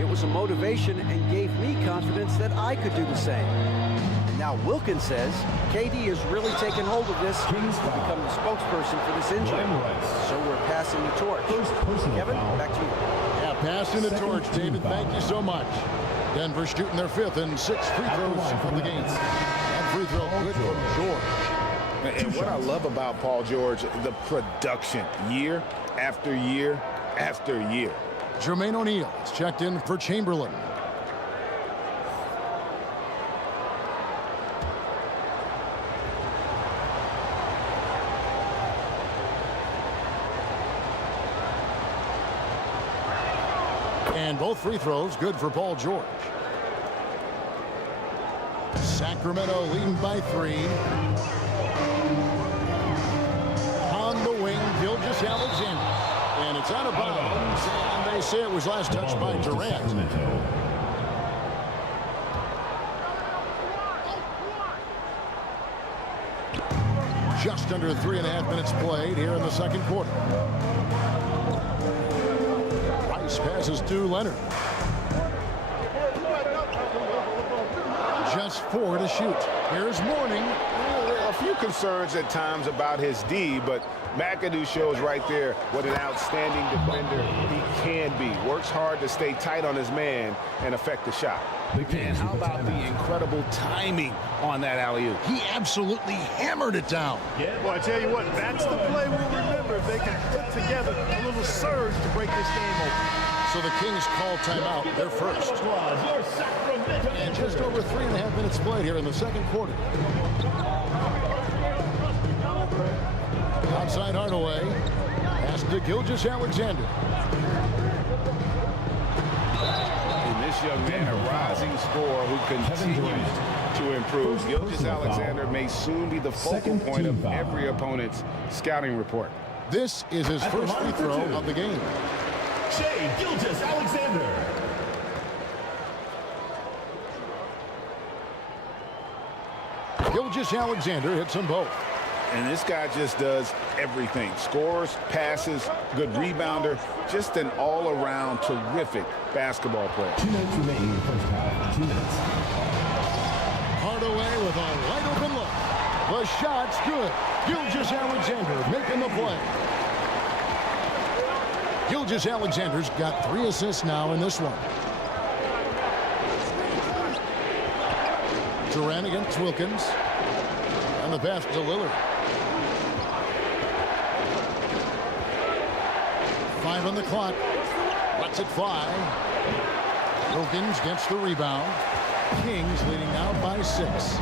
It was a motivation and gave me confidence that I could do the same. And now Wilkins says KD has really taken hold of this to become the spokesperson for this injury. So we're passing the torch. Kevin, back to you. Yeah, passing the torch, David. Thank you so much. Denver shooting their 5th and 6th free throws from the game. That free throw good from George. And what I love about Paul George, the production, year after year after year. Jermaine O'Neal is checked in for Chamberlain. And both free throws good for Paul George. Sacramento leading by 3. On the wing, Gilgeous-Alexander. And it's out of bounds. And they say it was last touched by Durant. Just under 3.5 minutes played here in the second quarter. Passes to Leonard. Just 4 to shoot. Here's Mourning. A few concerns at times about his D, but McAdoo shows right there what an outstanding defender he can be. Works hard to stay tight on his man and affect the shot. And how about the incredible timing on that alley-oop? He absolutely hammered it down. Well, I tell you what, that's the play we'll remember if they can put together a little surge to break this game open. So the Kings call timeout, their first. And just over 3.5 minutes played here in the second quarter. Outside Hardaway. Pass to Gilgeous-Alexander. And this young man, a rising scorer who continues to improve. Gilgeous-Alexander may soon be the focal point of every opponent's scouting report. This is his first free throw of the game. Shai Gilgeous-Alexander. Gilgeous-Alexander hits them both. And this guy just does everything. Scores, passes, good rebounder, just an all-around terrific basketball player. 2 minutes remaining in the first half. 2 minutes. Hardaway with a wide open look. The shot's good. Gilgeous-Alexander making the play. Gilgeous-Alexander's got 3 assists now in this one. Durant against Wilkins. And the pass to Lillard. 5 on the clock. Lets it fly. Wilkins gets the rebound. Kings leading now by 6.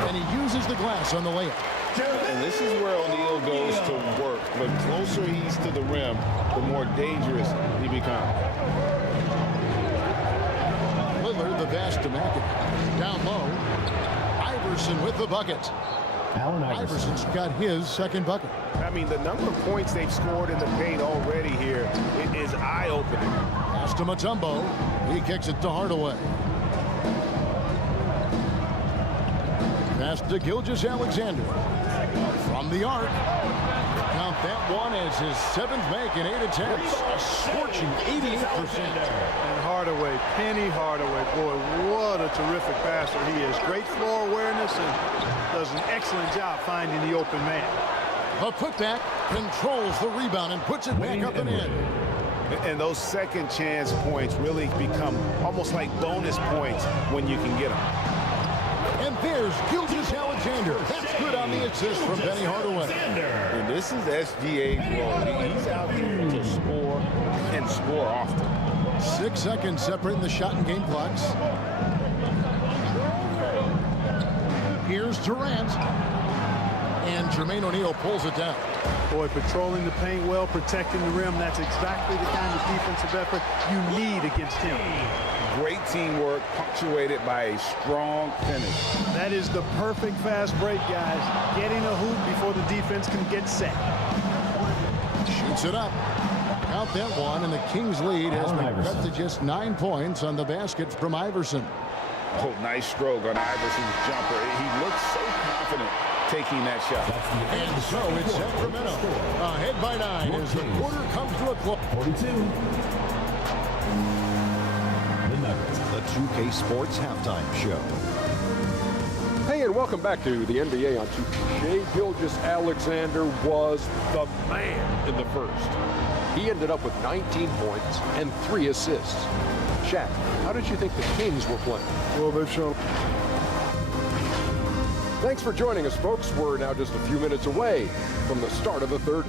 And he uses the glass on the layup. And this is where O'Neal goes to work. The closer he's to the rim, the more dangerous he becomes. Lillard, the pass to McAdoo. Down low. Iverson with the bucket. Iverson's got his second bucket. I mean, the number of points they've scored in the paint already here, it is eye-opening. Pass to Mutombo. He kicks it to Hardaway. Pass to Gilgeous-Alexander. From the arc. Count that one as his 7th make in 8 attempts. A scorching 88%. And Hardaway, Penny Hardaway, boy, what a terrific passer he is. Great floor awareness and does an excellent job finding the open man. The putback controls the rebound and puts it back up and in. And those second chance points really become almost like bonus points when you can get them. And there's Gilgeous-Alexander. That's good on the assist from Penny Hardaway. And this is SGA's role. He's out there to score and score often. 6 seconds separating the shot and game clocks. Here's Durant. And Jermaine O'Neal pulls it down. Boy, patrolling the paint well, protecting the rim. That's exactly the kind of defensive effort you need against him. Great teamwork, punctuated by a strong finish. That is the perfect fast break, guys. Getting a hoop before the defense can get set. Shoots it up. Count that one, and the Kings lead has been cut to just 9 points on the basket from Iverson. Oh, nice stroke on Iverson's jumper. He looks so confident taking that shot. And so it's Sacramento ahead by 9 as the quarter comes to a close. 42. The 2K Sports Halftime Show. Hey, and welcome back to the NBA on 2K. Shai Gilgeous-Alexander was the man in the first. He ended up with 19 points and 3 assists. Shaq, how did you think the Kings were playing? Well, they've shown. Thanks for joining us, folks. We're now just a few minutes away from the start of the third.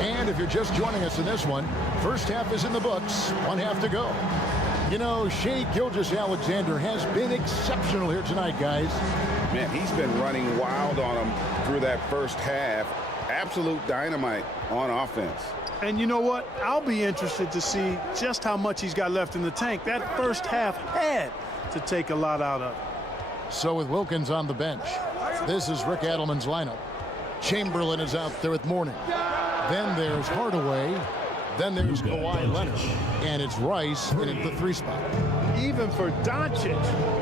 And if you're just joining us in this one, first half is in the books, 1 half to go. You know, Shai Gilgeous-Alexander has been exceptional here tonight, guys. Man, he's been running wild on him through that first half. Absolute dynamite on offense. And you know what? I'll be interested to see just how much he's got left in the tank. That first half had to take a lot out of it. So with Wilkins on the bench, this is Rick Adelman's lineup. Chamberlain is out there with Mourning. Then there's Hardaway. Then there's Kawhi Leonard. And it's Rice in the 3 spot. Even for Doncic,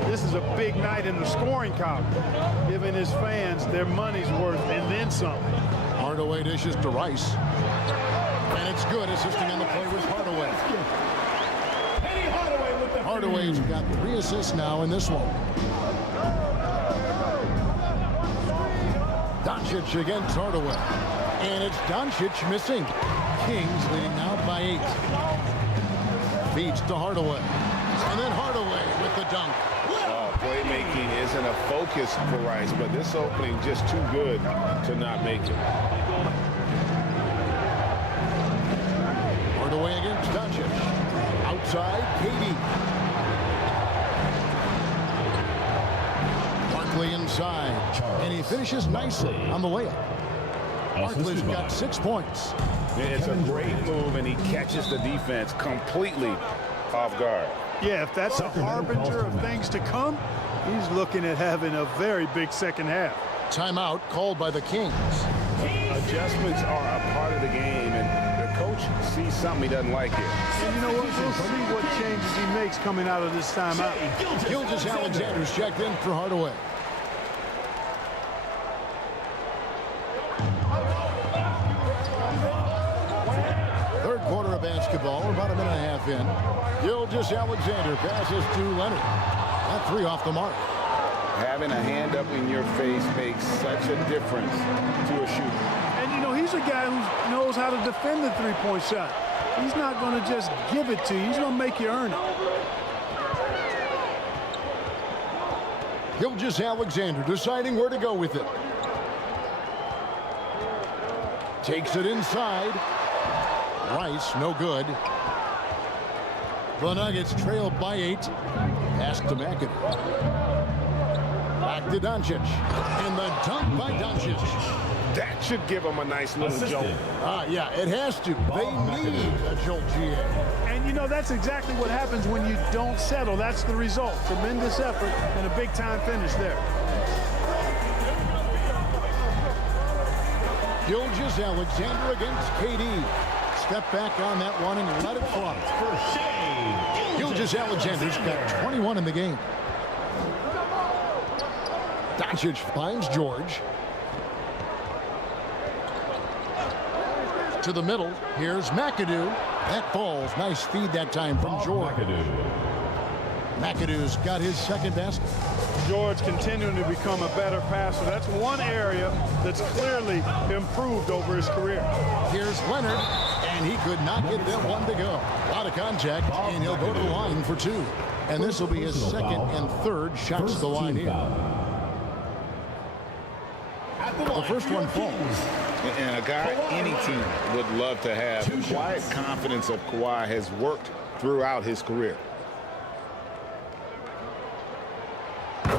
this is a big night in the scoring column, giving his fans their money's worth and then some. Hardaway dishes to Rice. And it's good, assisting on the play with Hardaway. Hardaway's got 3 assists now in this one. Doncic against Hardaway. And it's Doncic missing. Kings leading now by 8. Feeds to Hardaway. And then Hardaway with the dunk. Playmaking isn't a focus for Rice, but this opening just too good to not make it. Hardaway against Doncic. Outside, KD. Barkley inside. And he finishes nicely on the layup. Barkley's got 6 points. It's a great move, and he catches the defense completely off guard. Yeah, if that's a harbinger of things to come, he's looking at having a very big second half. Timeout called by the Kings. Adjustments are a part of the game, and the coach sees something he doesn't like here. And you know what? We'll see what changes he makes coming out of this timeout. Gilgeous-Alexander's checked in for Hardaway. Third quarter of basketball. We're about a minute and a half in. Gilgeous-Alexander passes to Leonard. That 3 off the mark. Having a hand up in your face makes such a difference to a shooter. And, you know, he's a guy who knows how to defend the three-point shot. He's not going to just give it to you. He's going to make you earn it. Gilgeous-Alexander deciding where to go with it. Takes it inside. Rice, no good. The Nuggets trail by 8. Pass to McAdoo. Back to Doncic. And the dunk by Doncic. That should give him a nice little jolt. Yeah, it has to. They need a jolt, GA. And, you know, that's exactly what happens when you don't settle. That's the result. Tremendous effort and a big-time finish there. Gilgeous-Alexander against KD. Step back on that one and let it fly. Gilgeous-Alexander's got 21 in the game. Doncic finds George. To the middle. Here's McAdoo. That falls. Nice feed that time from George. McAdoo's got his second basket. George continuing to become a better passer. That's one area that's clearly improved over his career. Here's Leonard, and he could not get that one to go. A lot of contact, and he'll go to the line for 2. And this will be his second and third shots to the line here. The first one falls. And a guy any team would love to have. The quiet confidence of Kawhi has worked throughout his career.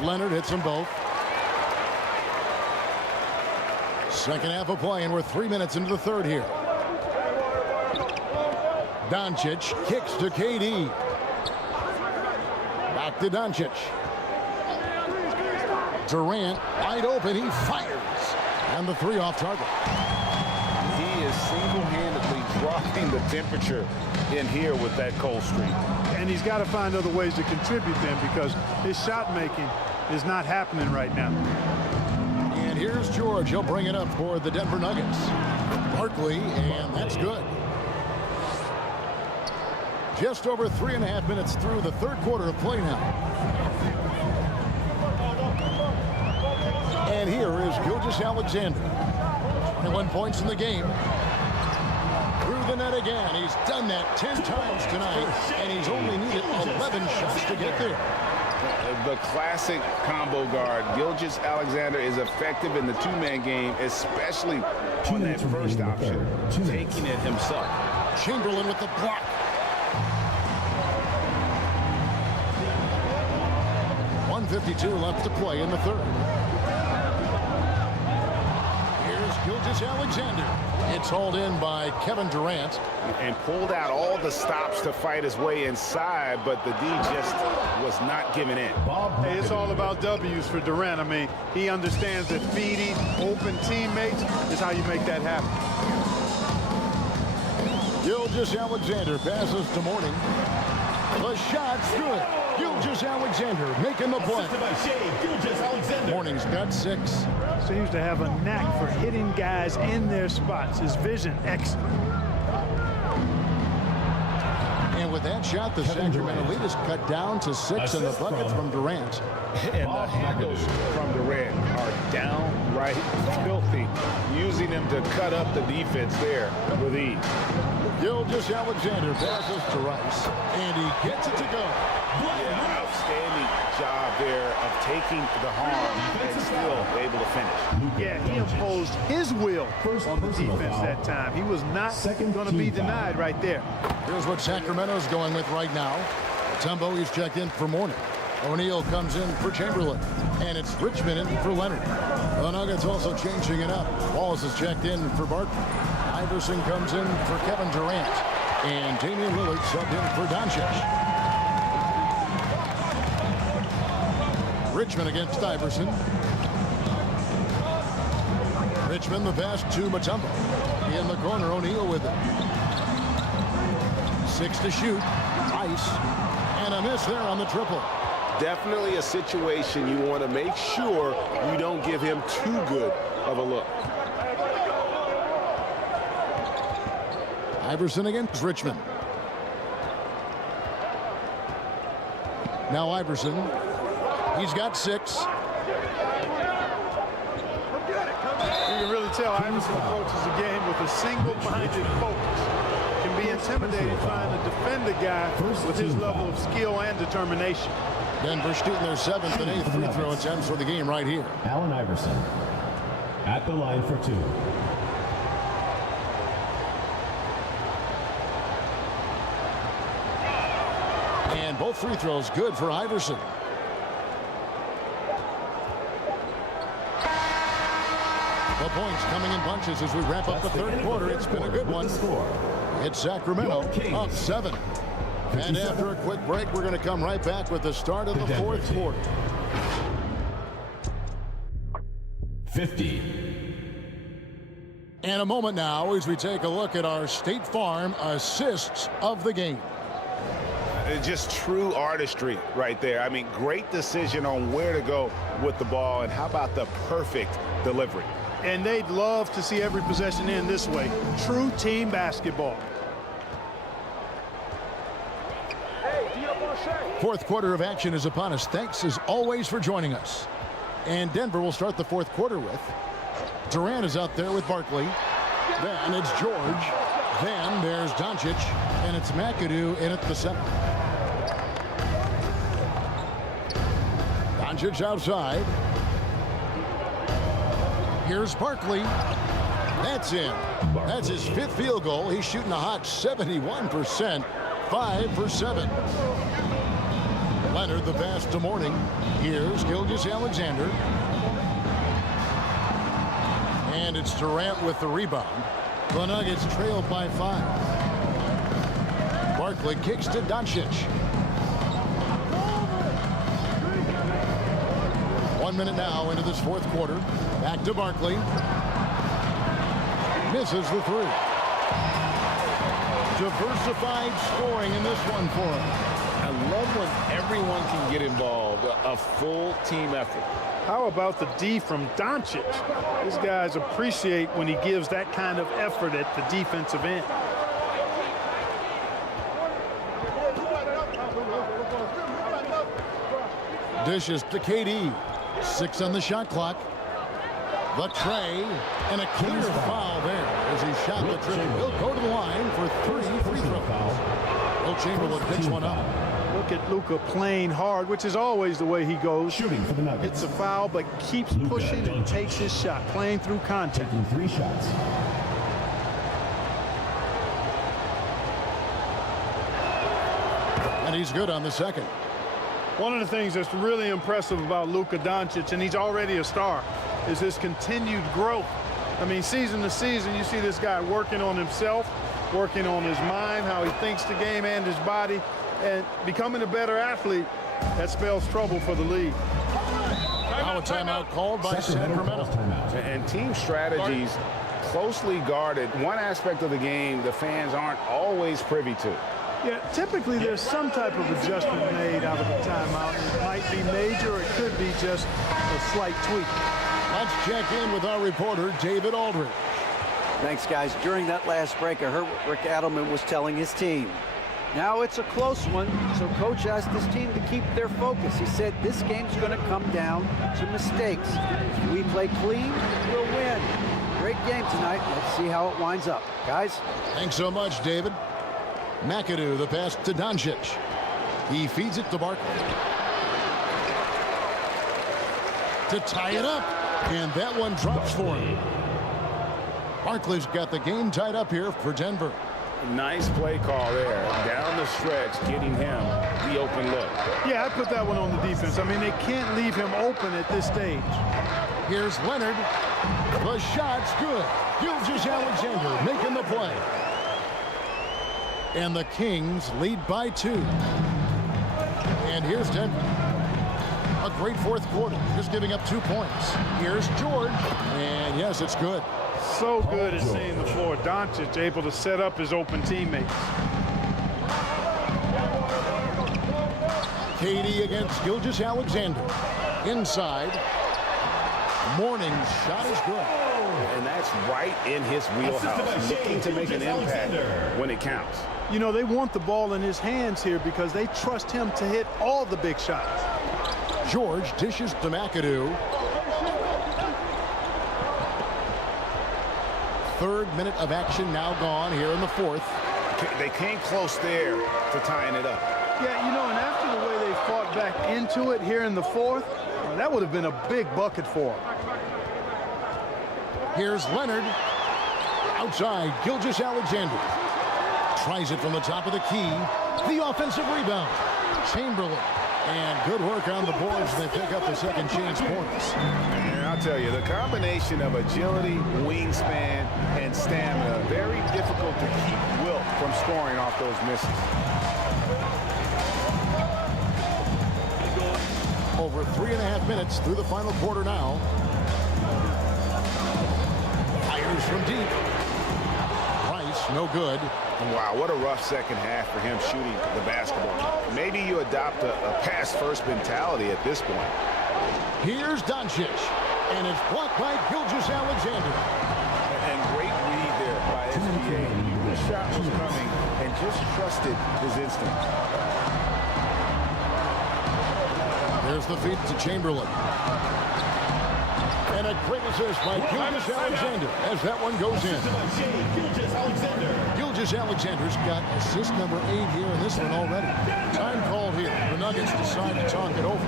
Leonard hits them both. Second half of play, and we're 3 minutes into the third here. Doncic kicks to KD. Back to Doncic. Durant wide open. He fires. And the 3 off target. He is single-handedly dropping the temperature in here with that cold streak. And he's got to find other ways to contribute then, because his shot making is not happening right now. And here's George. He'll bring it up for the Denver Nuggets. Barkley, and that's good. Just over 3.5 minutes through the third quarter of play now. And here is Gilgeous-Alexander. 21 points in the game. Through the net again. He's done that 10 times tonight, and he's only needed 11 shots to get there. The classic combo guard. Gilgeous-Alexander is effective in the two-man game, especially on that first option, taking it himself. Chamberlain with the block. .152 left to play in the third. Here's Gilgeous-Alexander. It's hauled in by Kevin Durant. And pulled out all the stops to fight his way inside, but the D just was not giving in. Hey, it's all about W's for Durant. I mean, he understands that feeding open teammates is how you make that happen. Gilgeous-Alexander passes to Mourning. The shot's good. Gilgeous-Alexander making the play. Assisted by Shea Gilgeous-Alexander. Morning's got 6. Seems to have a knack for hitting guys in their spots. His vision, excellent. And with that shot, the Sacramento lead is cut down to 6 in the bucket from Durant. And the handles from Durant are downright filthy, using him to cut up the defense there with ease. Gilgeous-Alexander passes to Rice, and he gets it to go. Yeah, outstanding job there of taking the harm and still able to finish. Yeah, he imposed his will on the defense that time. He was not going to be denied right there. Here's what Sacramento's going with right now. Tumbo, he's checked in for Mourning. O'Neal comes in for Chamberlain, and it's Richmond in for Leonard. The Nuggets also changing it up. Wallace is checked in for Barton. Iverson comes in for Kevin Durant, and Damian Lillard subbed in for Doncic. Richmond against Iverson. Richmond the pass to Mutombo. In the corner, O'Neal with it. 6 to shoot. Ice. And a miss there on the triple. Definitely a situation you want to make sure you don't give him too good of a look. Iverson against Richmond. Now Iverson. He's got 6. You can really tell Iverson approaches the game with a single-minded focus. Can be intimidating trying to defend a guy with his level of skill and determination. Denver shooting their 7th and 8th free throw attempts for the game right here. Allen Iverson at the line for 2. And both free throws good for Iverson. The points coming in bunches as we wrap up the third quarter. It's been a good one. It's Sacramento up 7. And after a quick break, we're going to come right back with the start of the fourth quarter. 50. And a moment now as we take a look at our State Farm assists of the game. Just true artistry right there. I mean, great decision on where to go with the ball, and how about the perfect delivery. And they'd love to see every possession end this way. True team basketball. Fourth quarter of action is upon us. Thanks as always for joining us. And Denver will start the fourth quarter with Durant is out there with Barkley. Then it's George. Then there's Doncic. And it's McAdoo in at the center. Doncic outside. Here's Barkley. That's in. That's his 5th field goal. He's shooting a hot 71%. 5 for 7. Leonard the pass to Mourning. Here's Gilgeous-Alexander. And it's Durant with the rebound. The Nuggets trail by 5. Barkley kicks to Doncic. 1 minute now into this fourth quarter. Back to Barkley. Misses the 3. Diversified scoring in this one for him. I love when everyone can get involved, a full team effort. How about the D from Doncic? These guys appreciate when he gives that kind of effort at the defensive end. Dishes to KD. 6 on the shot clock. The tray, and a clear foul there as he shot the triple. He'll go to the line for 3 free throws. Will Chamberlain picks one up. Look at Luka playing hard, which is always the way he goes. Shooting for the Nuggets. Hits a foul, but keeps pushing and takes his shot, playing through contact. Taking 3 shots. And he's good on the second. One of the things that's really impressive about Luka Doncic, and he's already a star, is his continued growth. I mean, season to season, you see this guy working on himself, working on his mind, how he thinks the game and his body, and becoming a better athlete. That spells trouble for the league. Now a timeout called by Sacramento. And team strategies closely guarded. One aspect of the game the fans aren't always privy to. Yeah, typically there's some type of adjustment made out of the timeout. It might be major, or it could be just a slight tweak. Let's check in with our reporter, David Aldridge. Thanks, guys. During that last break, I heard what Rick Adelman was telling his team. Now it's a close one, so Coach asked his team to keep their focus. He said this game's going to come down to mistakes. If we play clean, we'll win. Great game tonight. Let's see how it winds up. Guys? Thanks so much, David. McAdoo, the pass to Doncic. He feeds it to Barkley. To tie it up. And that one drops for him. Barkley's got the game tied up here for Denver. Nice play call there. Down the stretch, getting him the open look. Yeah, I put that one on the defense. I mean, they can't leave him open at this stage. Here's Leonard. The shot's good. Gilgeous-Alexander making the play. And the Kings lead by 2. And here's Denver. A great fourth quarter, just giving up 2 points. Here's George. And yes, it's good. So good at seeing the floor. Doncic able to set up his open teammates. KD against Gilgeous-Alexander. Inside. Morning's shot is good. And that's right in his wheelhouse. Looking to make an impact when it counts. You know, they want the ball in his hands here because they trust him to hit all the big shots. George dishes to McAdoo. 3rd minute of action now gone here in the 4th. They came close there to tying it up. Yeah, you know, and after the way they fought back into it here in the 4th, well, that would have been a big bucket for them. Here's Leonard. Outside, Gilgeous-Alexander. Tries it from the top of the key. The offensive rebound. Chamberlain. And good work on the boards. They pick up the second chance points. And I'll tell you, the combination of agility, wingspan, and stamina, very difficult to keep Wilt from scoring off those misses. Over 3.5 minutes through the final quarter now. Fires from deep. Rice, no good. Wow, what a rough second half for him shooting the basketball. Maybe you adopt a pass-first mentality at this point. Here's Doncic, and it's blocked by Gilgeous-Alexander. And great read there by SBA. He knew the shot was coming and just trusted his instinct. There's the feed to Chamberlain. And a great assist by Gilgeous-Alexander as that one goes in. Gilgeous-Alexander's got assist number 8 here in this one already. Time called here. The Nuggets decide to talk it over.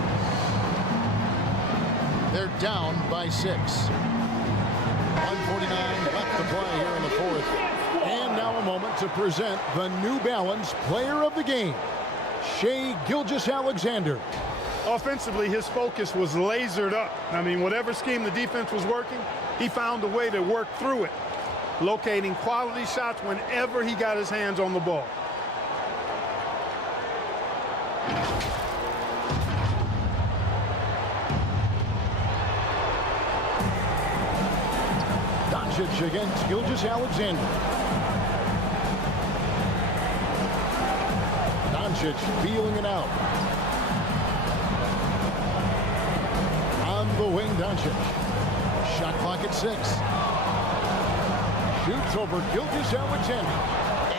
They're down by 6. 1:49 left to play here in the 4th. And now a moment to present the New Balance Player of the Game, Shai Gilgeous-Alexander. Offensively, his focus was lasered up. I mean, whatever scheme the defense was working, he found a way to work through it, locating quality shots whenever he got his hands on the ball. Doncic against Gilgeous-Alexander. Doncic feeling it out. On the wing, Doncic. Shot clock at 6. Shoots over Gilgeous-Alexander.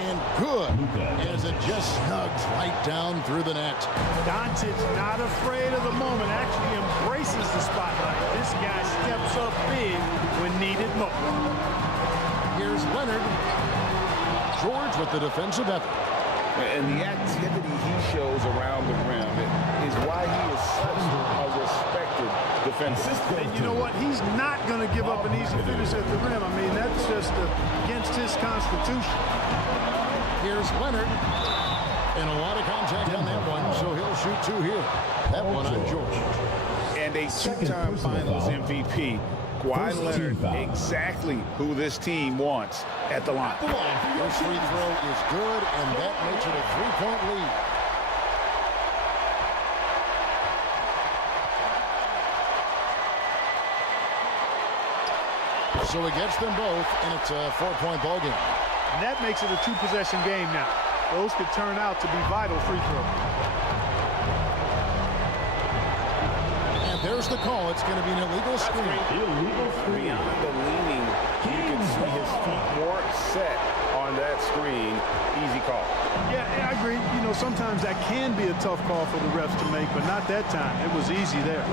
And good, as it just snugs right down through the net. Doncic not afraid of the moment, actually embraces the spotlight. This guy steps up big when needed most. Here's Leonard. George with the defensive effort. And the activity he shows around the rim is why he is such a respected defender. And you know what? He's not going to give up an easy finish at the rim. I mean, that's just against his constitution. Here's Leonard. And a lot of contact on that one, so he'll shoot 2 here. That one on George. And a 2-time Finals MVP. Kawhi Leonard, exactly who this team wants at the line. This free throw is good, and that makes it a 3-point lead. So he gets them both, and it's a 4-point ball game. And that makes it a 2-possession game now. those could turn out to be vital free throws. And there's the call. It's going to be an illegal screen. Illegal screen. Beyond the leaning, you can see his feet weren't set on that screen. Easy call. Yeah, I agree. You know, sometimes that can be a tough call for the refs to make, but not that time. It was easy there.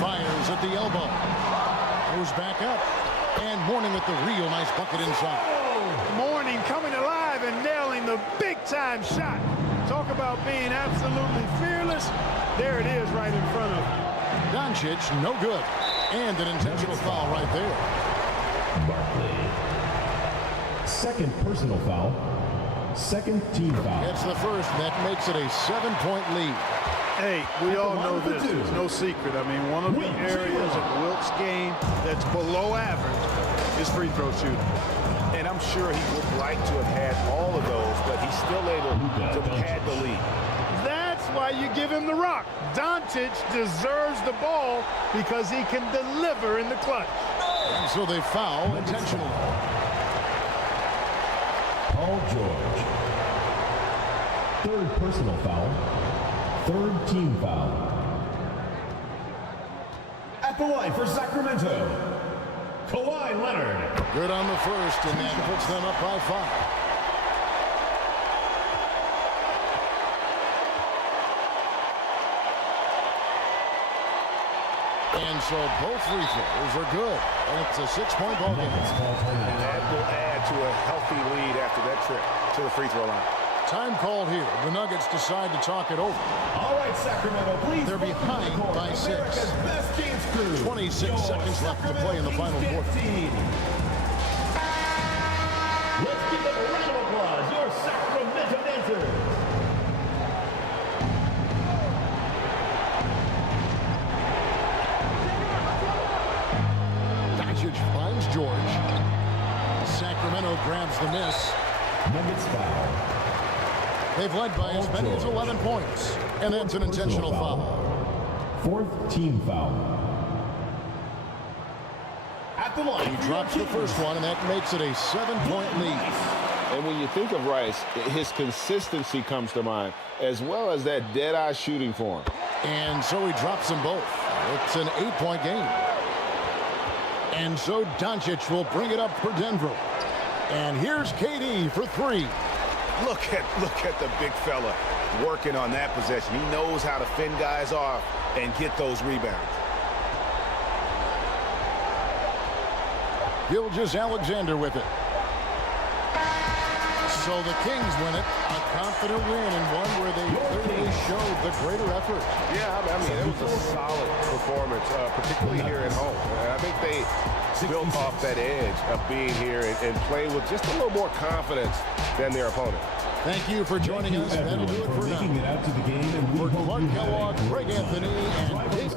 Fires at the elbow. Goes back up. And Mourning with the real nice bucket inside. Mourning coming alive and nailing the big-time shot. Talk about being absolutely fearless. There it is right in front of him. Doncic, no good. And an intentional foul right there. Barkley. Second personal foul. Second team foul. It's the first, and that makes it a 7-point lead. Hey, we all know this. It's no secret. I mean, one of the areas of Wilt's game that's below average is free throw shooting. And I'm sure he would like to have had all of those, but he's still able to pad the lead. That's why you give him the rock. Doncic deserves the ball because he can deliver in the clutch. And so they foul intentionally. Paul George. Third personal foul. Third team foul. At the line for Sacramento, Kawhi Leonard. Good on the first, and that puts them up by 5. And so both free throws are good. And it's a 6-point ball game. And that will add to a healthy lead after that trip to the free throw line. Time called here. The Nuggets decide to talk it over. All right, Sacramento, please. They're behind by 6. 26 seconds left to play in the final quarter. Let's give them a round of applause, your Sacramento dancers. Doncic finds George. Sacramento grabs the miss. Nuggets foul. They've led by as many as 11 points. And that's an intentional foul. Fourth team foul. At the line. He drops the first one, and that makes it a 7-point lead. And when you think of Rice, his consistency comes to mind, as well as that dead-eye shooting form. And so he drops them both. It's an 8-point game. And so Doncic will bring it up for Denver. And here's KD for 3. Look at the big fella working on that possession. He knows how to fend guys off and get those rebounds. Gilgeous-Alexander with it. So the Kings win it. A confident win, and one where they clearly showed the greater effort. Yeah, I mean, it was a solid performance, particularly here at home. And I think they built off that edge of being here and playing with just a little more confidence than their opponent. Thank you for joining us. That'll do it for now. Making it out to the game, and for Clark Kellogg, Greg Anthony, and Dave.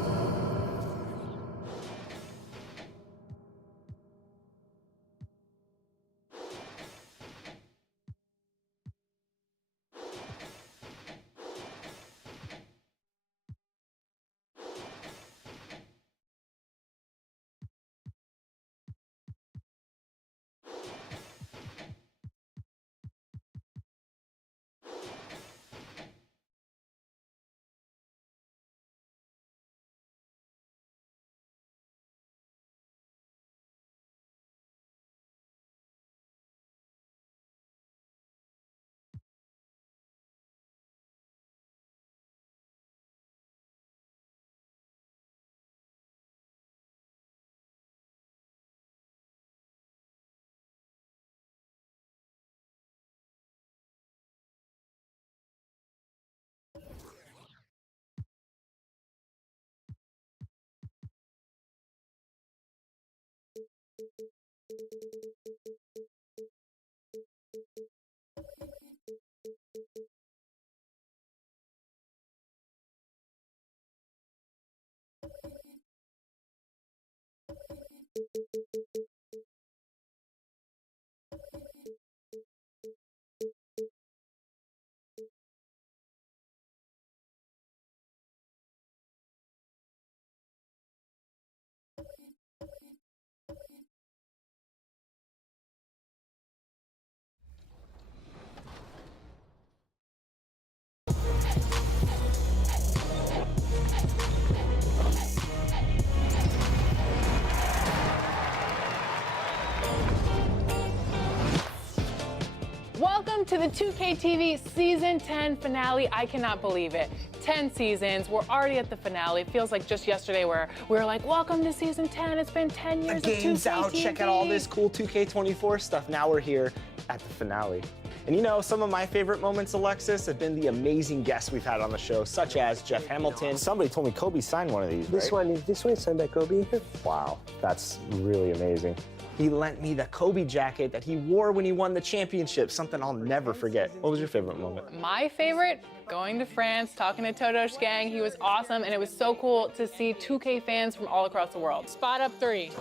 to the 2K TV Season 10 finale. I cannot believe it. 10 seasons. We're already at the finale. It feels like just yesterday where we were like, welcome to Season 10. It's been 10 years The of 2K game's out. TV. Check out all this cool 2K24 stuff. Now we're here at the finale. And you know, some of my favorite moments, Alexis, have been the amazing guests we've had on the show, such as Jeff Hamilton. Somebody told me Kobe signed one of these, This one is signed by Kobe. Wow, that's really amazing. He lent me the Kobe jacket that he wore when he won the championship, something I'll never forget. What was your favorite moment? My favorite, going to France, talking to Toto's gang. He was awesome, and it was so cool to see 2K fans from all across the world. Spot up 3.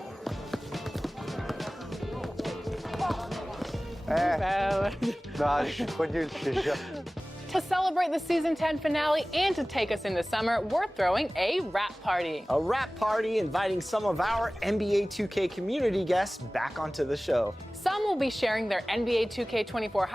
To celebrate the Season 10 finale and to take us into summer, we're throwing a rap party. A rap party inviting some of our NBA 2K community guests back onto the show. Some will be sharing their NBA 2K24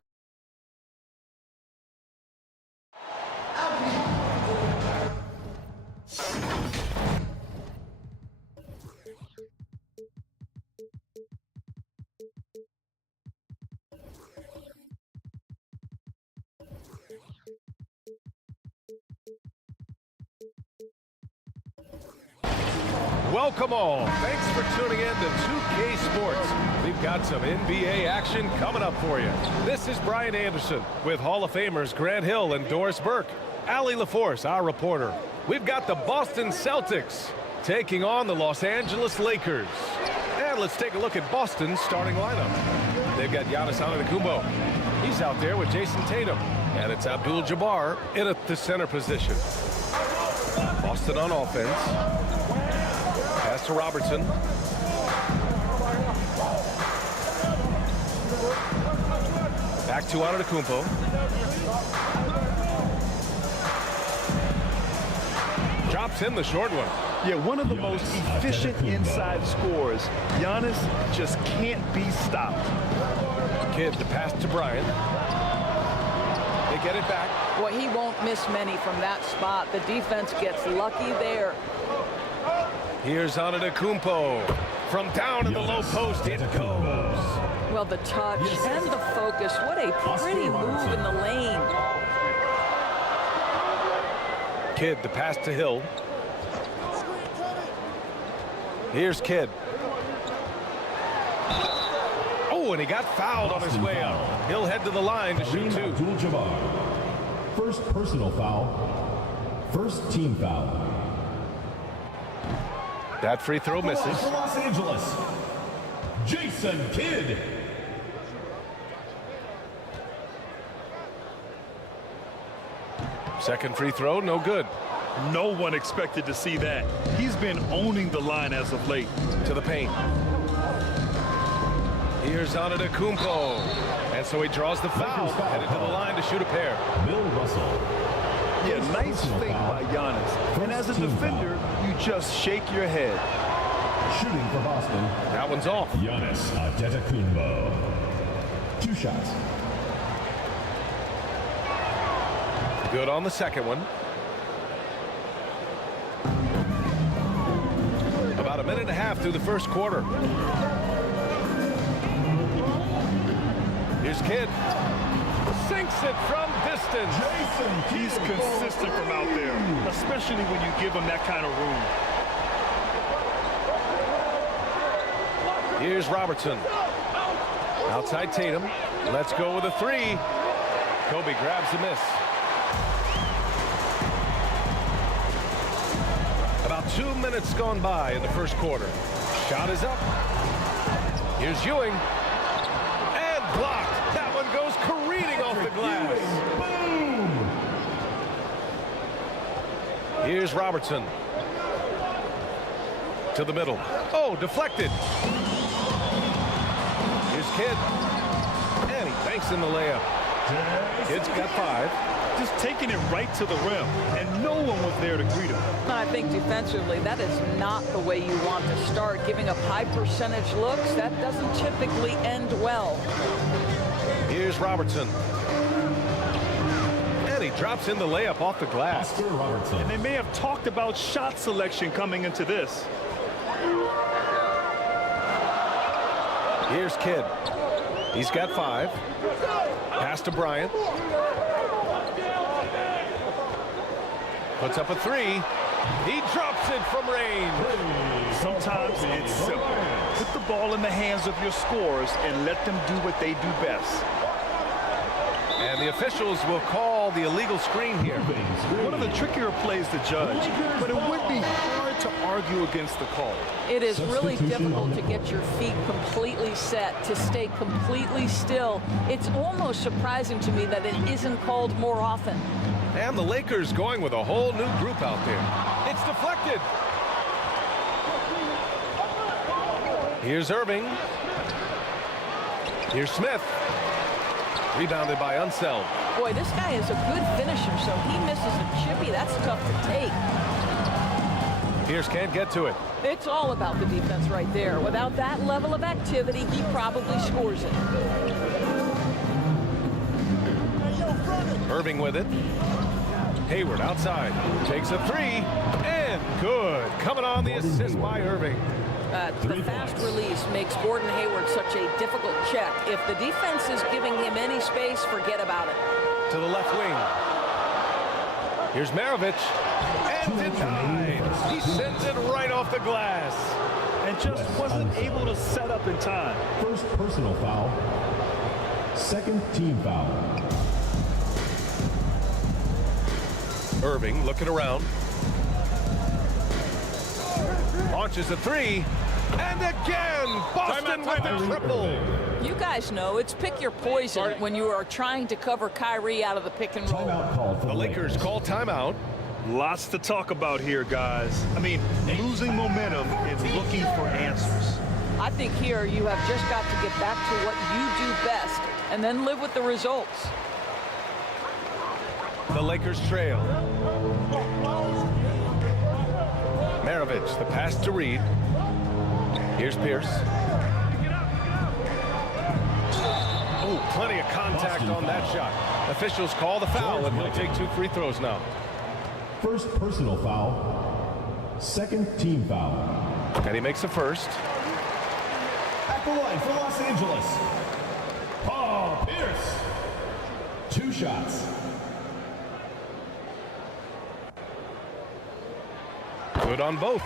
Welcome all. Thanks for tuning in to 2K Sports. We've got some NBA action coming up for you. This is Brian Anderson with Hall of Famers Grant Hill and Doris Burke. Allie LaForce, our reporter. We've got the Boston Celtics taking on the Los Angeles Lakers. And let's take a look at Boston's starting lineup. They've got Giannis Antetokounmpo. He's out there with Jason Tatum. And it's Abdul-Jabbar in at the center position. Boston on offense. Pass to Robertson. Back to Antetokounmpo. Drops in the short one. Yeah, one of the most efficient inside scorers. Giannis just can't be stopped. Kidd to pass to Bryant. They get it back. Boy, he won't miss many from that spot. The defense gets lucky there. Here's Antetokounmpo. From down in the low post, it goes. Well, the touch and the focus. What a pretty move in the lane. Kidd to pass to Hill. Here's Kidd. Oh, and he got fouled on his way up. He'll head to the line to shoot 2. Abdul-Jabbar. First personal foul. First team foul. That free throw misses. For Los Angeles, Jason Kidd. Second free throw, no good. No one expected to see that. He's been owning the line as of late. To the paint. Here's Antetokounmpo. And so he draws the foul. Headed to the line to shoot a pair. Bill Russell. Yeah, nice fake by Giannis. And as a defender, you just shake your head. Shooting for Boston. That one's off. Giannis Antetokounmpo. 2 shots. Good on the second one. About a minute and a half through the first quarter. Here's Kidd. Sinks it from distance. He's consistent from out there, especially when you give him that kind of room. Here's Robertson. Outside Tatum. Let's go with a 3. Kobe grabs the miss. About 2 minutes gone by in the first quarter. Shot is up. Here's Ewing. And blocked. That one goes careening off the glass. Boom! Here's Robertson. To the middle. Oh, deflected. Here's Kidd. And he banks in the layup. Kidd's got 5. Just taking it right to the rim, and no one was there to greet him. I think defensively, that is not the way you want to start. Giving up high percentage looks, that doesn't typically end well. Here's Robertson. And he drops in the layup off the glass. And they may have talked about shot selection coming into this. Here's Kidd. He's got 5. Pass to Bryant. Puts up a 3. He drops it from range. Sometimes it's simple. Put the ball in the hands of your scorers and let them do what they do best. And the officials will call the illegal screen here. One of the trickier plays to judge, but it would be hard to argue against the call. It is really difficult to get your feet completely set, to stay completely still. It's almost surprising to me that it isn't called more often. And the Lakers going with a whole new group out there. It's deflected. Here's Irving. Here's Smith. Rebounded by UNSELD. Boy, this guy is a good finisher, so he misses a chippy. That's tough to take. Pierce can't get to it. It's all about the defense right there. Without that level of activity, he probably scores it. Irving with it. Hayward outside. Takes a 3. And good. Coming on the assist by Irving. The fast release makes Gordon Hayward such a difficult check. If the defense is giving him any space, forget about it. To the left wing. Here's MARAVICH. And denied. He sends it right off the glass. And just wasn't able to set up in time. First personal foul. Second team foul. Irving looking around. Launches a 3. And again, Boston with a triple. You guys know it's pick your poison when you are trying to cover Kyrie out of the pick and roll. The Lakers call timeout. Lots to talk about here, guys. I mean, losing momentum and looking for answers. I think here you have just got to get back to what you do best and then live with the results. The Lakers trail. MARAVICH, the pass to Reed. Here's Pierce. Oh, plenty of contact on that shot. Officials call the foul, and he'll take 2 free throws now. First personal foul. Second team foul. And he makes the first. At the line for Los Angeles, Paul Pierce. 2 shots. Good on both.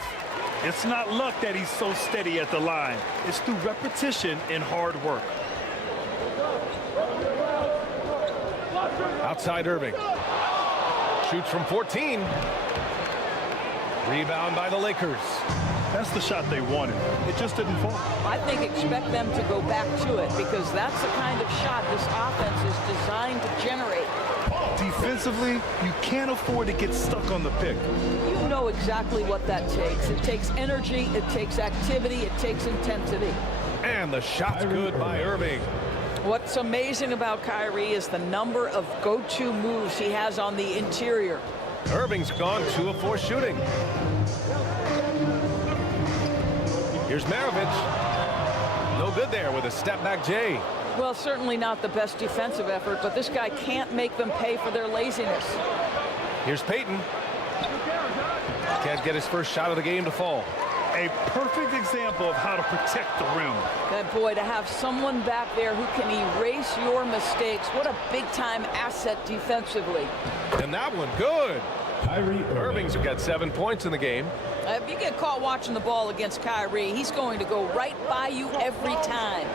It's not luck that he's so steady at the line. It's through repetition and hard work. Outside Irving. Shoots from 14. Rebound by the Lakers. That's the shot they wanted. It just didn't fall. I think expect them to go back to it because that's the kind of shot this offense is designed to generate. Defensively, you can't afford to get stuck on the pick. You know exactly what that takes. It takes energy, it takes activity, it takes intensity. And the shot's good by Irving. What's amazing about Kyrie is the number of go-to moves he has on the interior. Irving's gone 2 of 4 shooting. Here's MARAVICH. No good there with a step-back J. Well, certainly not the best defensive effort, but this guy can't make them pay for their laziness. Here's Payton. Can't get his first shot of the game to fall. A perfect example of how to protect the rim. Good boy, to have someone back there who can erase your mistakes. What a big-time asset defensively. And that one, good. Kyrie Irving's got 7 points in the game. If you get caught watching the ball against Kyrie, he's going to go right by you every time.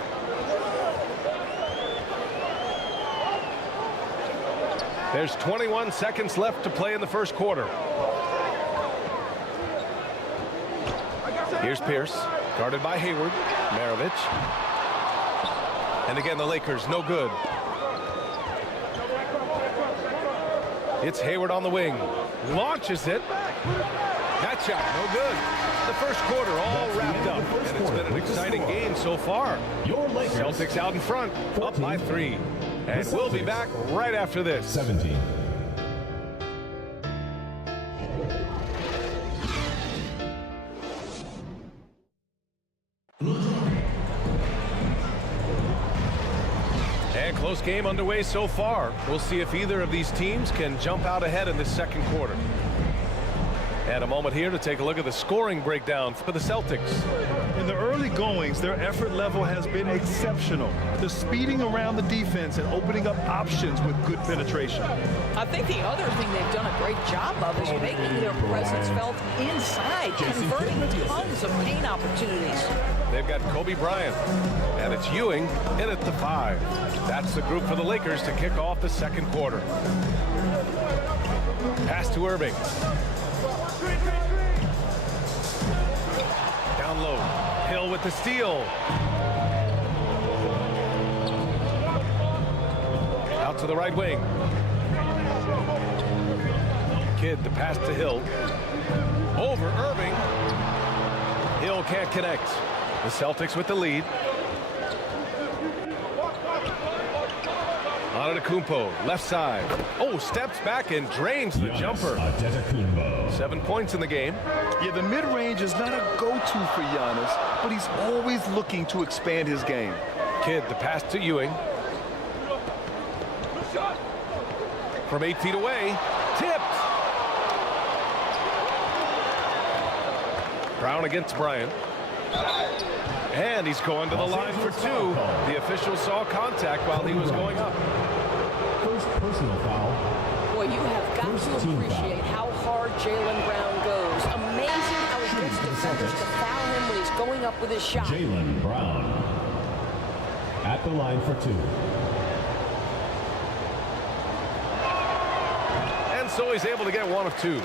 There's 21 seconds left to play in the first quarter. Here's Pierce, guarded by Hayward. MARAVICH. And again, the Lakers, no good. It's Hayward on the wing. Launches it. That shot, no good. The first quarter all wrapped up. And it's been an exciting game so far. Celtics out in front, up by 3. And we'll be back right after this. 17. And close game underway so far. We'll see if either of these teams can jump out ahead in the second quarter. And a moment here to take a look at the scoring breakdown for the Celtics. In the early goings, their effort level has been exceptional. The speeding around the defense and opening up options with good penetration. I think the other thing they've done a great job of is making their presence felt inside, converting tons of paint opportunities. They've got Kobe Bryant, and it's Ewing in at the 5. That's the group for the Lakers to kick off the second quarter. Pass to Irving. Down low. Hill with the steal. Out to the right wing. Kidd the pass to Hill. Over Irving. Hill can't connect. The Celtics with the lead. Antetokounmpo, left side. Oh, steps back and drains the jumper. 7 points in the game. Yeah, the mid-range is not a go-to for Giannis, but he's always looking to expand his game. Kidd the pass to Ewing. From 8 feet away, tipped. Brown against Bryant. And he's going to the line for 2. The official saw contact while he was going up. First personal foul. Boy, you have got to appreciate how hard Jaylen Brown goes. Amazing how he gets defenders to foul him when he's going up with his shot. Jaylen Brown at the line for 2. And so he's able to get 1 of 2.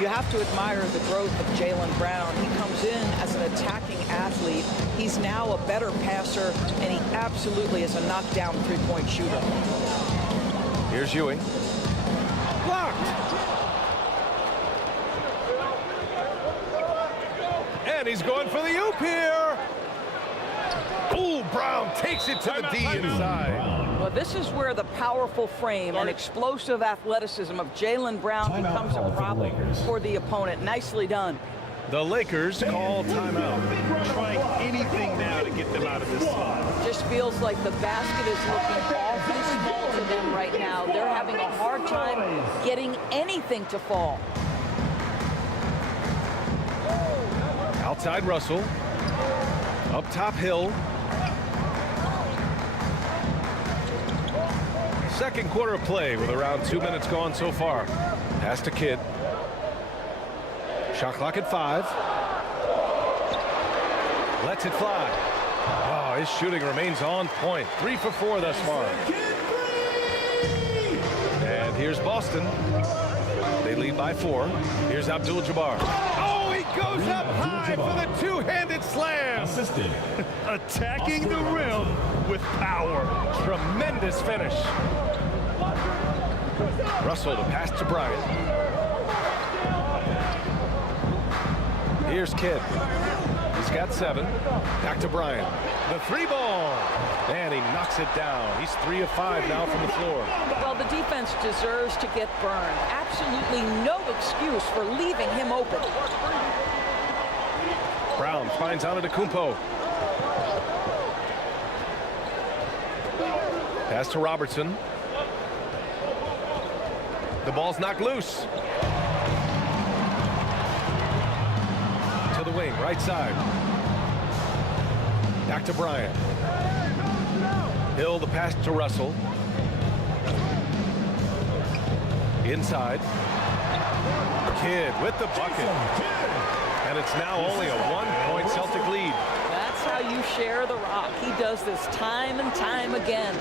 You have to admire the growth of Jaylen Brown. He comes in as an attacking athlete. He's now a better passer, and he absolutely is a knockdown three-point shooter. Here's Ewing. Blocked. And he's going for the oop here. Ooh, Brown takes it to the D inside. Well, this is where the powerful frame and explosive athleticism of Jaylen Brown becomes a problem for the opponent. Nicely done. The Lakers call timeout. Trying anything now to get them out of this spot. Just feels like the basket is looking awfully small to them right now. They're having a hard time getting anything to fall. Outside Russell. Up top Hill. Second quarter of play with around 2 minutes gone so far. Pass to Kidd. Shot clock at 5. Lets it fly. Oh, his shooting remains on point. 3 for 4 thus far. And here's Boston. They lead by 4. Here's Abdul-Jabbar. Oh, he goes up high for the two-handed slam. Assisted. Attacking the rim with power. Tremendous finish. Russell to pass to Bryant. Here's Kidd. He's got 7. Back to Bryant. The 3-ball. And he knocks it down. He's 3 of 5 now from the floor. Well, the defense deserves to get burned. Absolutely no excuse for leaving him open. Brown finds Antetokounmpo. Pass to Robertson. The ball's knocked loose. To the wing, right side. Back to Bryant. Hill, the pass to Russell. Inside. Kidd with the bucket. And it's now only a 1-point Celtic lead. That's how you share the rock. He does this time and time again.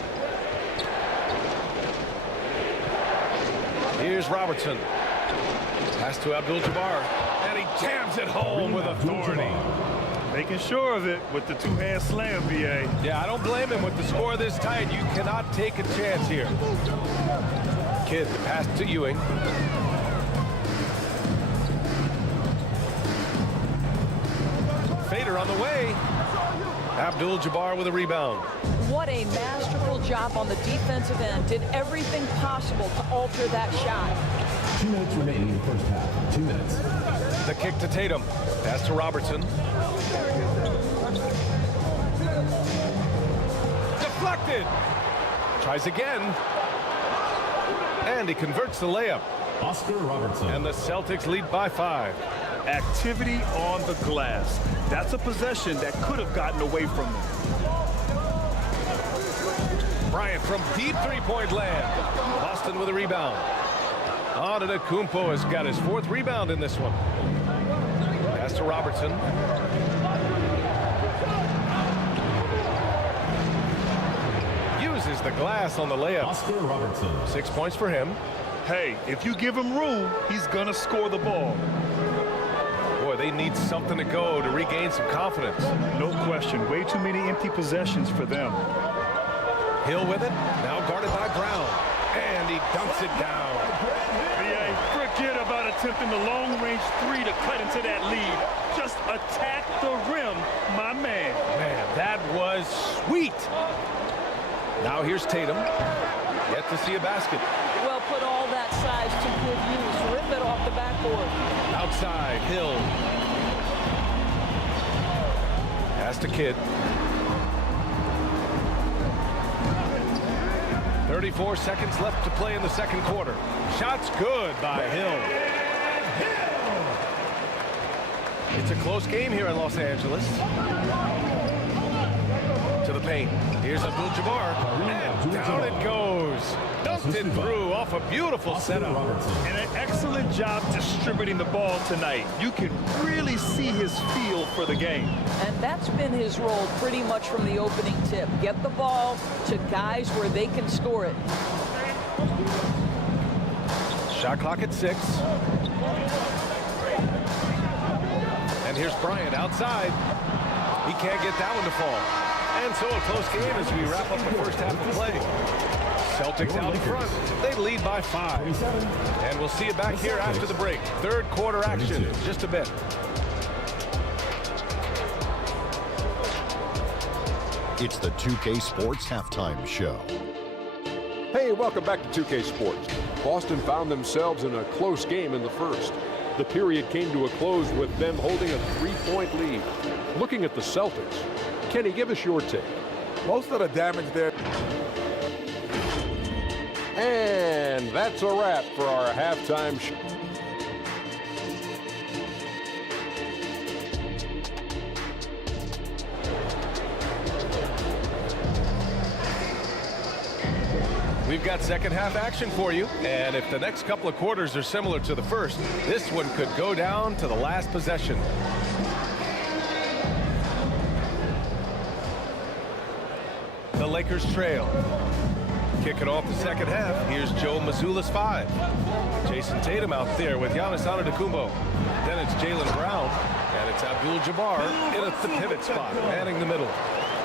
Here's Robertson. Pass to Abdul-Jabbar. And he jams it home with authority. Making sure of it with the two-hand slam, VA. Yeah, I don't blame him with the score this tight. You cannot take a chance here. Kidd, the pass to Ewing. Fader on the way. Abdul-Jabbar with a rebound. What a masterful job on the defensive end. Did everything possible to alter that shot. 2 minutes remaining in the first half. 2 minutes. The kick to Tatum. Pass to Robertson. Deflected. Tries again. And he converts the layup. Oscar Robertson. And the Celtics lead by 5. Activity on the glass. That's a possession that could have gotten away from them. Bryant from deep three-point land. Boston with a rebound. Antetokounmpo has got his 4th rebound in this one. Pass to Robertson. Uses the glass on the layup. Oscar Robertson. 6 points for him. Hey, if you give him room, he's going to score the ball. Boy, they need something to go to regain some confidence. No question. Way too many empty possessions for them. Hill with it. Now guarded by Brown. And he dunks it down. Forget about attempting the long-range 3 to cut into that lead. Just attack the rim, my man. Man, that was sweet. Now here's Tatum. Yet to see a basket. Well, put all that size to good use. Rip it off the backboard. Outside, Hill. Pass to Kidd. 34 seconds left to play in the second quarter. Shots good by Hill. It's a close game here in Los Angeles. To the paint. Here's Abdul-Jabbar. And down it goes. Dunked it through off a beautiful setup. And an excellent job distributing the ball tonight. You can really see his feel for the game. And that's been his role pretty much from the opening tip. Get the ball to guys where they can score it. Shot clock at 6. And here's Bryant outside. He can't get that one to fall. And so a close game as we wrap up the first half of play. Celtics out in front. They lead by 5. And we'll see you back here after the break. Third quarter action in just a bit. It's the 2K Sports Halftime Show. Hey, welcome back to 2K Sports. Boston found themselves in a close game in the first. The period came to a close with them holding a 3-point lead. Looking at the Celtics, Kenny, give us your take. Most of the damage there. And that's a wrap for our halftime show. We've got second half action for you, and if the next couple of quarters are similar to the first, this one could go down to the last possession. The Lakers trail. Kicking off the second half, here's Joe Mazzulla's 5. Jason Tatum out there with Giannis Antetokounmpo. Then it's Jaylen Brown, and it's Abdul-Jabbar in the pivot spot, manning the middle.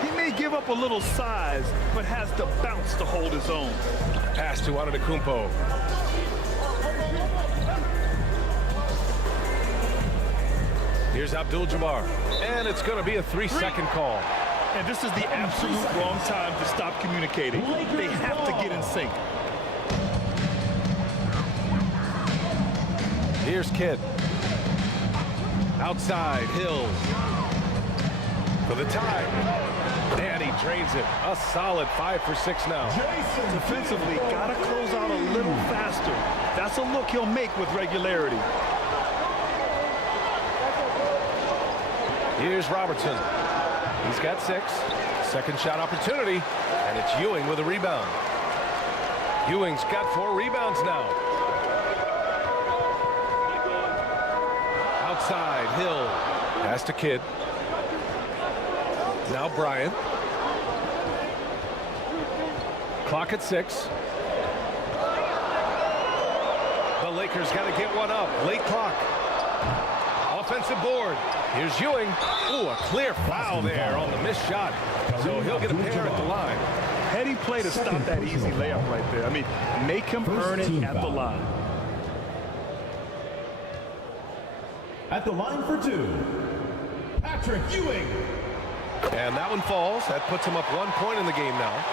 He may give up a little size, but has the bounce to hold his own. Pass to Antetokounmpo. Here's Abdul-Jabbar, and it's going to be a 3-second call. And this is the absolute wrong time to stop communicating. They have to get in sync. Here's Kidd. Outside, Hill. For the tie. And he drains it. A solid 5 for 6 now. Defensively, gotta close out a little faster. That's a look he'll make with regularity. Here's Robertson. He's got 6. Second shot opportunity. And it's Ewing with a rebound. Ewing's got 4 rebounds now. Outside, Hill. Pass to Kidd. Now Bryant. Clock at 6. The Lakers got to get one up. Late clock. Offensive board. Here's Ewing. Ooh, a clear foul there on the missed shot. So he'll get a pair at the line. Heady play to stop that easy layup right there. I mean, make him earn it at the line. At the line for 2, Patrick Ewing. And that one falls. That puts him up 1 point in the game now.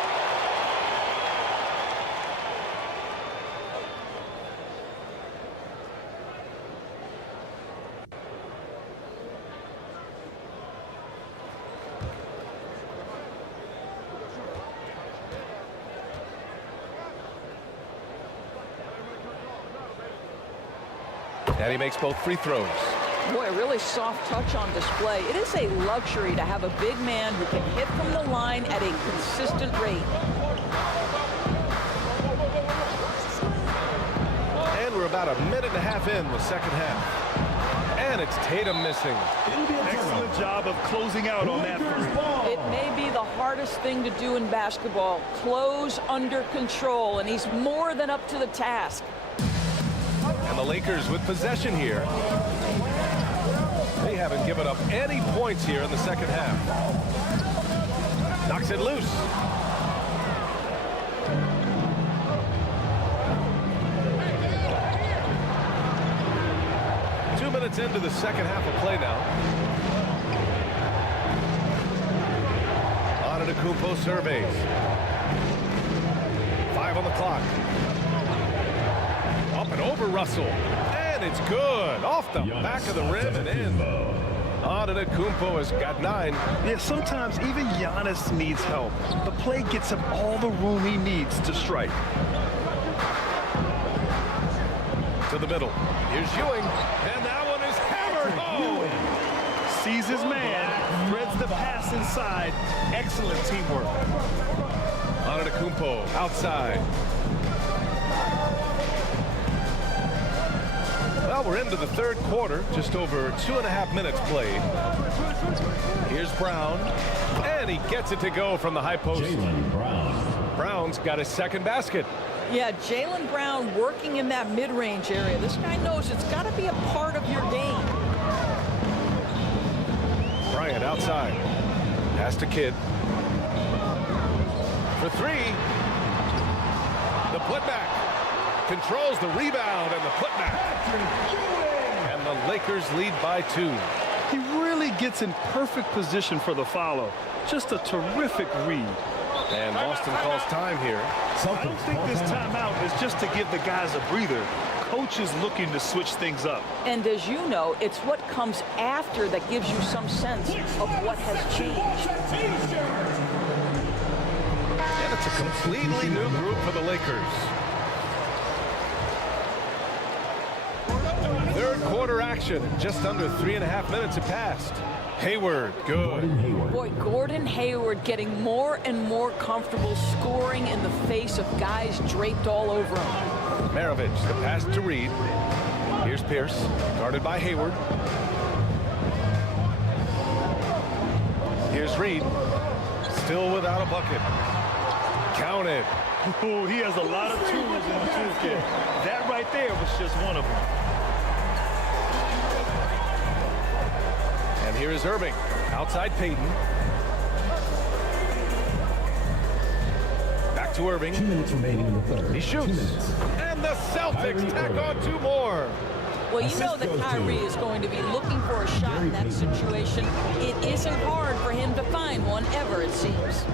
And he makes both free throws. Boy, really soft touch on display. It is a luxury to have a big man who can hit from the line at a consistent rate. And we're about a minute and a half in the second half. And it's Tatum missing. Excellent job of closing out on that three. It may be the hardest thing to do in basketball. Close under control, and he's more than up to the task. And the Lakers with possession here. They haven't given up any points here in the second half. Knocks it loose. Minutes into the second half of play now. Antetokounmpo surveys. 5 on the clock. Up and over Russell. And it's good. Off the back of the rim and in. Antetokounmpo has got 9. Yeah, sometimes even Giannis needs help. The play gets him all the room he needs to strike. To the middle. Here's Ewing. And that one is hammered home. Sees his man, threads the pass inside. Excellent teamwork. Antetokounmpo outside. Well, we're into the third quarter. Just over 2.5 minutes played. Here's Brown. And he gets it to go from the high post. Brown's got his second basket. Yeah, Jaylen Brown working in that mid-range area. This guy knows it's got to be a part of your game. Bryant outside. Pass to Kidd. For 3. The putback. Controls the rebound and the putback. And the Lakers lead by 2. He really gets in perfect position for the follow. Just a terrific read. And Boston calls time here. I don't think this timeout is just to give the guys a breather. Coach is looking to switch things up. And as you know, it's what comes after that gives you some sense of what has changed. And it's a completely new group for the Lakers. Third quarter action. Just under 3.5 minutes have passed. Hayward, good. Boy, Gordon Hayward getting more and more comfortable scoring in the face of guys draped all over him. Maravich, the pass to Reed. Here's Pierce, guarded by Hayward. Here's Reed, still without a bucket. Counted. Oh, he has a lot of tools in the toolkit. That right there was just one of them. And here is Irving, outside Payton. Back to Irving. 2 minutes remaining in the third. He shoots. And the Celtics tack on 2 more. Well, you know that Kyrie is going to be looking for a shot in that situation. It isn't hard for him to find one ever, it seems.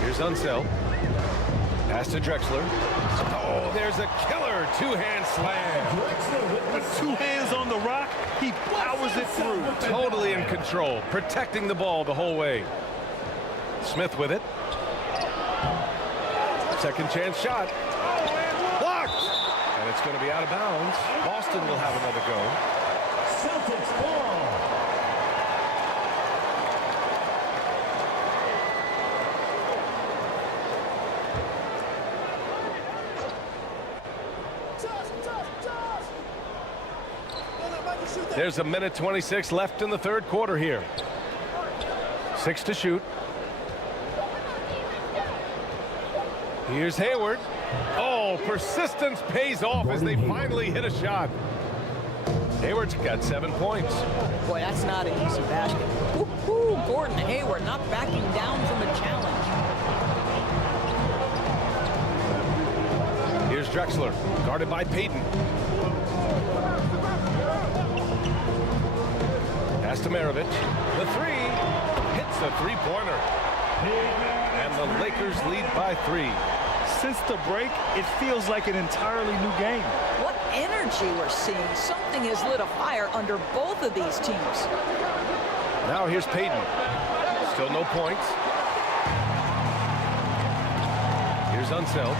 Here's UNSELD. Pass to Drexler. Oh, there's a killer 2-hand slam. With 2 hands on the rock, he powers it through. Totally in control, protecting the ball the whole way. Smith with it. Second chance shot. Blocked! And it's going to be out of bounds. Boston will have another go. Celtics ball. There's a minute 26 left in the third quarter here. 6 to shoot. Here's Hayward. Oh, persistence pays off as they finally hit a shot. Hayward's got 7 points. Boy, that's not an easy basket. Woo-hoo, Gordon Hayward not backing down from a challenge. Here's Drexler, guarded by Payton. Pass to Maravich. The 3 hits the 3-pointer. And the Lakers lead by 3. Since the break, it feels like an entirely new game. What energy we're seeing. Something has lit a fire under both of these teams. Now here's Payton. Still no points. Here's UNSELD.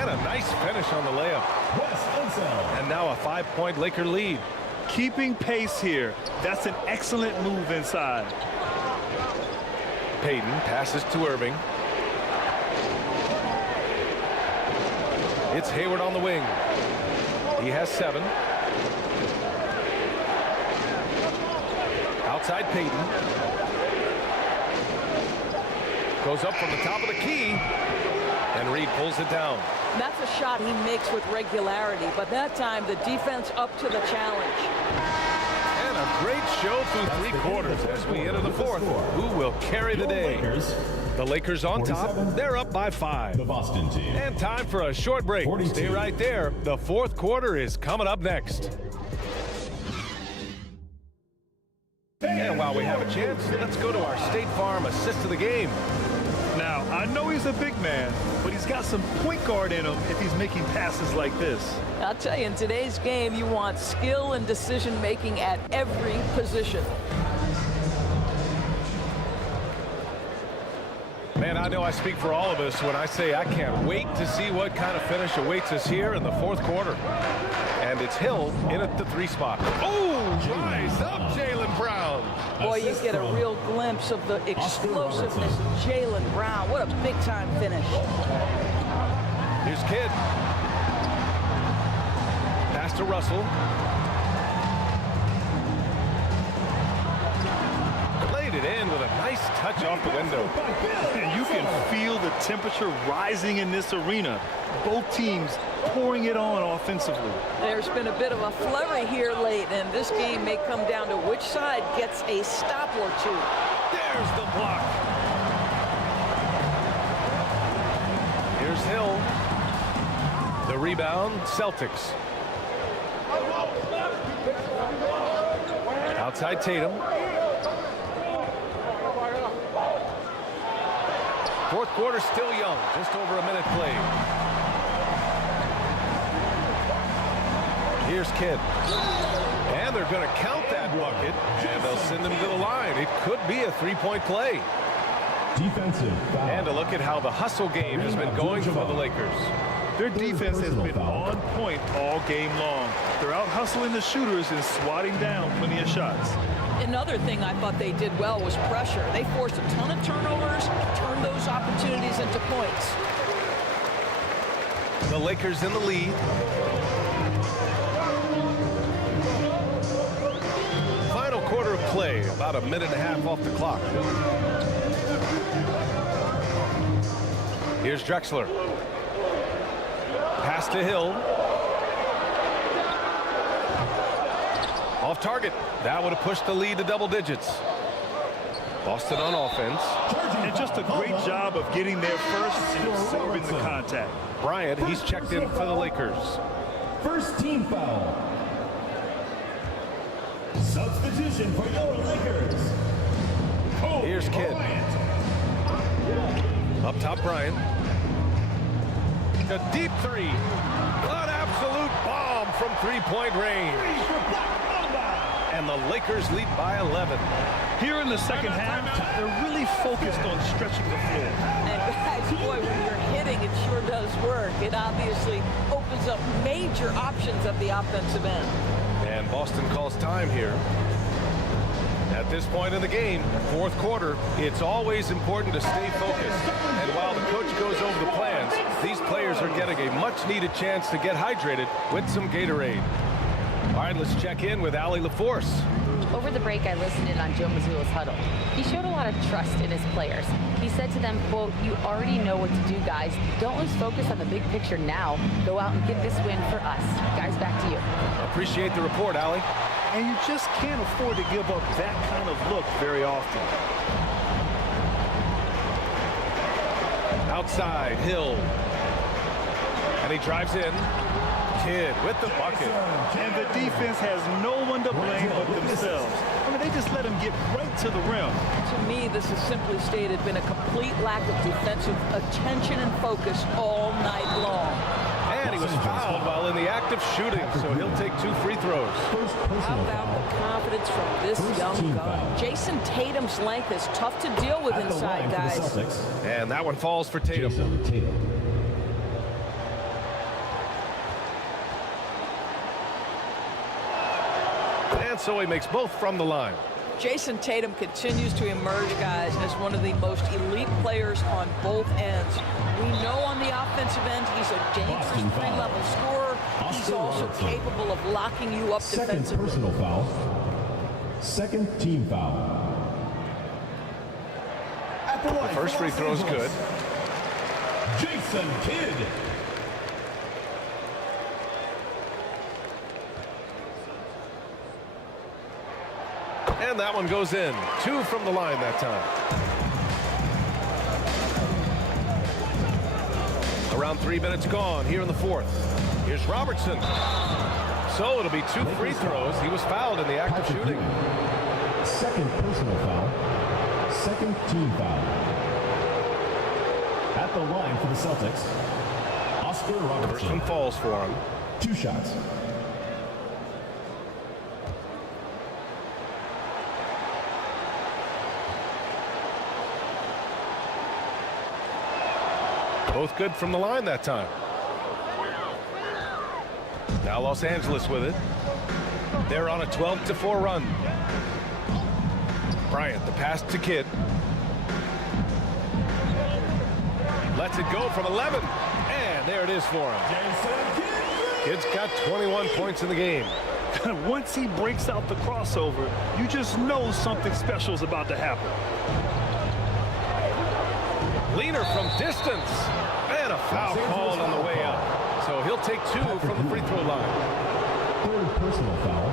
And a nice finish on the layup. And now a 5-point Laker lead. Keeping pace here. That's an excellent move inside. Payton passes to Irving. It's Hayward on the wing. He has 7. Outside Payton. Goes up from the top of the key. And Reed pulls it down. That's a shot he makes with regularity, but that time the defense up to the challenge. And a great show through 3 quarters as we enter the 4th. Who will carry the day? The Lakers on top. They're up by 5. The Boston team. And time for a short break. 42. Stay right there. The 4th quarter is coming up next. And while we have a chance, let's go to our State Farm assist of the game. Now, I know he's a big man, but he's got some point guard in him if he's making passes like this. I'll tell you, in today's game, you want skill and decision-making at every position. Man, I know I speak for all of us when I say I can't wait to see what kind of finish awaits us here in the 4th quarter. And it's Hill in at the 3 spot. Oh, rise up, Jaylen Brown. Boy, you get a real glimpse of the explosiveness of Jaylen Brown. What a big-time finish. Here's Kidd. Pass to Russell. Laid it in with a nice touch off the window. And you can feel the temperature rising in this arena. Both teams pouring it on offensively. There's been a bit of a flurry here late, and this game may come down to which side gets a stop or 2. There's the block. Here's Hill. The rebound, Celtics. Outside Tatum. 4th quarter still young, just over a minute played. Here's Kidd. And they're going to count that bucket, and they'll send him to the line. It could be a 3-point play. Defensive foul. And a look at how the hustle game has been going for the Lakers. Their defense has been on point all game long. They're out hustling the shooters and swatting down plenty of shots. Another thing I thought they did well was pressure. They forced a ton of turnovers, turned those opportunities into points. The Lakers in the lead. Final quarter of play, about a minute and a half off the clock. Here's Drexler. Pass to Hill. Off target. That would have pushed the lead to double digits. Boston on offense. And just a great job of getting there first and absorbing the contact. Bryant, he's checked in for the Lakers. First team foul. Substitution for your Lakers. Here's Kidd. Up top, Bryant. A deep 3. An absolute bomb from 3-point range. And the Lakers lead by 11. Here in the second half, they're really focused on stretching the floor. And guys, boy, when you're hitting, it sure does work. It obviously opens up major options at the offensive end. And Boston calls time here. At this point in the game, 4th quarter, it's always important to stay focused. And while the coach goes over the plans, these players are getting a much-needed chance to get hydrated with some Gatorade. All right, let's check in with Allie LaForce. Over the break, I listened in on Joe Mazzulla's huddle. He showed a lot of trust in his players. He said to them, quote, "You already know what to do, guys. Don't lose focus on the big picture now. Go out and get this win for us." Guys, back to you. Appreciate the report, Allie. And you just can't afford to give up that kind of look very often. Outside, Hill. And he drives in. Kidd with the bucket. And the defense has no one to blame but themselves. I mean, they just let him get right to the rim. To me, this has simply stated been a complete lack of defensive attention and focus all night long. And he was fouled while in the act of shooting, so he'll take 2 free throws. How about the confidence from this young guard? Jason Tatum's length is tough to deal with inside, guys. And that one falls for Tatum. And so he makes both from the line. Jason Tatum continues to emerge, guys, as one of the most elite players on both ends. We know on the offensive end, he's a dangerous three-level scorer. He's also capable of locking you up defensively. Second personal foul. Second team foul. The first free throw is good. Jason Kidd. And that one goes in. 2 from the line that time. Around 3 minutes gone here in the fourth. Here's Robertson. So it'll be 2 free throws. He was fouled in the act of shooting. Second personal foul. Second team foul. At the line for the Celtics, Oscar Robertson. First one falls for him. 2 shots. Both good from the line that time. Now Los Angeles with it. They're on a 12-4 run. Bryant, the pass to Kidd. Lets it go from 11. And there it is for him. Kidd's got 21 points in the game. Once he breaks out the crossover, you just know something special is about to happen. Leaner from distance. And a foul called on the way up. So he'll take 2 from the free throw line. Third personal foul.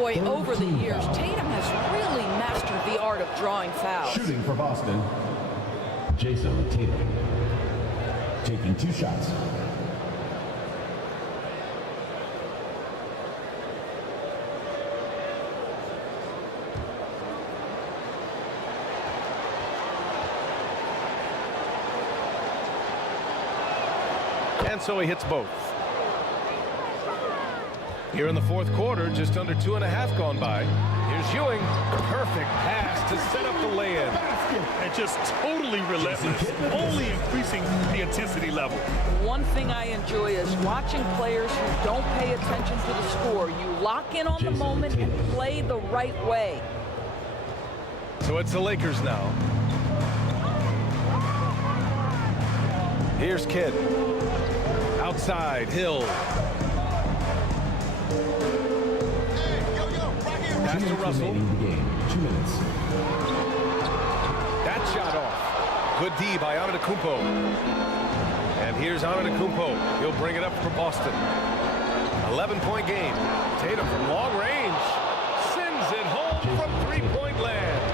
Boy, over the years, Tatum has really mastered the art of drawing fouls. Shooting for Boston, Jason Tatum. Taking 2 shots. And so he hits both. Here in the fourth quarter, just under 2.5 gone by. Here's Ewing. Perfect pass to set up the lay-in. And just totally relentless, only increasing the intensity level. One thing I enjoy is watching players who don't pay attention to the score. You lock in on the moment and play the right way. So it's the Lakers now. Here's Kidd. Outside, Hill. Pass to Russell. 2 minutes. That shot off. Good D by Antetokounmpo. And here's Antetokounmpo. He'll bring it up for Boston. 11-point game. Tatum from long range. Sends it home from 3-point land.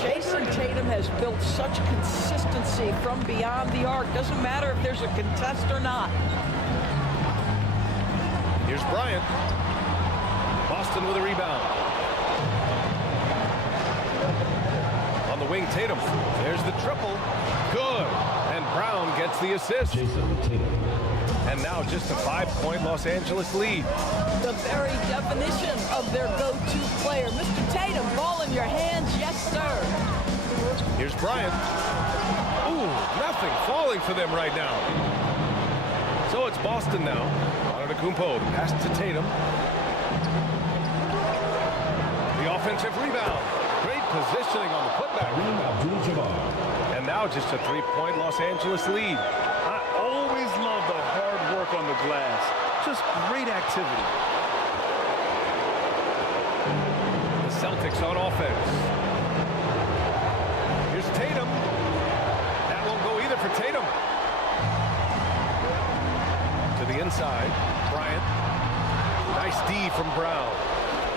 Jason Tatum has built such consistency from beyond the arc. Doesn't matter if there's a contest or not. Here's Bryant. Boston with a rebound. On the wing, Tatum. There's the triple. Good. And Brown gets the assist. Jason Tatum. And now just a 5-point Los Angeles lead. The very definition of their go-to player. Mr. Tatum, ball in your hands. Yes, sir. Here's Bryant. Ooh, nothing falling for them right now. So it's Boston now. Antetokounmpo, pass to Tatum. The offensive rebound. Great positioning on the putback. And now just a 3-point Los Angeles lead. I always love the hard work on the glass. Just great activity. The Celtics on offense. Here's Tatum. That won't go either for Tatum. To the inside, Bryant. Nice D from Brown.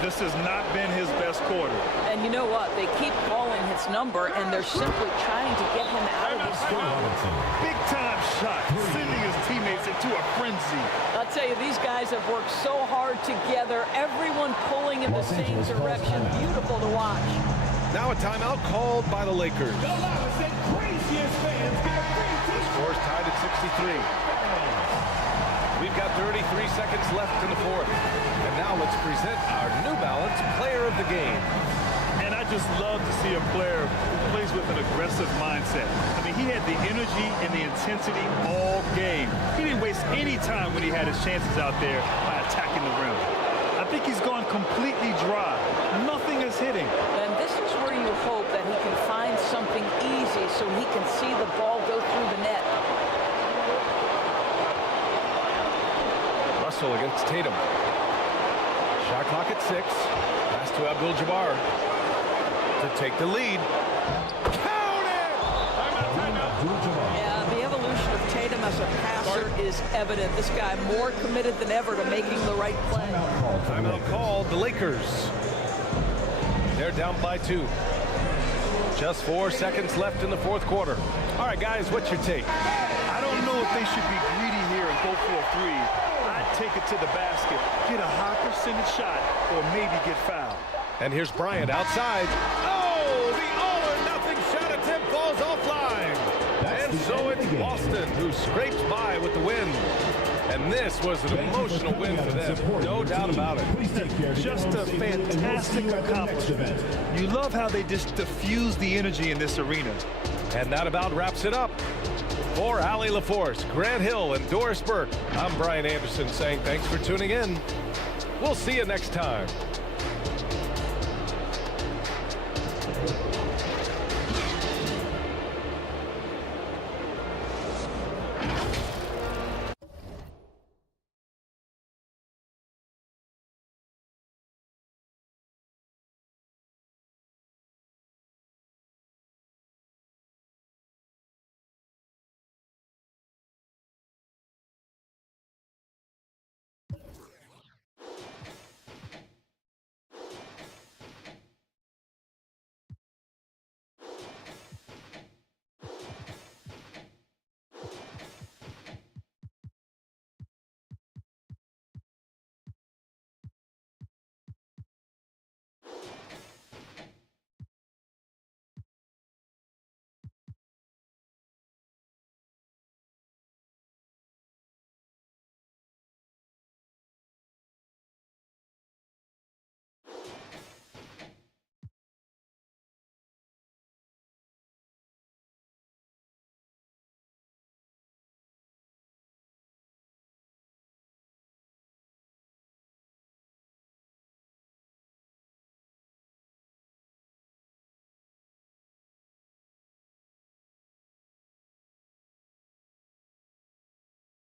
This has not been his best quarter. And you know what? They keep calling his number, and they're simply trying to get him out of this game. Big-time shot, sending his teammates into a frenzy. I'll tell you, these guys have worked so hard together. Everyone pulling in the same direction. Beautiful to watch. Now a timeout called by the Lakers. The score's tied at 63. We've got 33 seconds left in the fourth. And now let's present our New Balance Player of the Game. And I just love to see a player who plays with an aggressive mindset. I mean, he had the energy and the intensity all game. He didn't waste any time when he had his chances out there by attacking the rim. I think he's gone completely dry. Nothing is hitting. And this is where you hope that he can find something easy so he can see the ball go through the net. Russell against Tatum. Shot clock at 6. Pass to Abdul-Jabbar to take the lead. Count it! Yeah, the evolution of Tatum as a passer is evident. This guy more committed than ever to making the right play. Timeout called. The Lakers. They're down by 2. Just 4 seconds left in the fourth quarter. All right, guys, what's your take? I don't know if they should be greedy here and go for a 3. I'd take it to the basket, get a high percentage shot, or maybe get fouled. And here's Bryant outside. Oh, the all-or-nothing shot attempt falls offline. And so it's Boston who scrapes by with the win. And this was an emotional win for them, no doubt about it. Just a fantastic accomplishment. You love how they just diffuse the energy in this arena. And that about wraps it up. For Allie LaForce, Grant Hill, and Doris Burke, I'm Brian Anderson saying thanks for tuning in. We'll see you next time.